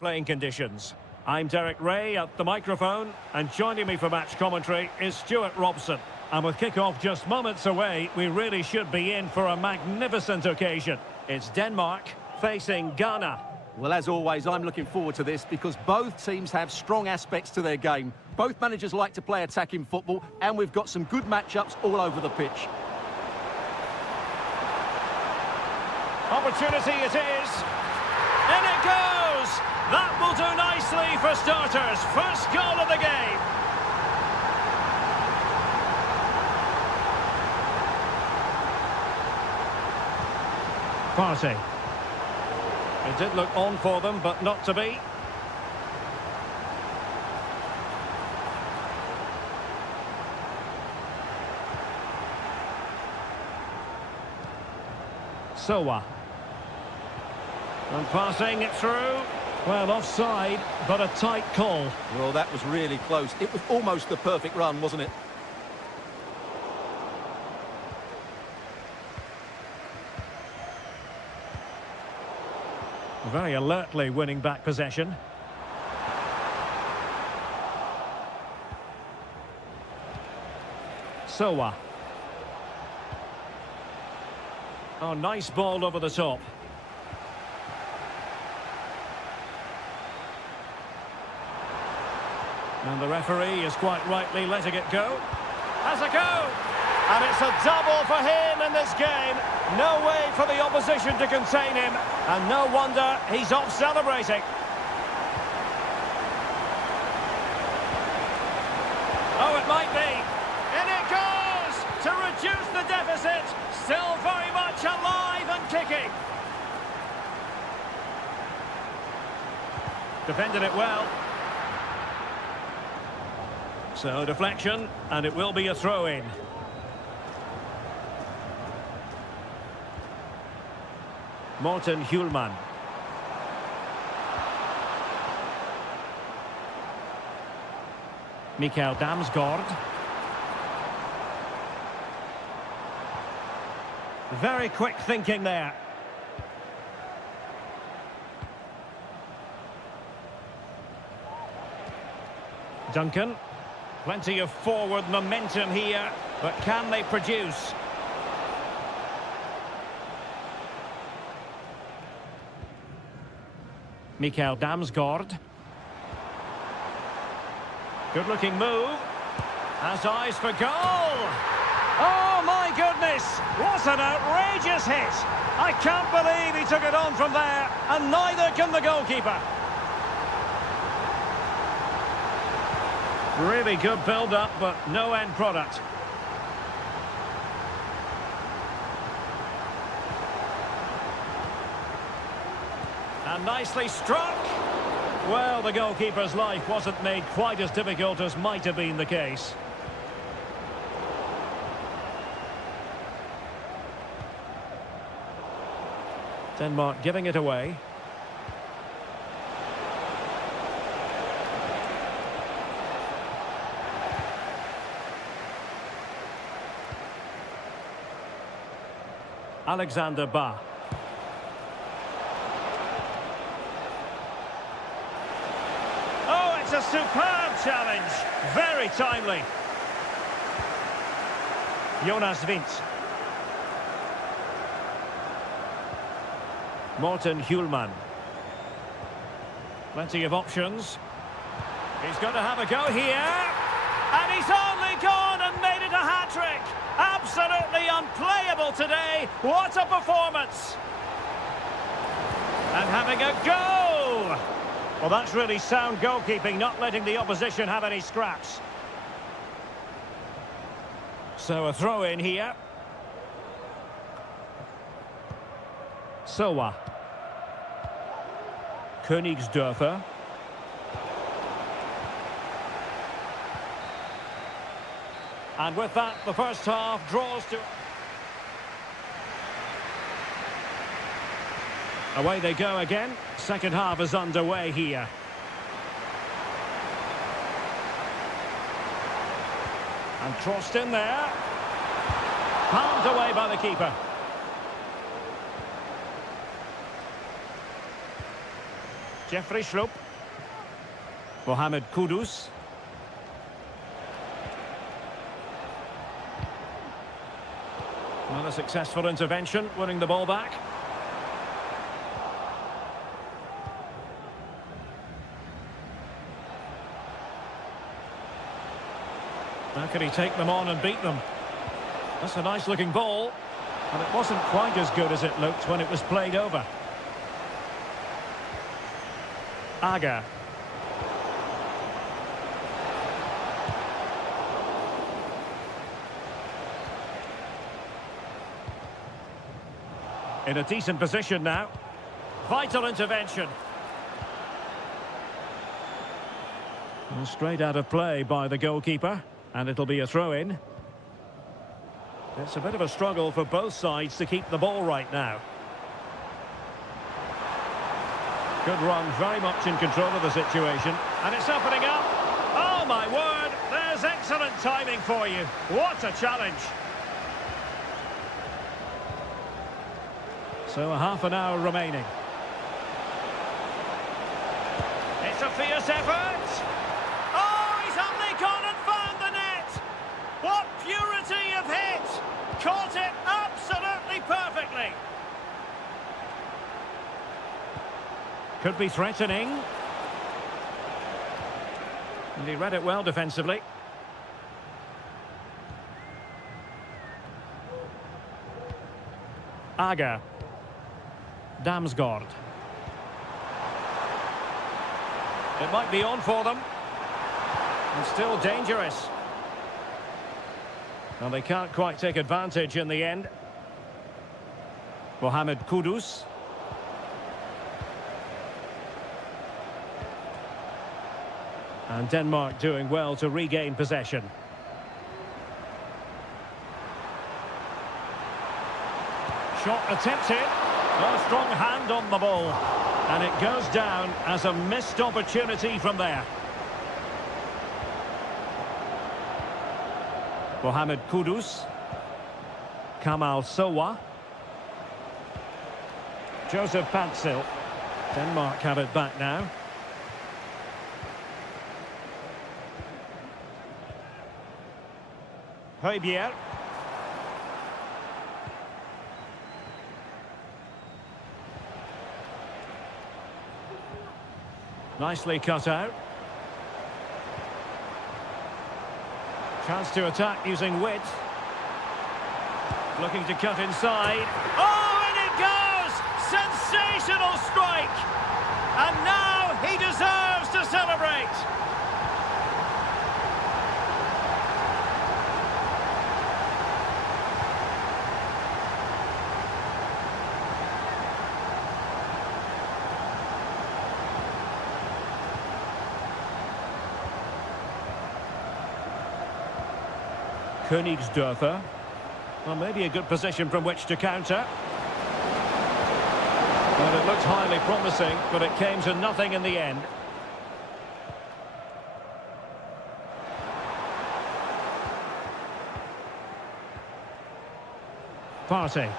Playing conditions. I'm Derek Ray at the microphone, and joining me for match commentary is Stuart Robson. And with kick-off just moments away, we really should be in for a magnificent occasion. It's Denmark facing Ghana. Well, as always, I'm looking forward to this because both teams have strong aspects to their game. Both managers like to play attacking football, and we've got some good matchups all over the pitch. Opportunity it is. In it goes! That will do nicely for starters. First goal of the game. Party. It did look on for them, but not to be. Sowa. And passing it through. Well, offside, but a tight call. Well, that was really close. It was almost the perfect run, wasn't it? Very alertly winning back possession. Sowa. Oh, nice ball over the top. And the referee is quite rightly letting it go. Has a go! And it's a double for him in this game. No way for the opposition to contain him. And no wonder he's off celebrating. Oh, it might be. In it goes! To reduce the deficit. Still very much alive and kicking. Defended it well. So deflection, and it will be a throw-in. Morten Hjulman. Mikael Damsgaard. Very quick thinking there. Duncan. Plenty of forward momentum here, but can they produce? Mikael Damsgaard. Good-looking move. Has eyes for goal. Oh, my goodness! What an outrageous hit! I can't believe he took it on from there, and neither can the goalkeeper. Really good build-up, but no end product. And nicely struck. Well, the goalkeeper's life wasn't made quite as difficult as might have been the case. Denmark giving it away. Alexander Ba. Oh, it's a superb challenge. Very timely. Jonas Vint. Morten Hjulman. Plenty of options. He's going to have a go here. And he's only gone and made it a hat-trick. Absolutely unplayable today. What a performance. And having a go. Well, that's really sound goalkeeping, not letting the opposition have any scraps. So a throw in here. Sowa. Königsdörfer. And with that, the first half draws to... Away they go again. Second half is underway here. And crossed in there. Palmed away by the keeper. Jeffrey Schlupp. Mohamed Kudus. Not a successful intervention, winning the ball back. How can he take them on and beat them? That's a nice looking ball, and it wasn't quite as good as it looked when it was played over. Aga. In a decent position now. Vital intervention. And straight out of play by the goalkeeper, and it'll be a throw-in. It's a bit of a struggle for both sides to keep the ball right now. Good run, very much in control of the situation. And it's opening up. Oh, my word. There's excellent timing for you. What a challenge. So a half an hour remaining. It's a fierce effort. Oh, he's only gone and found the net. What purity of hit. Caught it absolutely perfectly. Could be threatening. And he read it well defensively. Aga. Damsgaard. It might be on for them. And still dangerous. Well, they can't quite take advantage in the end. Mohamed Kudus. And Denmark doing well to regain possession. Shot attempted. A strong hand on the ball. And it goes down as a missed opportunity from there. Mohamed Kudus. Kamal Sowa. Joseph Pantsil. Denmark have it back now. Højbjerg. Nicely cut out. Chance to attack using width. Looking to cut inside. Oh, and it goes! Sensational strike! And now he deserves to celebrate! Königsdörfer. Well, maybe a good position from which to counter. Well, it looked highly promising, but it came to nothing in the end. Partey.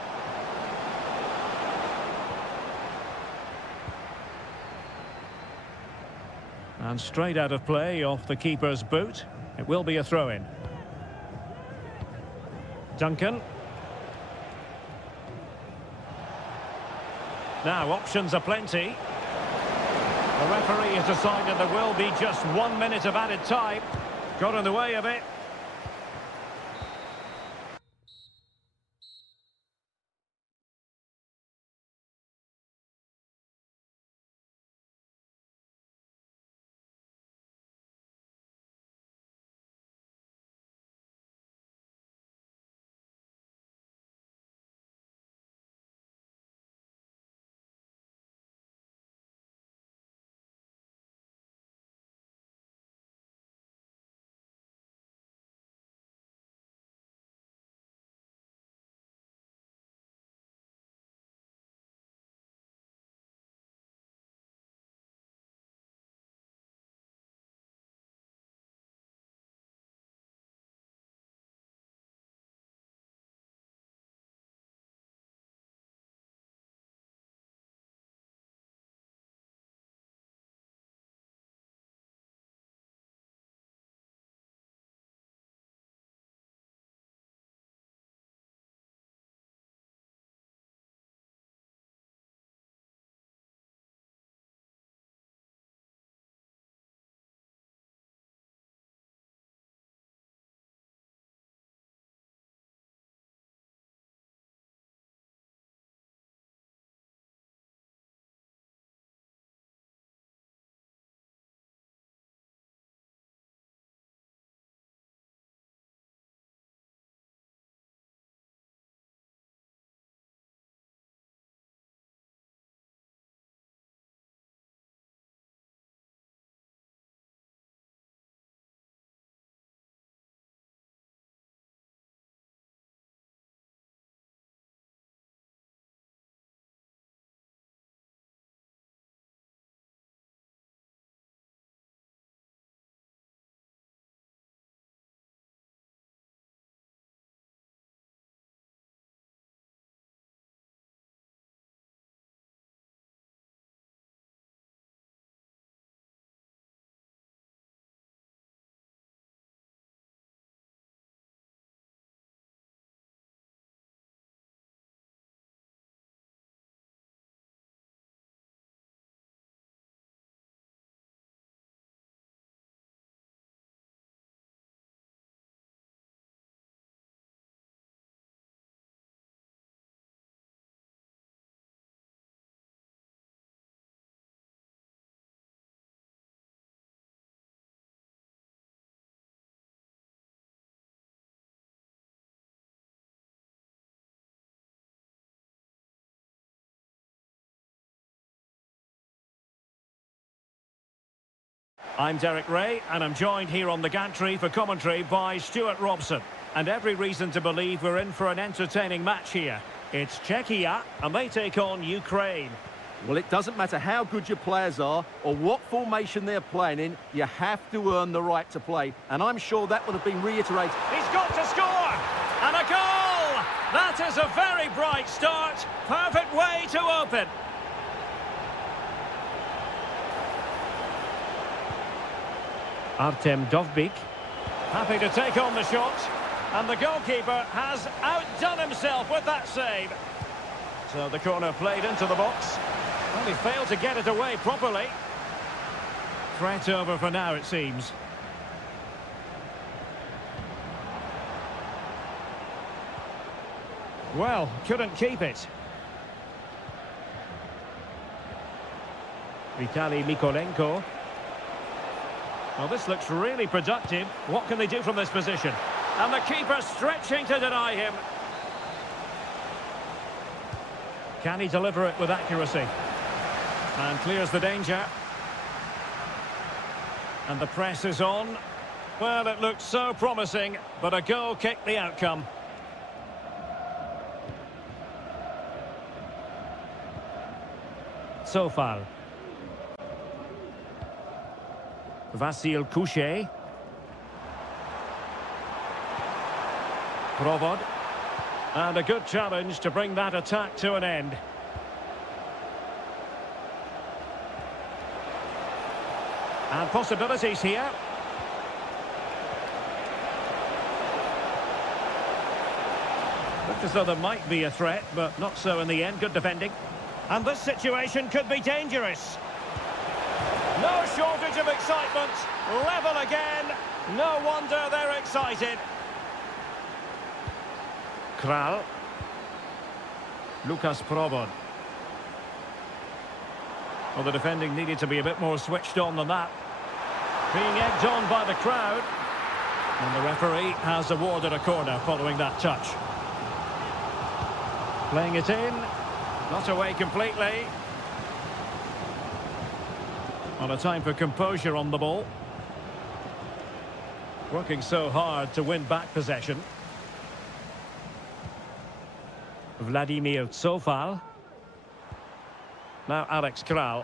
And straight out of play off the keeper's boot. It will be a throw-in. Duncan. Now, options are plenty. The referee has decided there will be just 1 minute of added time. Got in the way of it. I'm Derek Ray, and I'm joined here on the gantry for commentary by Stuart Robson. And every reason to believe we're in for an entertaining match here. It's Czechia, and they take on Ukraine. Well, it doesn't matter how good your players are or what formation they're playing in, you have to earn the right to play. And I'm sure that would have been reiterated. He's got to score! And a goal! That is a very bright start. Perfect way to open. Artem Dovbyk, happy to take on the shot, and the goalkeeper has outdone himself with that save. So the corner played into the box. Well, he failed to get it away properly. Threat over for now, it seems. Well, couldn't keep it. Vitaly Mykolenko. Well, this looks really productive. What can they do from this position? And the keeper stretching to deny him. Can he deliver it with accuracy? And clears the danger. And the press is on. Well, it looked so promising, but a goal kicked the outcome. Sofal. Vasil Couchet. Provod. And a good challenge to bring that attack to an end. And possibilities here. Looked as though there might be a threat, but not so in the end. Good defending. And this situation could be dangerous. No shortage of excitement. Level again. No wonder they're excited. Kral. Lukas Provod. Well, the defending needed to be a bit more switched on than that. Being egged on by the crowd. And the referee has awarded a corner following that touch. Playing it in. Not away completely. On a time for composure on the ball. Working so hard to win back possession. Vladimir Sofal. Now Alex Kral.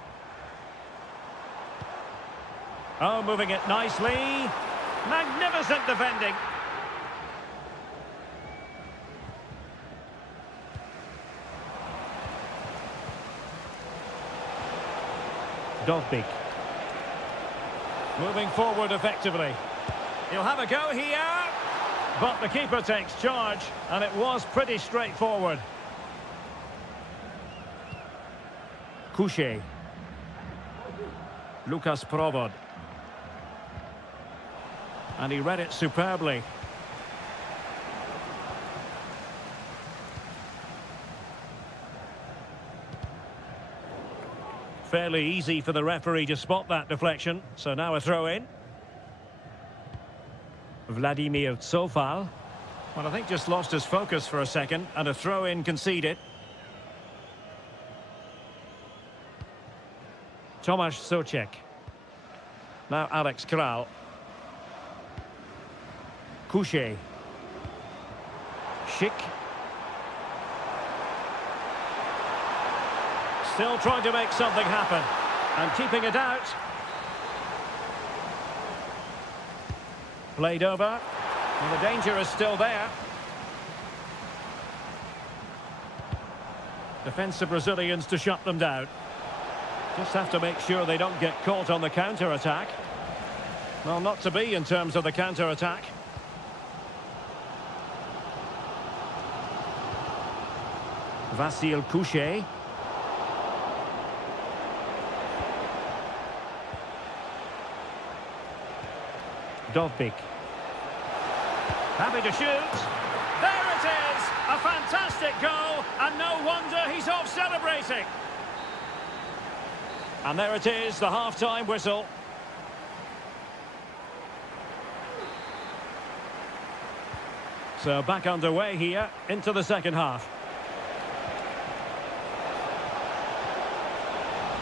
Oh, moving it nicely. Magnificent defending. Dovbyk. Moving forward effectively. He'll have a go here. But the keeper takes charge, and it was pretty straightforward. Couchet. Lukas Provod. And he read it superbly. Fairly easy for the referee to spot that deflection, so now a throw-in. Vladimir Sofal. Well, I think just lost his focus for a second, and a throw-in conceded. Tomasz Souček. Now Alex Kral. Couchet. Schick. Still trying to make something happen. And keeping it out. Played over. And the danger is still there. Defensive Brazilians to shut them down. Just have to make sure they don't get caught on the counter-attack. Well, not to be in terms of the counter-attack. Vasil Couchet. Dovbyk. Happy to shoot. There it is! A fantastic goal, and no wonder he's off celebrating. And there it is, the half-time whistle. So back underway here, into the second half.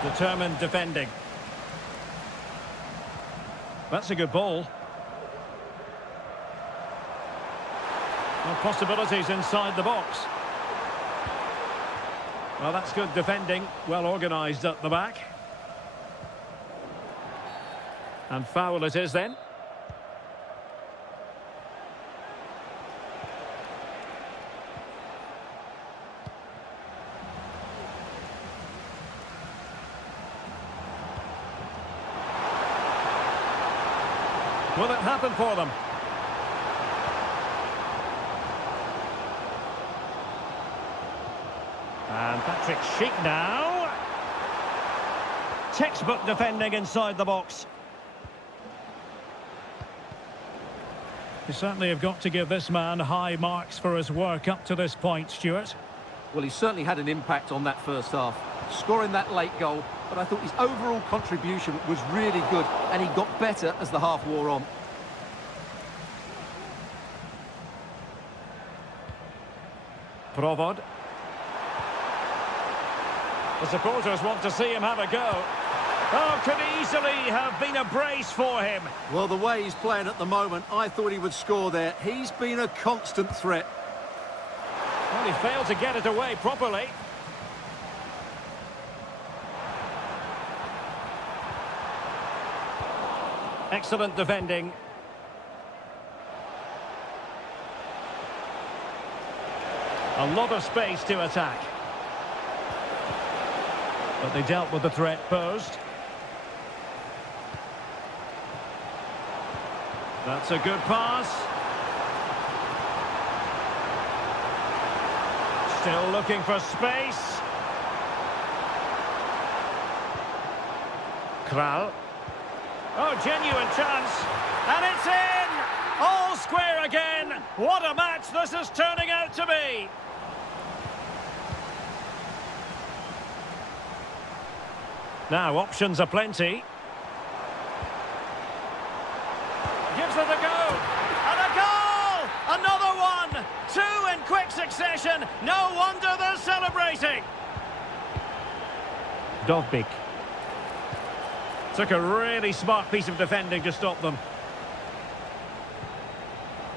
Determined defending. That's a good ball. Well, possibilities inside the box. Well, that's good defending. Well organised at the back. And foul it is then. Will it happen for them? And Patrick Schick now. Textbook defending inside the box. You certainly have got to give this man high marks for his work up to this point, Stuart. Well, he certainly had an impact on that first half, scoring that late goal, but I thought his overall contribution was really good, and he got better as the half wore on. Provod. The supporters want to see him have a go. Oh, could easily have been a brace for him. Well, the way he's playing at the moment, I thought he would score there. He's been a constant threat. Well, he failed to get it away properly. Excellent defending. A lot of space to attack. But they dealt with the threat posed. That's a good pass. Still looking for space. Kral. Oh, genuine chance. And it's in! All square again. What a match this is turning out to be. Now, options are plenty. Gives it a go. And a goal! Another one! Two in quick succession. No wonder they're celebrating. Dovbik. Took a really smart piece of defending to stop them.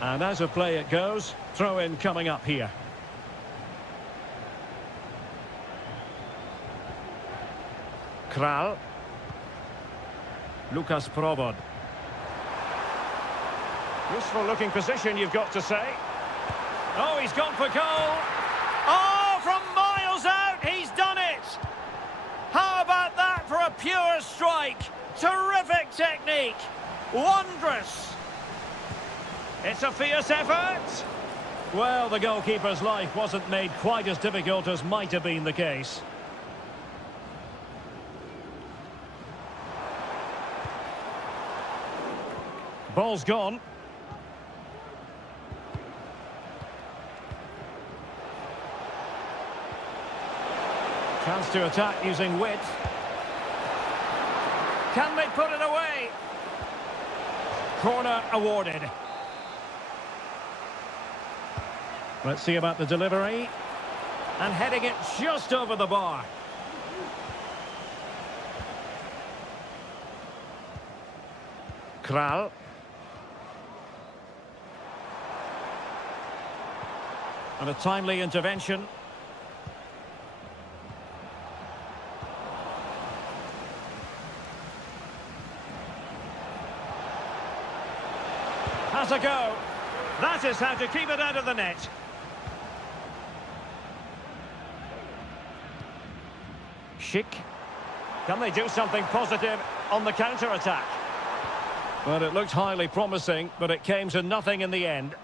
And as of play it goes, throw-in coming up here. Kral. Lucas Provod. Useful looking position, you've got to say. Oh, he's gone for goal. Oh, from miles out, he's done it. How about that for a pure strike? Terrific technique. Wondrous. It's a fierce effort. Well, the goalkeeper's life wasn't made quite as difficult as might have been the case. Ball's gone. Chance to attack using width. Can they put it away? Corner awarded. Let's see about the delivery. And heading it just over the bar. Kral. And a timely intervention. Has a go. That is how to keep it out of the net. Schick. Can they do something positive on the counter-attack? Well, it looked highly promising, but it came to nothing in the end.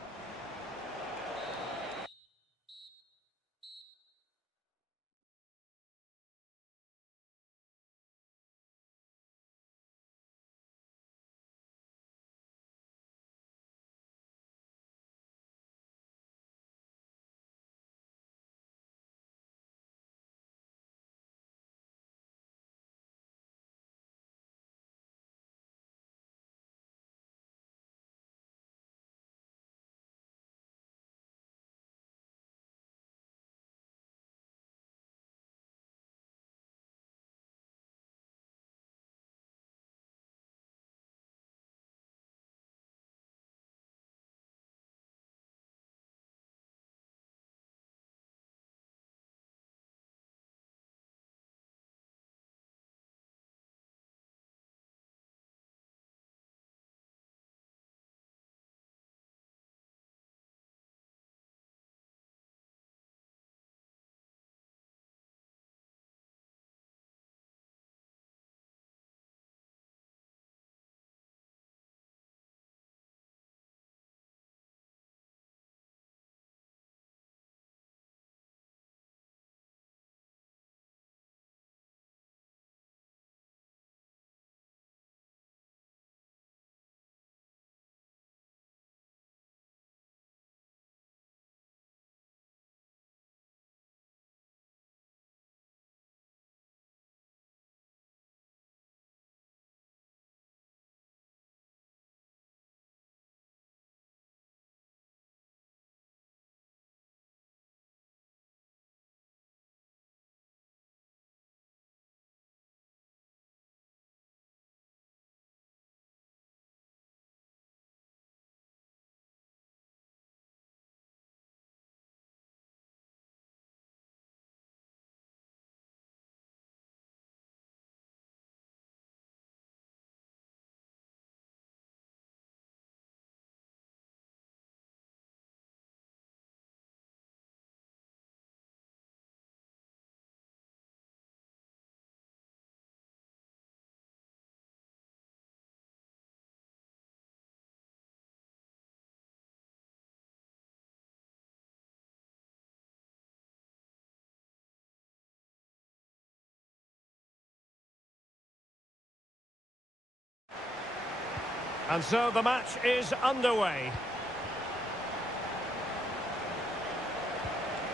And so the match is underway.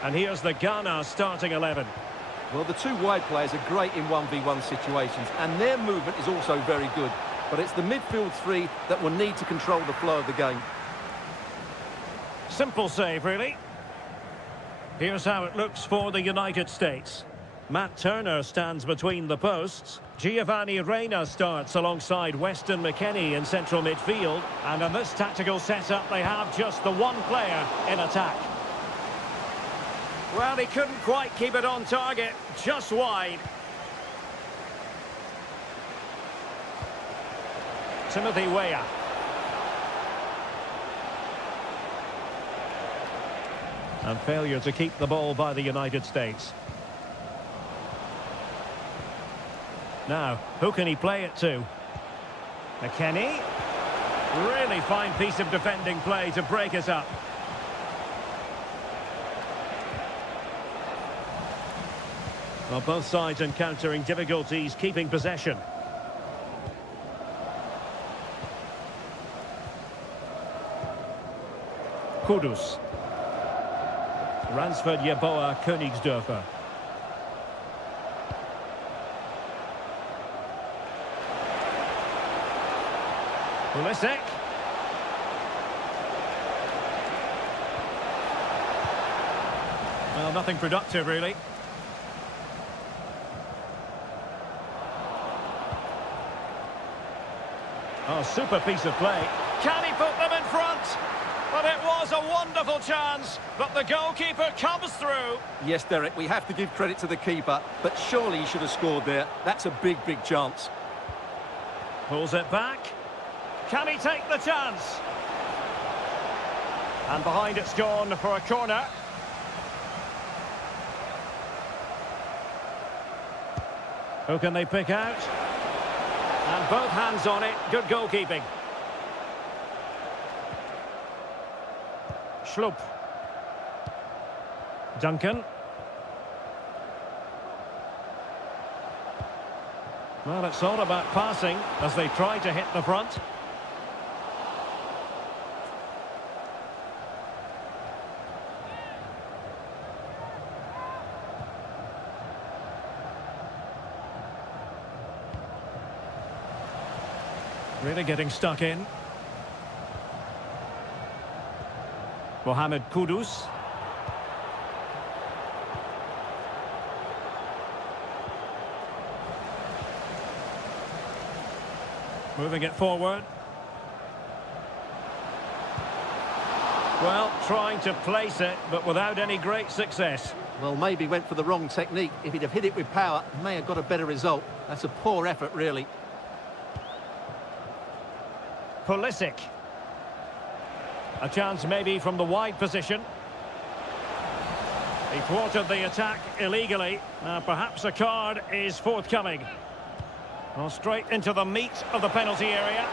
And here's the Ghana starting 11. Well, the two wide players are great in 1v1 situations, and their movement is also very good. But it's the midfield three that will need to control the flow of the game. Simple save, really. Here's how it looks for the United States. Matt Turner stands between the posts. Giovanni Reina starts alongside Weston McKennie in central midfield. And in this tactical setup, they have just the one player in attack. Well, he couldn't quite keep it on target, just wide. Timothy Weah. And failure to keep the ball by the United States. Now, who can he play it to? McKennie. Really fine piece of defending play to break it up. Well, both sides encountering difficulties keeping possession. Kudus. Ransford Yeboah Königsdörfer. Pulisic. Well, nothing productive, really. Oh, super piece of play. Can he put them in front? But it was a wonderful chance, but the goalkeeper comes through. Yes, Derek, we have to give credit to the keeper, but surely he should have scored there. That's a big, big chance. Pulls it back. Can he take the chance? And behind it's gone for a corner. Who can they pick out? And both hands on it. Good goalkeeping. Schlupp. Duncan. Well, it's all about passing as they try to hit the front. Really getting stuck in. Mohamed Kudus. Moving it forward. Well, trying to place it, but without any great success. Well, maybe went for the wrong technique. If he'd have hit it with power, he may have got a better result. That's a poor effort, really. Pulisic. A chance maybe from the wide position. He thwarted the attack illegally. Perhaps a card is forthcoming. Well, straight into the meat of the penalty area.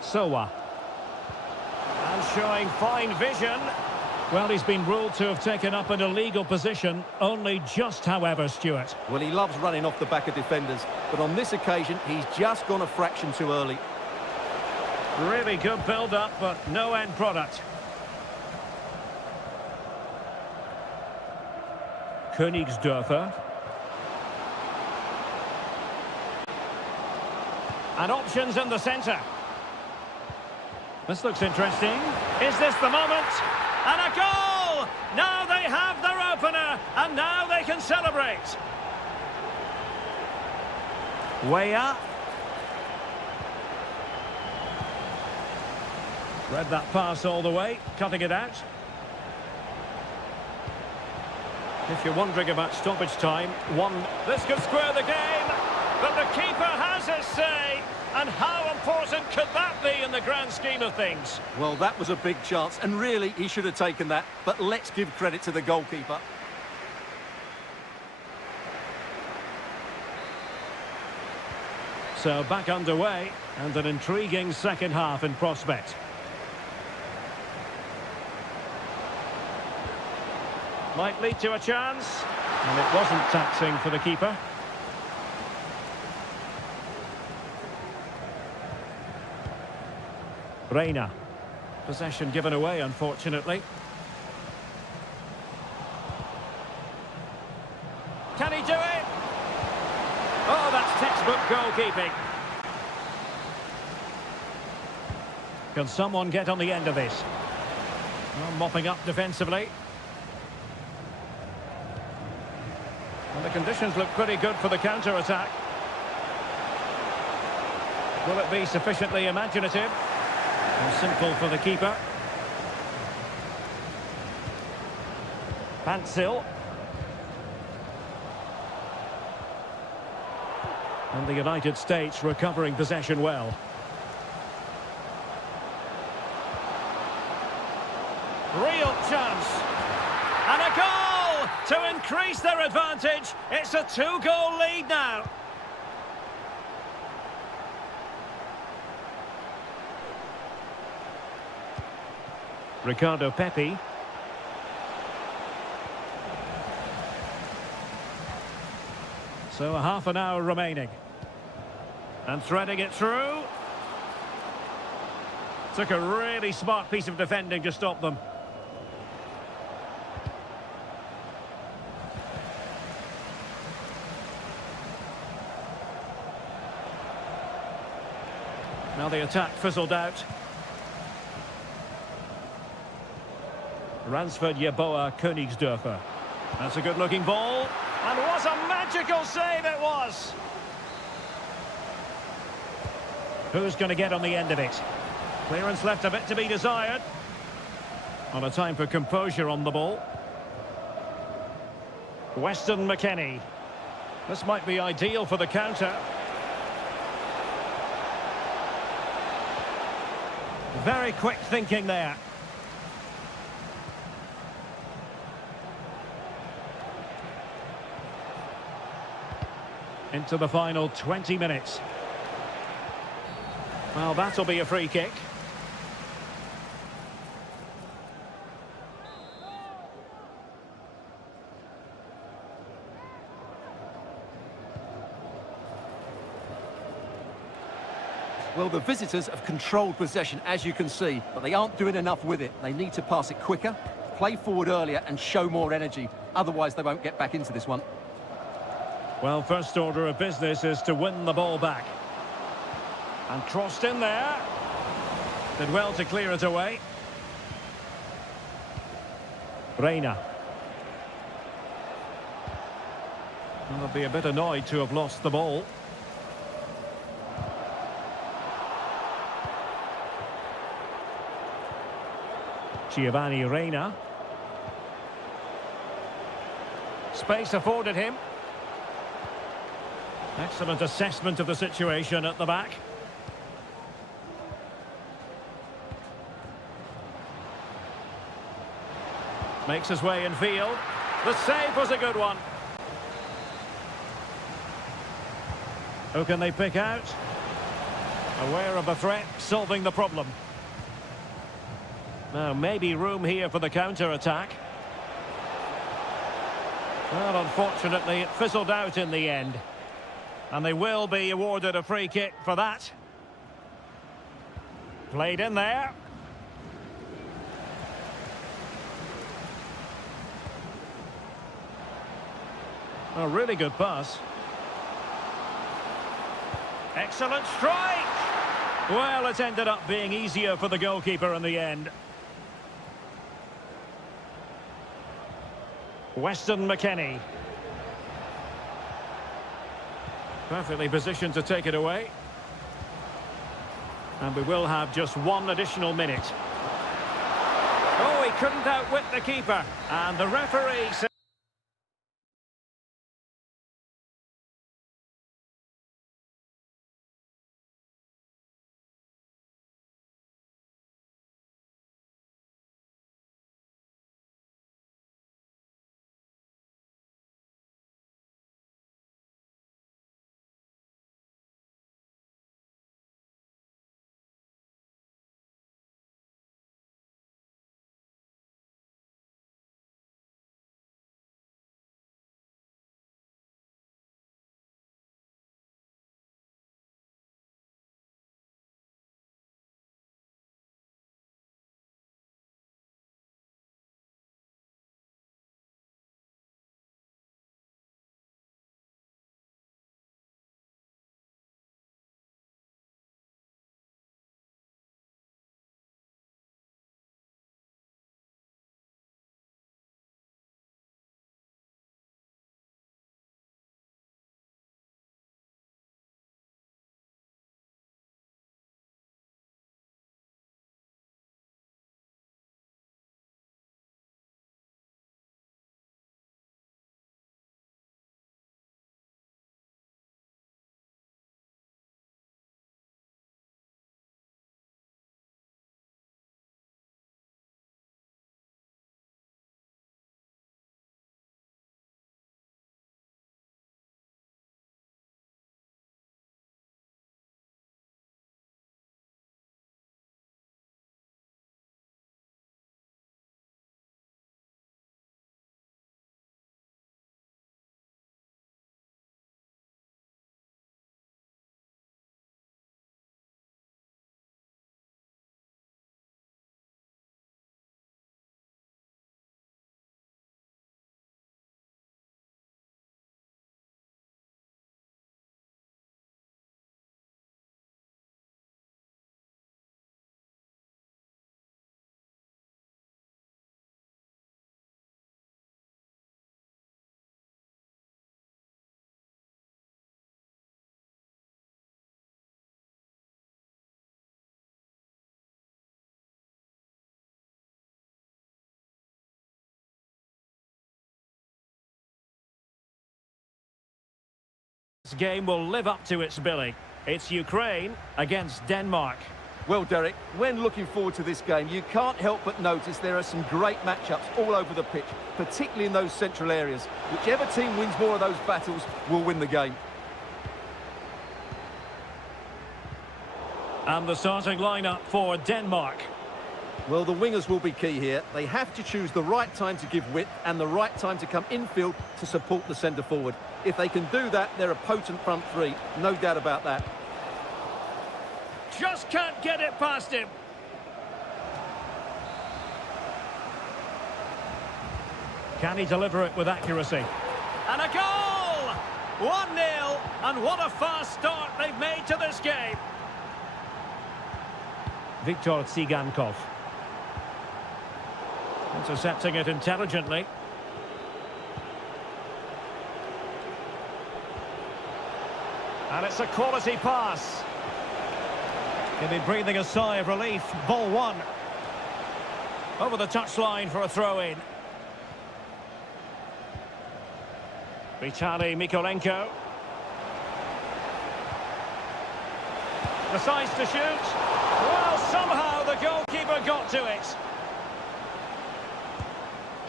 Sowa. And showing fine vision. Well, he's been ruled to have taken up an illegal position. Only just, however, Stuart. Well, he loves running off the back of defenders, but on this occasion, he's just gone a fraction too early. Really good build-up, but no end product. Königsdörfer. And options in the centre. This looks interesting. Is this the moment? And a goal! Now they have their opener, and now they can celebrate. Weah. Read that pass all the way, cutting it out. If you're wondering about stoppage time, this could square the game, but the keeper has his say. And how important could that be in the grand scheme of things? Well, that was a big chance, and really, he should have taken that. But let's give credit to the goalkeeper. So back underway, and an intriguing second half in prospect. Might lead to a chance, and it wasn't taxing for the keeper. Reina. Possession given away, unfortunately. Can he do it? Oh, that's textbook goalkeeping. Can someone get on the end of this? Oh, mopping up defensively. And the conditions look pretty good for the counter-attack. Will it be sufficiently imaginative? And simple for the keeper. Pansil. And the United States recovering possession well. Real chance. And a goal to increase their advantage. It's a 2-goal lead now. Ricardo Pepi. So a half an hour remaining. And threading it through. Took a really smart piece of defending to stop them. Now the attack fizzled out. Ransford Yeboah Königsdörfer. That's a good-looking ball. And what a magical save it was! Who's going to get on the end of it? Clearance left a bit to be desired. On a time for composure on the ball. Weston McKennie. This might be ideal for the counter. Very quick thinking there. Into the final 20 minutes. Well, that'll be a free kick. Well, the visitors have controlled possession, as you can see, but they aren't doing enough with it. They need to pass it quicker, play forward earlier and show more energy. Otherwise, they won't get back into this one. Well, first order of business is to win the ball back. And crossed in there. Did well to clear it away. Reina. Well, they'll be a bit annoyed to have lost the ball. Giovanni Reina. Space afforded him. Excellent assessment of the situation at the back. Makes his way in field. The save was a good one. Who can they pick out? Aware of the threat, solving the problem. Now, maybe room here for the counter-attack. Well, unfortunately, it fizzled out in the end. And they will be awarded a free kick for that. Played in there. A really good pass. Excellent strike! Well, it ended up being easier for the goalkeeper in the end. Weston McKennie. Perfectly positioned to take it away. And we will have just one additional minute. Oh, he couldn't outwit the keeper. And the referee said... this game will live up to its billing. It's Ukraine against Denmark. Well, Derek, when looking forward to this game, you can't help but notice there are some great matchups all over the pitch, particularly in those central areas. Whichever team wins more of those battles will win the game. And the starting lineup for Denmark. Well, the wingers will be key here. They have to choose the right time to give width and the right time to come infield to support the centre forward. If they can do that, they're a potent front three, no doubt about that. Just can't get it past him. Can he deliver it with accuracy? And a goal! 1-0, and what a fast start they've made to this game. Viktor Tsigankov. Intercepting it intelligently. And it's a quality pass. He'll be breathing a sigh of relief. Ball one. Over the touchline for a throw-in. Vitaly Mikolenko. Decides to shoot. Well, somehow the goalkeeper got to it.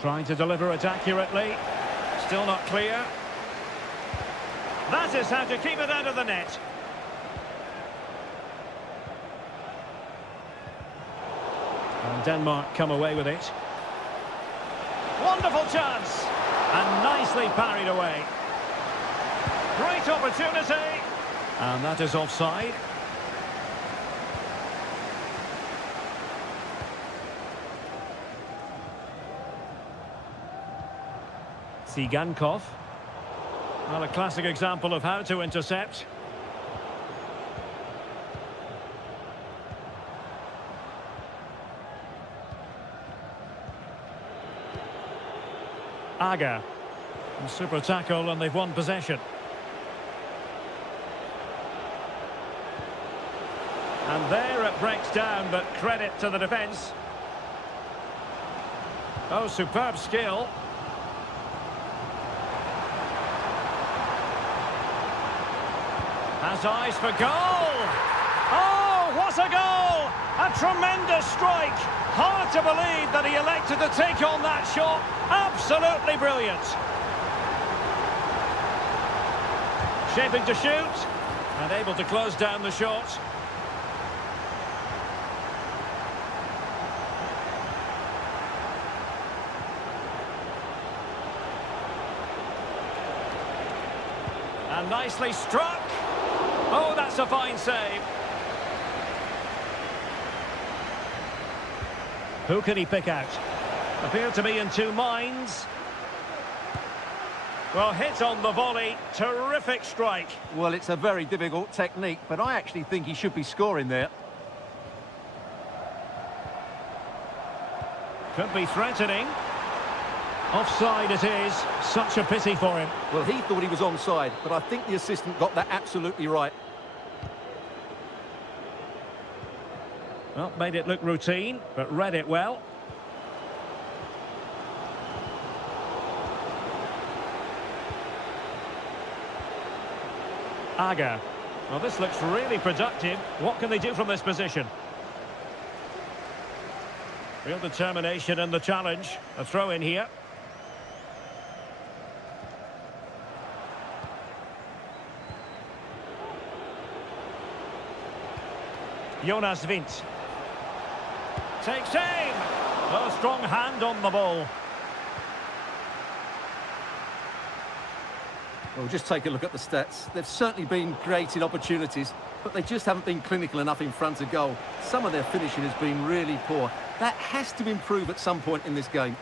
Trying to deliver it accurately. Still not clear. That is how to keep it out of the net. And Denmark come away with it. Wonderful chance. And nicely parried away. Great opportunity. And that is offside. Tsigankov. Well, a classic example of how to intercept. Aga. A super tackle, and they've won possession. And there it breaks down, but credit to the defence. Oh, superb skill. Has eyes for goal. Oh, what a goal! A tremendous strike. Hard to believe that he elected to take on that shot. Absolutely brilliant. Shaping to shoot. And able to close down the shot. And nicely struck. Oh, that's a fine save. Who can he pick out? Appeared to be in two minds. Well, hit on the volley. Terrific strike. Well, it's a very difficult technique, but I actually think he should be scoring there. Could be threatening. Offside it is. Such a pity for him. Well, he thought he was onside, but I think the assistant got that absolutely right. Well, made it look routine, but read it well. Aga. Well, this looks really productive. What can they do from this position? Real determination in the challenge. A throw in here. Jonas Vint. Takes aim. A strong hand on the ball. Well, just take a look at the stats. They've certainly been created opportunities, but they just haven't been clinical enough in front of goal. Some of their finishing has been really poor. That has to improve at some point in this game.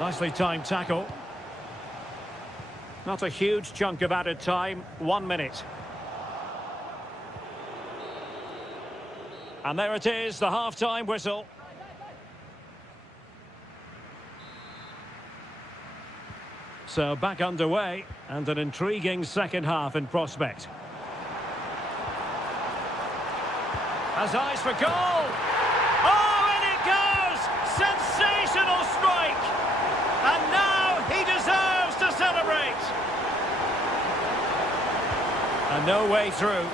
Nicely timed tackle. Not a huge chunk of added time. 1 minute. And there it is, the half-time whistle. So back underway, and an intriguing second half in prospect. Has eyes for goal! Oh, in it goes! Sensational strike! And now he deserves to celebrate! And no way through.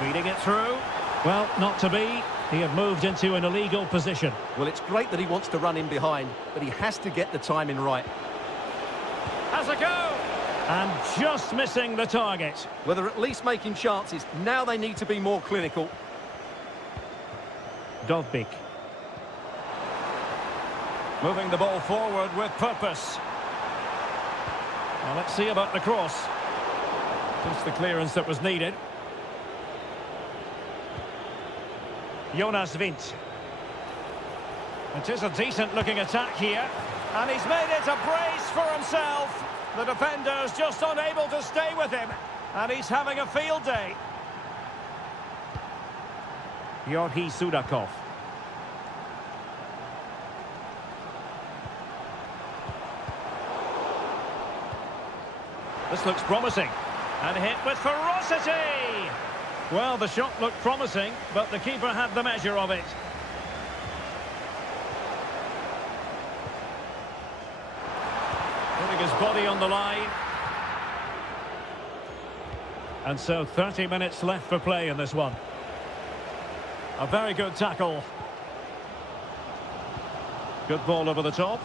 Feeding it through. Well, not to be. He had moved into an illegal position. Well, it's great that he wants to run in behind, but he has to get the timing right. Has a go! And just missing the target. Well, they're at least making chances. Now they need to be more clinical. Dovbik. Moving the ball forward with purpose. Well, let's see about the cross. Just the clearance that was needed. Jonas Vint. It is a decent-looking attack here. And he's made it a brace for himself. The defender's just unable to stay with him. And he's having a field day. Georgi Sudakov. This looks promising. And hit with ferocity! Well, the shot looked promising, but the keeper had the measure of it. Putting his body on the line. And so 30 minutes left for play in this one. A very good tackle. Good ball over the top.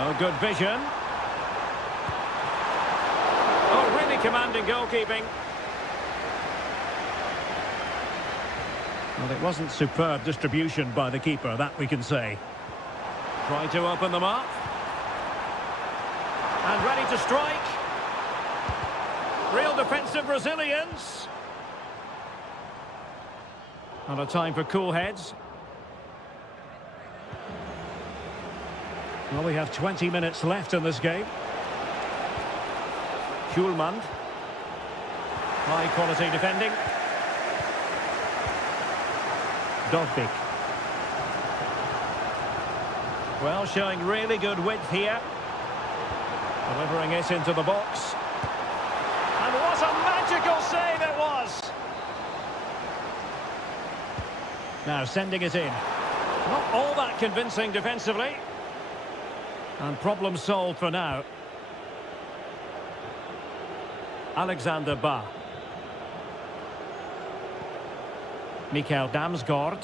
Oh, good vision. Oh, really commanding goalkeeping. Well, it wasn't superb distribution by the keeper, that we can say. Try to open them up. And ready to strike. Real defensive resilience. And a time for cool heads. Well, we have 20 minutes left in this game. Schulman. High quality defending. Dovbik. Well, showing really good width here. Delivering it into the box. And what a magical save it was! Now sending it in. Not all that convincing defensively. And problem solved for now. Alexander Ba. Mikael Damsgaard.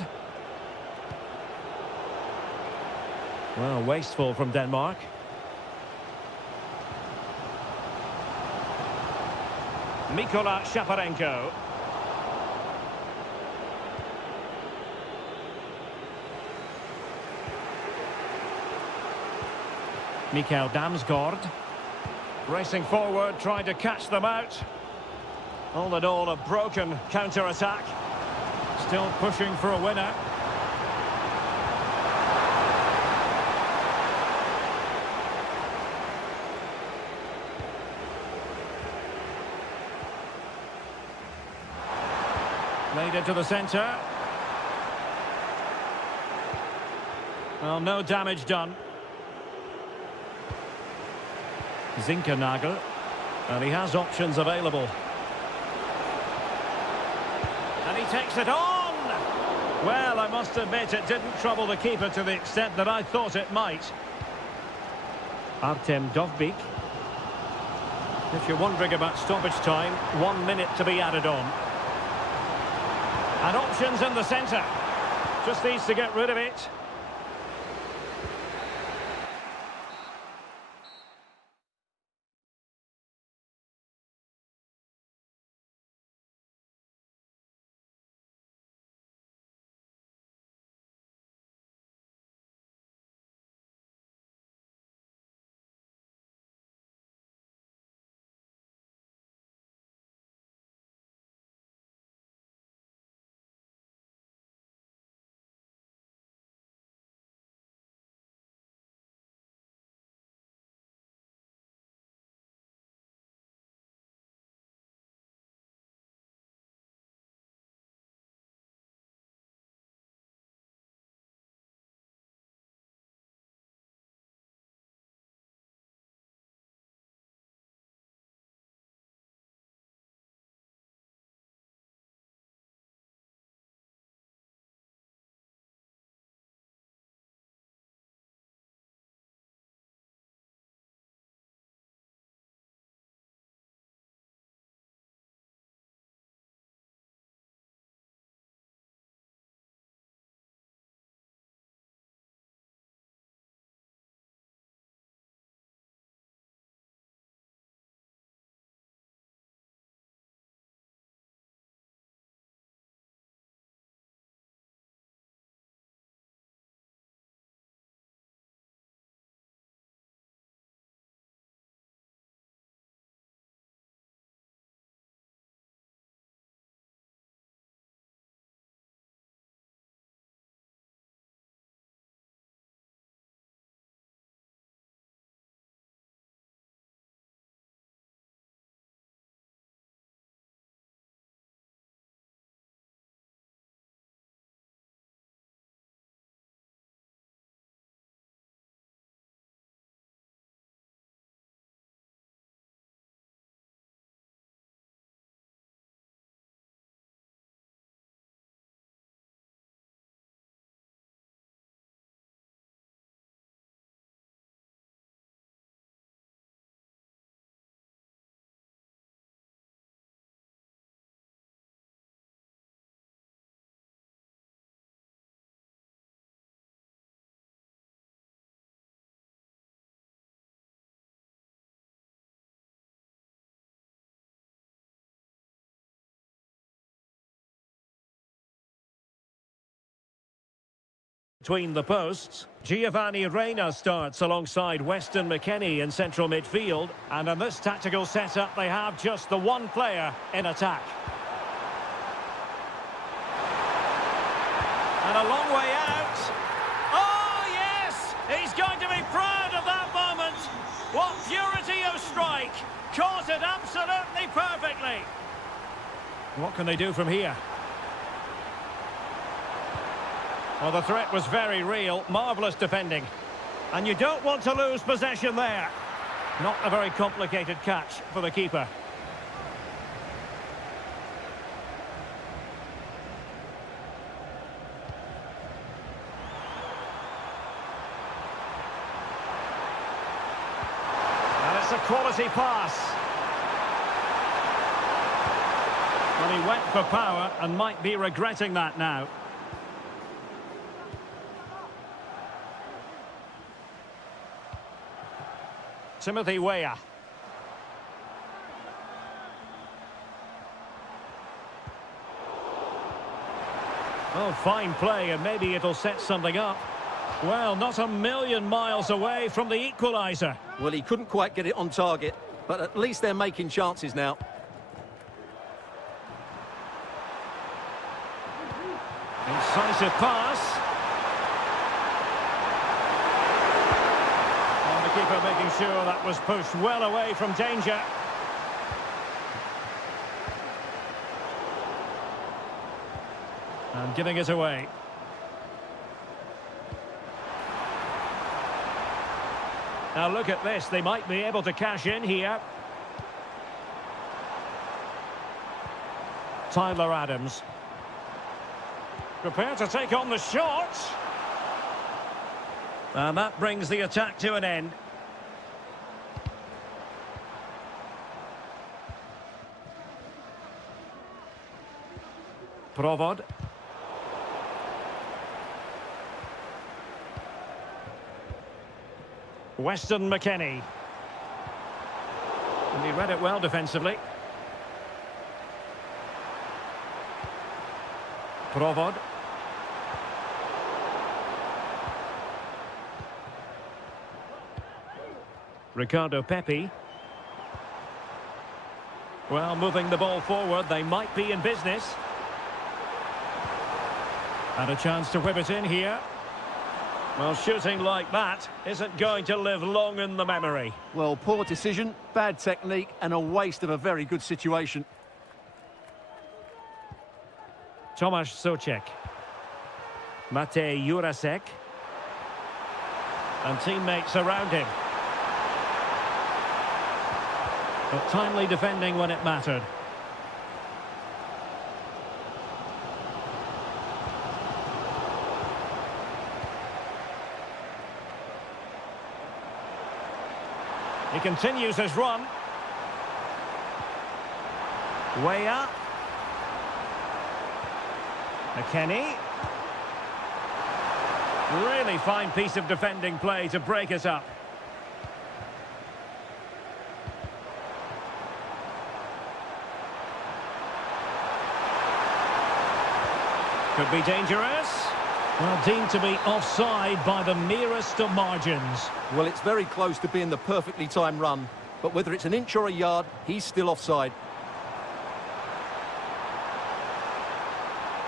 Well, wasteful from Denmark. Mikola Shaparenko. Mikael Damsgaard. Racing forward, trying to catch them out. All in all, a broken counter-attack. Still pushing for a winner. Played into the centre. Well, no damage done. Zinkernagel, and he has options available. And he takes it on! Well, I must admit it didn't trouble the keeper to the extent that I thought it might. Artem Dovbik. If you're wondering about stoppage time, 1 minute to be added on. And options in the centre. Just needs to get rid of it. between the posts. Giovanni Reina starts alongside Weston McKennie in central midfield. And in this tactical setup, they have just the one player in attack. And a long way out. Oh, yes! He's going to be proud of that moment. What purity of strike. Caught it absolutely perfectly. What can they do from here? Well, the threat was very real. Marvellous defending. And you don't want to lose possession there. Not a very complicated catch for the keeper. And it's a quality pass. Well, he went for power and might be regretting that now. Timothy Weah. Oh, fine play, and maybe it'll set something up. Well, not a million miles away from the equaliser. Well, he couldn't quite get it on target, but at least they're making chances now. Incisive pass. And the keeper making sure that was pushed well away from danger. And giving it away. Now look at this, they might be able to cash in here. Tyler Adams. Prepared to take on the shot. And that brings the attack to an end. Provod. Weston McKennie. And he read it well defensively. Provod. Ricardo Pepi. Well, moving the ball forward, they might be in business. And a chance to whip it in here. Well, shooting like that isn't going to live long in the memory. Well, poor decision, bad technique, and a waste of a very good situation. Tomasz Souček. Matej Jurasek. And teammates around him. But timely defending when it mattered. He continues his run. Weah. McKennie. Really fine piece of defending play to break it up. Could be dangerous. Well, deemed to be offside by the merest of margins. Well, it's very close to being the perfectly timed run, but whether it's an inch or a yard, he's still offside.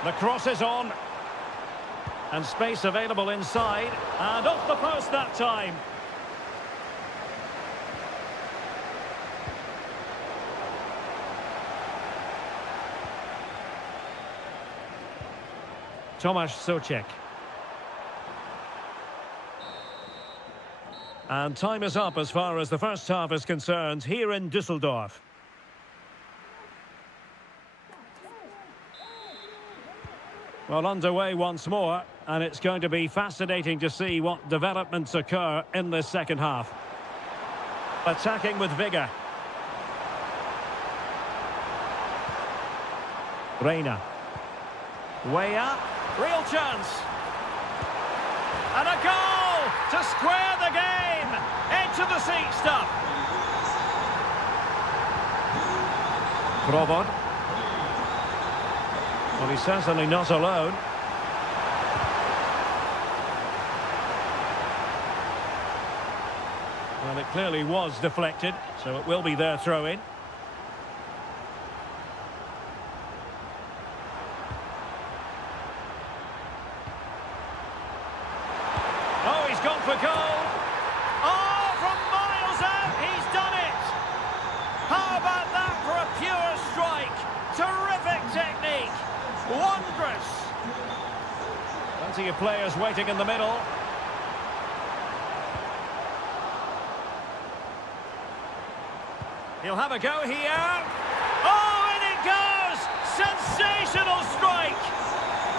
The cross is on. And space available inside. And off the post that time. Tomasz Souček. And time is up as far as the first half is concerned here in Düsseldorf. Well, underway once more, and it's going to be fascinating to see what developments occur in this second half. Attacking with vigour. Reina. Weah. Real chance. And a goal to square the game. Edge of the seat stuff. Provod. Well, he's certainly not alone. Well, it clearly was deflected, so it will be their throw-in. Oh, he's gone for goal. Oh, from miles out, he's done it. How about that for a pure strike? Terrific technique. Wondrous. Plenty of players waiting in the middle. He'll have a go here. Oh, in it goes! Sensational strike!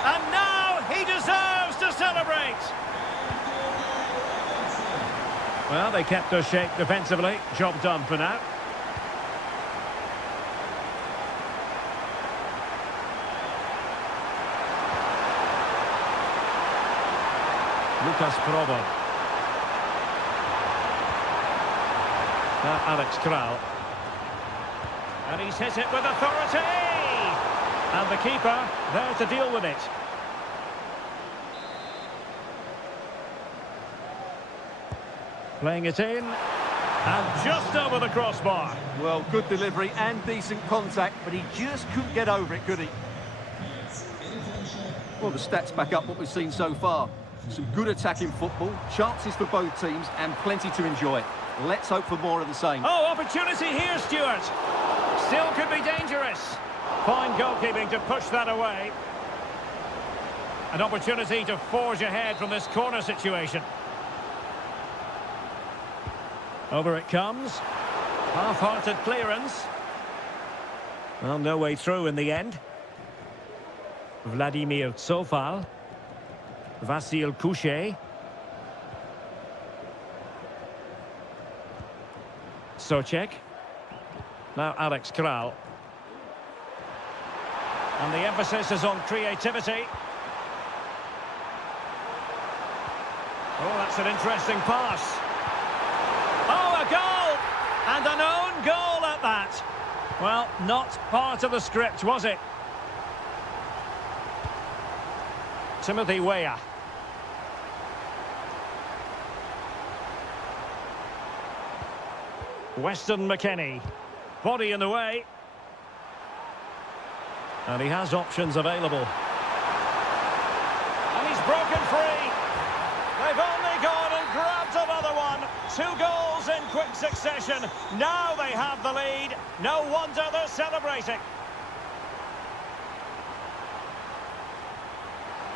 And now he deserves to celebrate. Well, they kept their shape defensively. Job done for now. Lucas Provo. Now Alex Kral. And he's hit it with authority! And the keeper there to deal with it. Playing it in. And just over the crossbar. Well, good delivery and decent contact, but he just couldn't get over it, could he? Well, the stats back up what we've seen so far. Some good attacking football, chances for both teams, and plenty to enjoy. Let's hope for more of the same. Oh, opportunity here, Stuart. Still could be dangerous. Fine goalkeeping to push that away. An opportunity to forge ahead from this corner situation. Over it comes. Half-hearted clearance. Well, no way through in the end. Vladimir Tsofal. Vasil Couchet. Socek. Now Alex Kral. And the emphasis is on creativity. Oh, that's an interesting pass. Oh, a goal! And an own goal at that. Well, not part of the script, was it? Timothy Weah. Weston McKennie. Body in the way. And he has options available. And he's broken free. They've only gone and grabbed another one. 2 goals in quick succession. Now they have the lead. No wonder they're celebrating.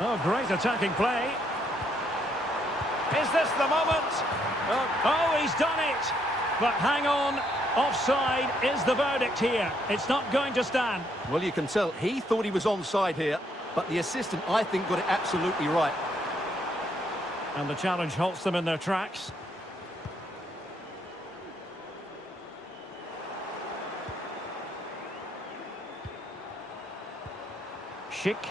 Oh, great attacking play. Is this the moment? Oh, he's done it. But hang on, offside is the verdict here. It's not going to stand. Well, you can tell he thought he was onside here, but the assistant, I think, got it absolutely right. And the challenge halts them in their tracks. Schick.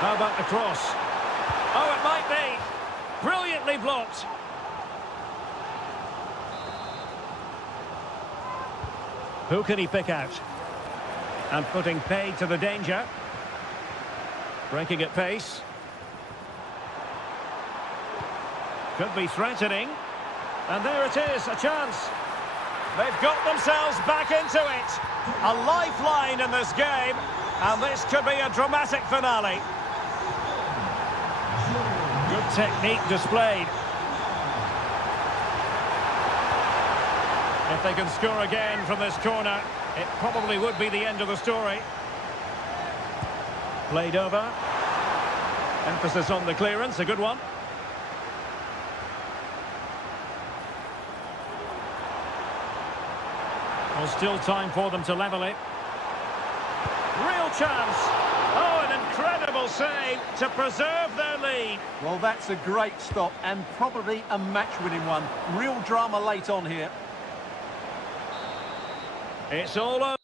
How about the cross? Oh, it might be. Brilliantly blocked. Who can he pick out? And putting paid to the danger. Breaking at pace. Could be threatening. And there it is, a chance. They've got themselves back into it. A lifeline in this game. And this could be a dramatic finale. Good technique displayed. If they can score again from this corner, it probably would be the end of the story. Played over. Emphasis on the clearance, a good one. Well, still time for them to level it. Real chance. Oh, an incredible save to preserve their lead. Well, that's a great stop and probably a match-winning one. Real drama late on here. It's all over.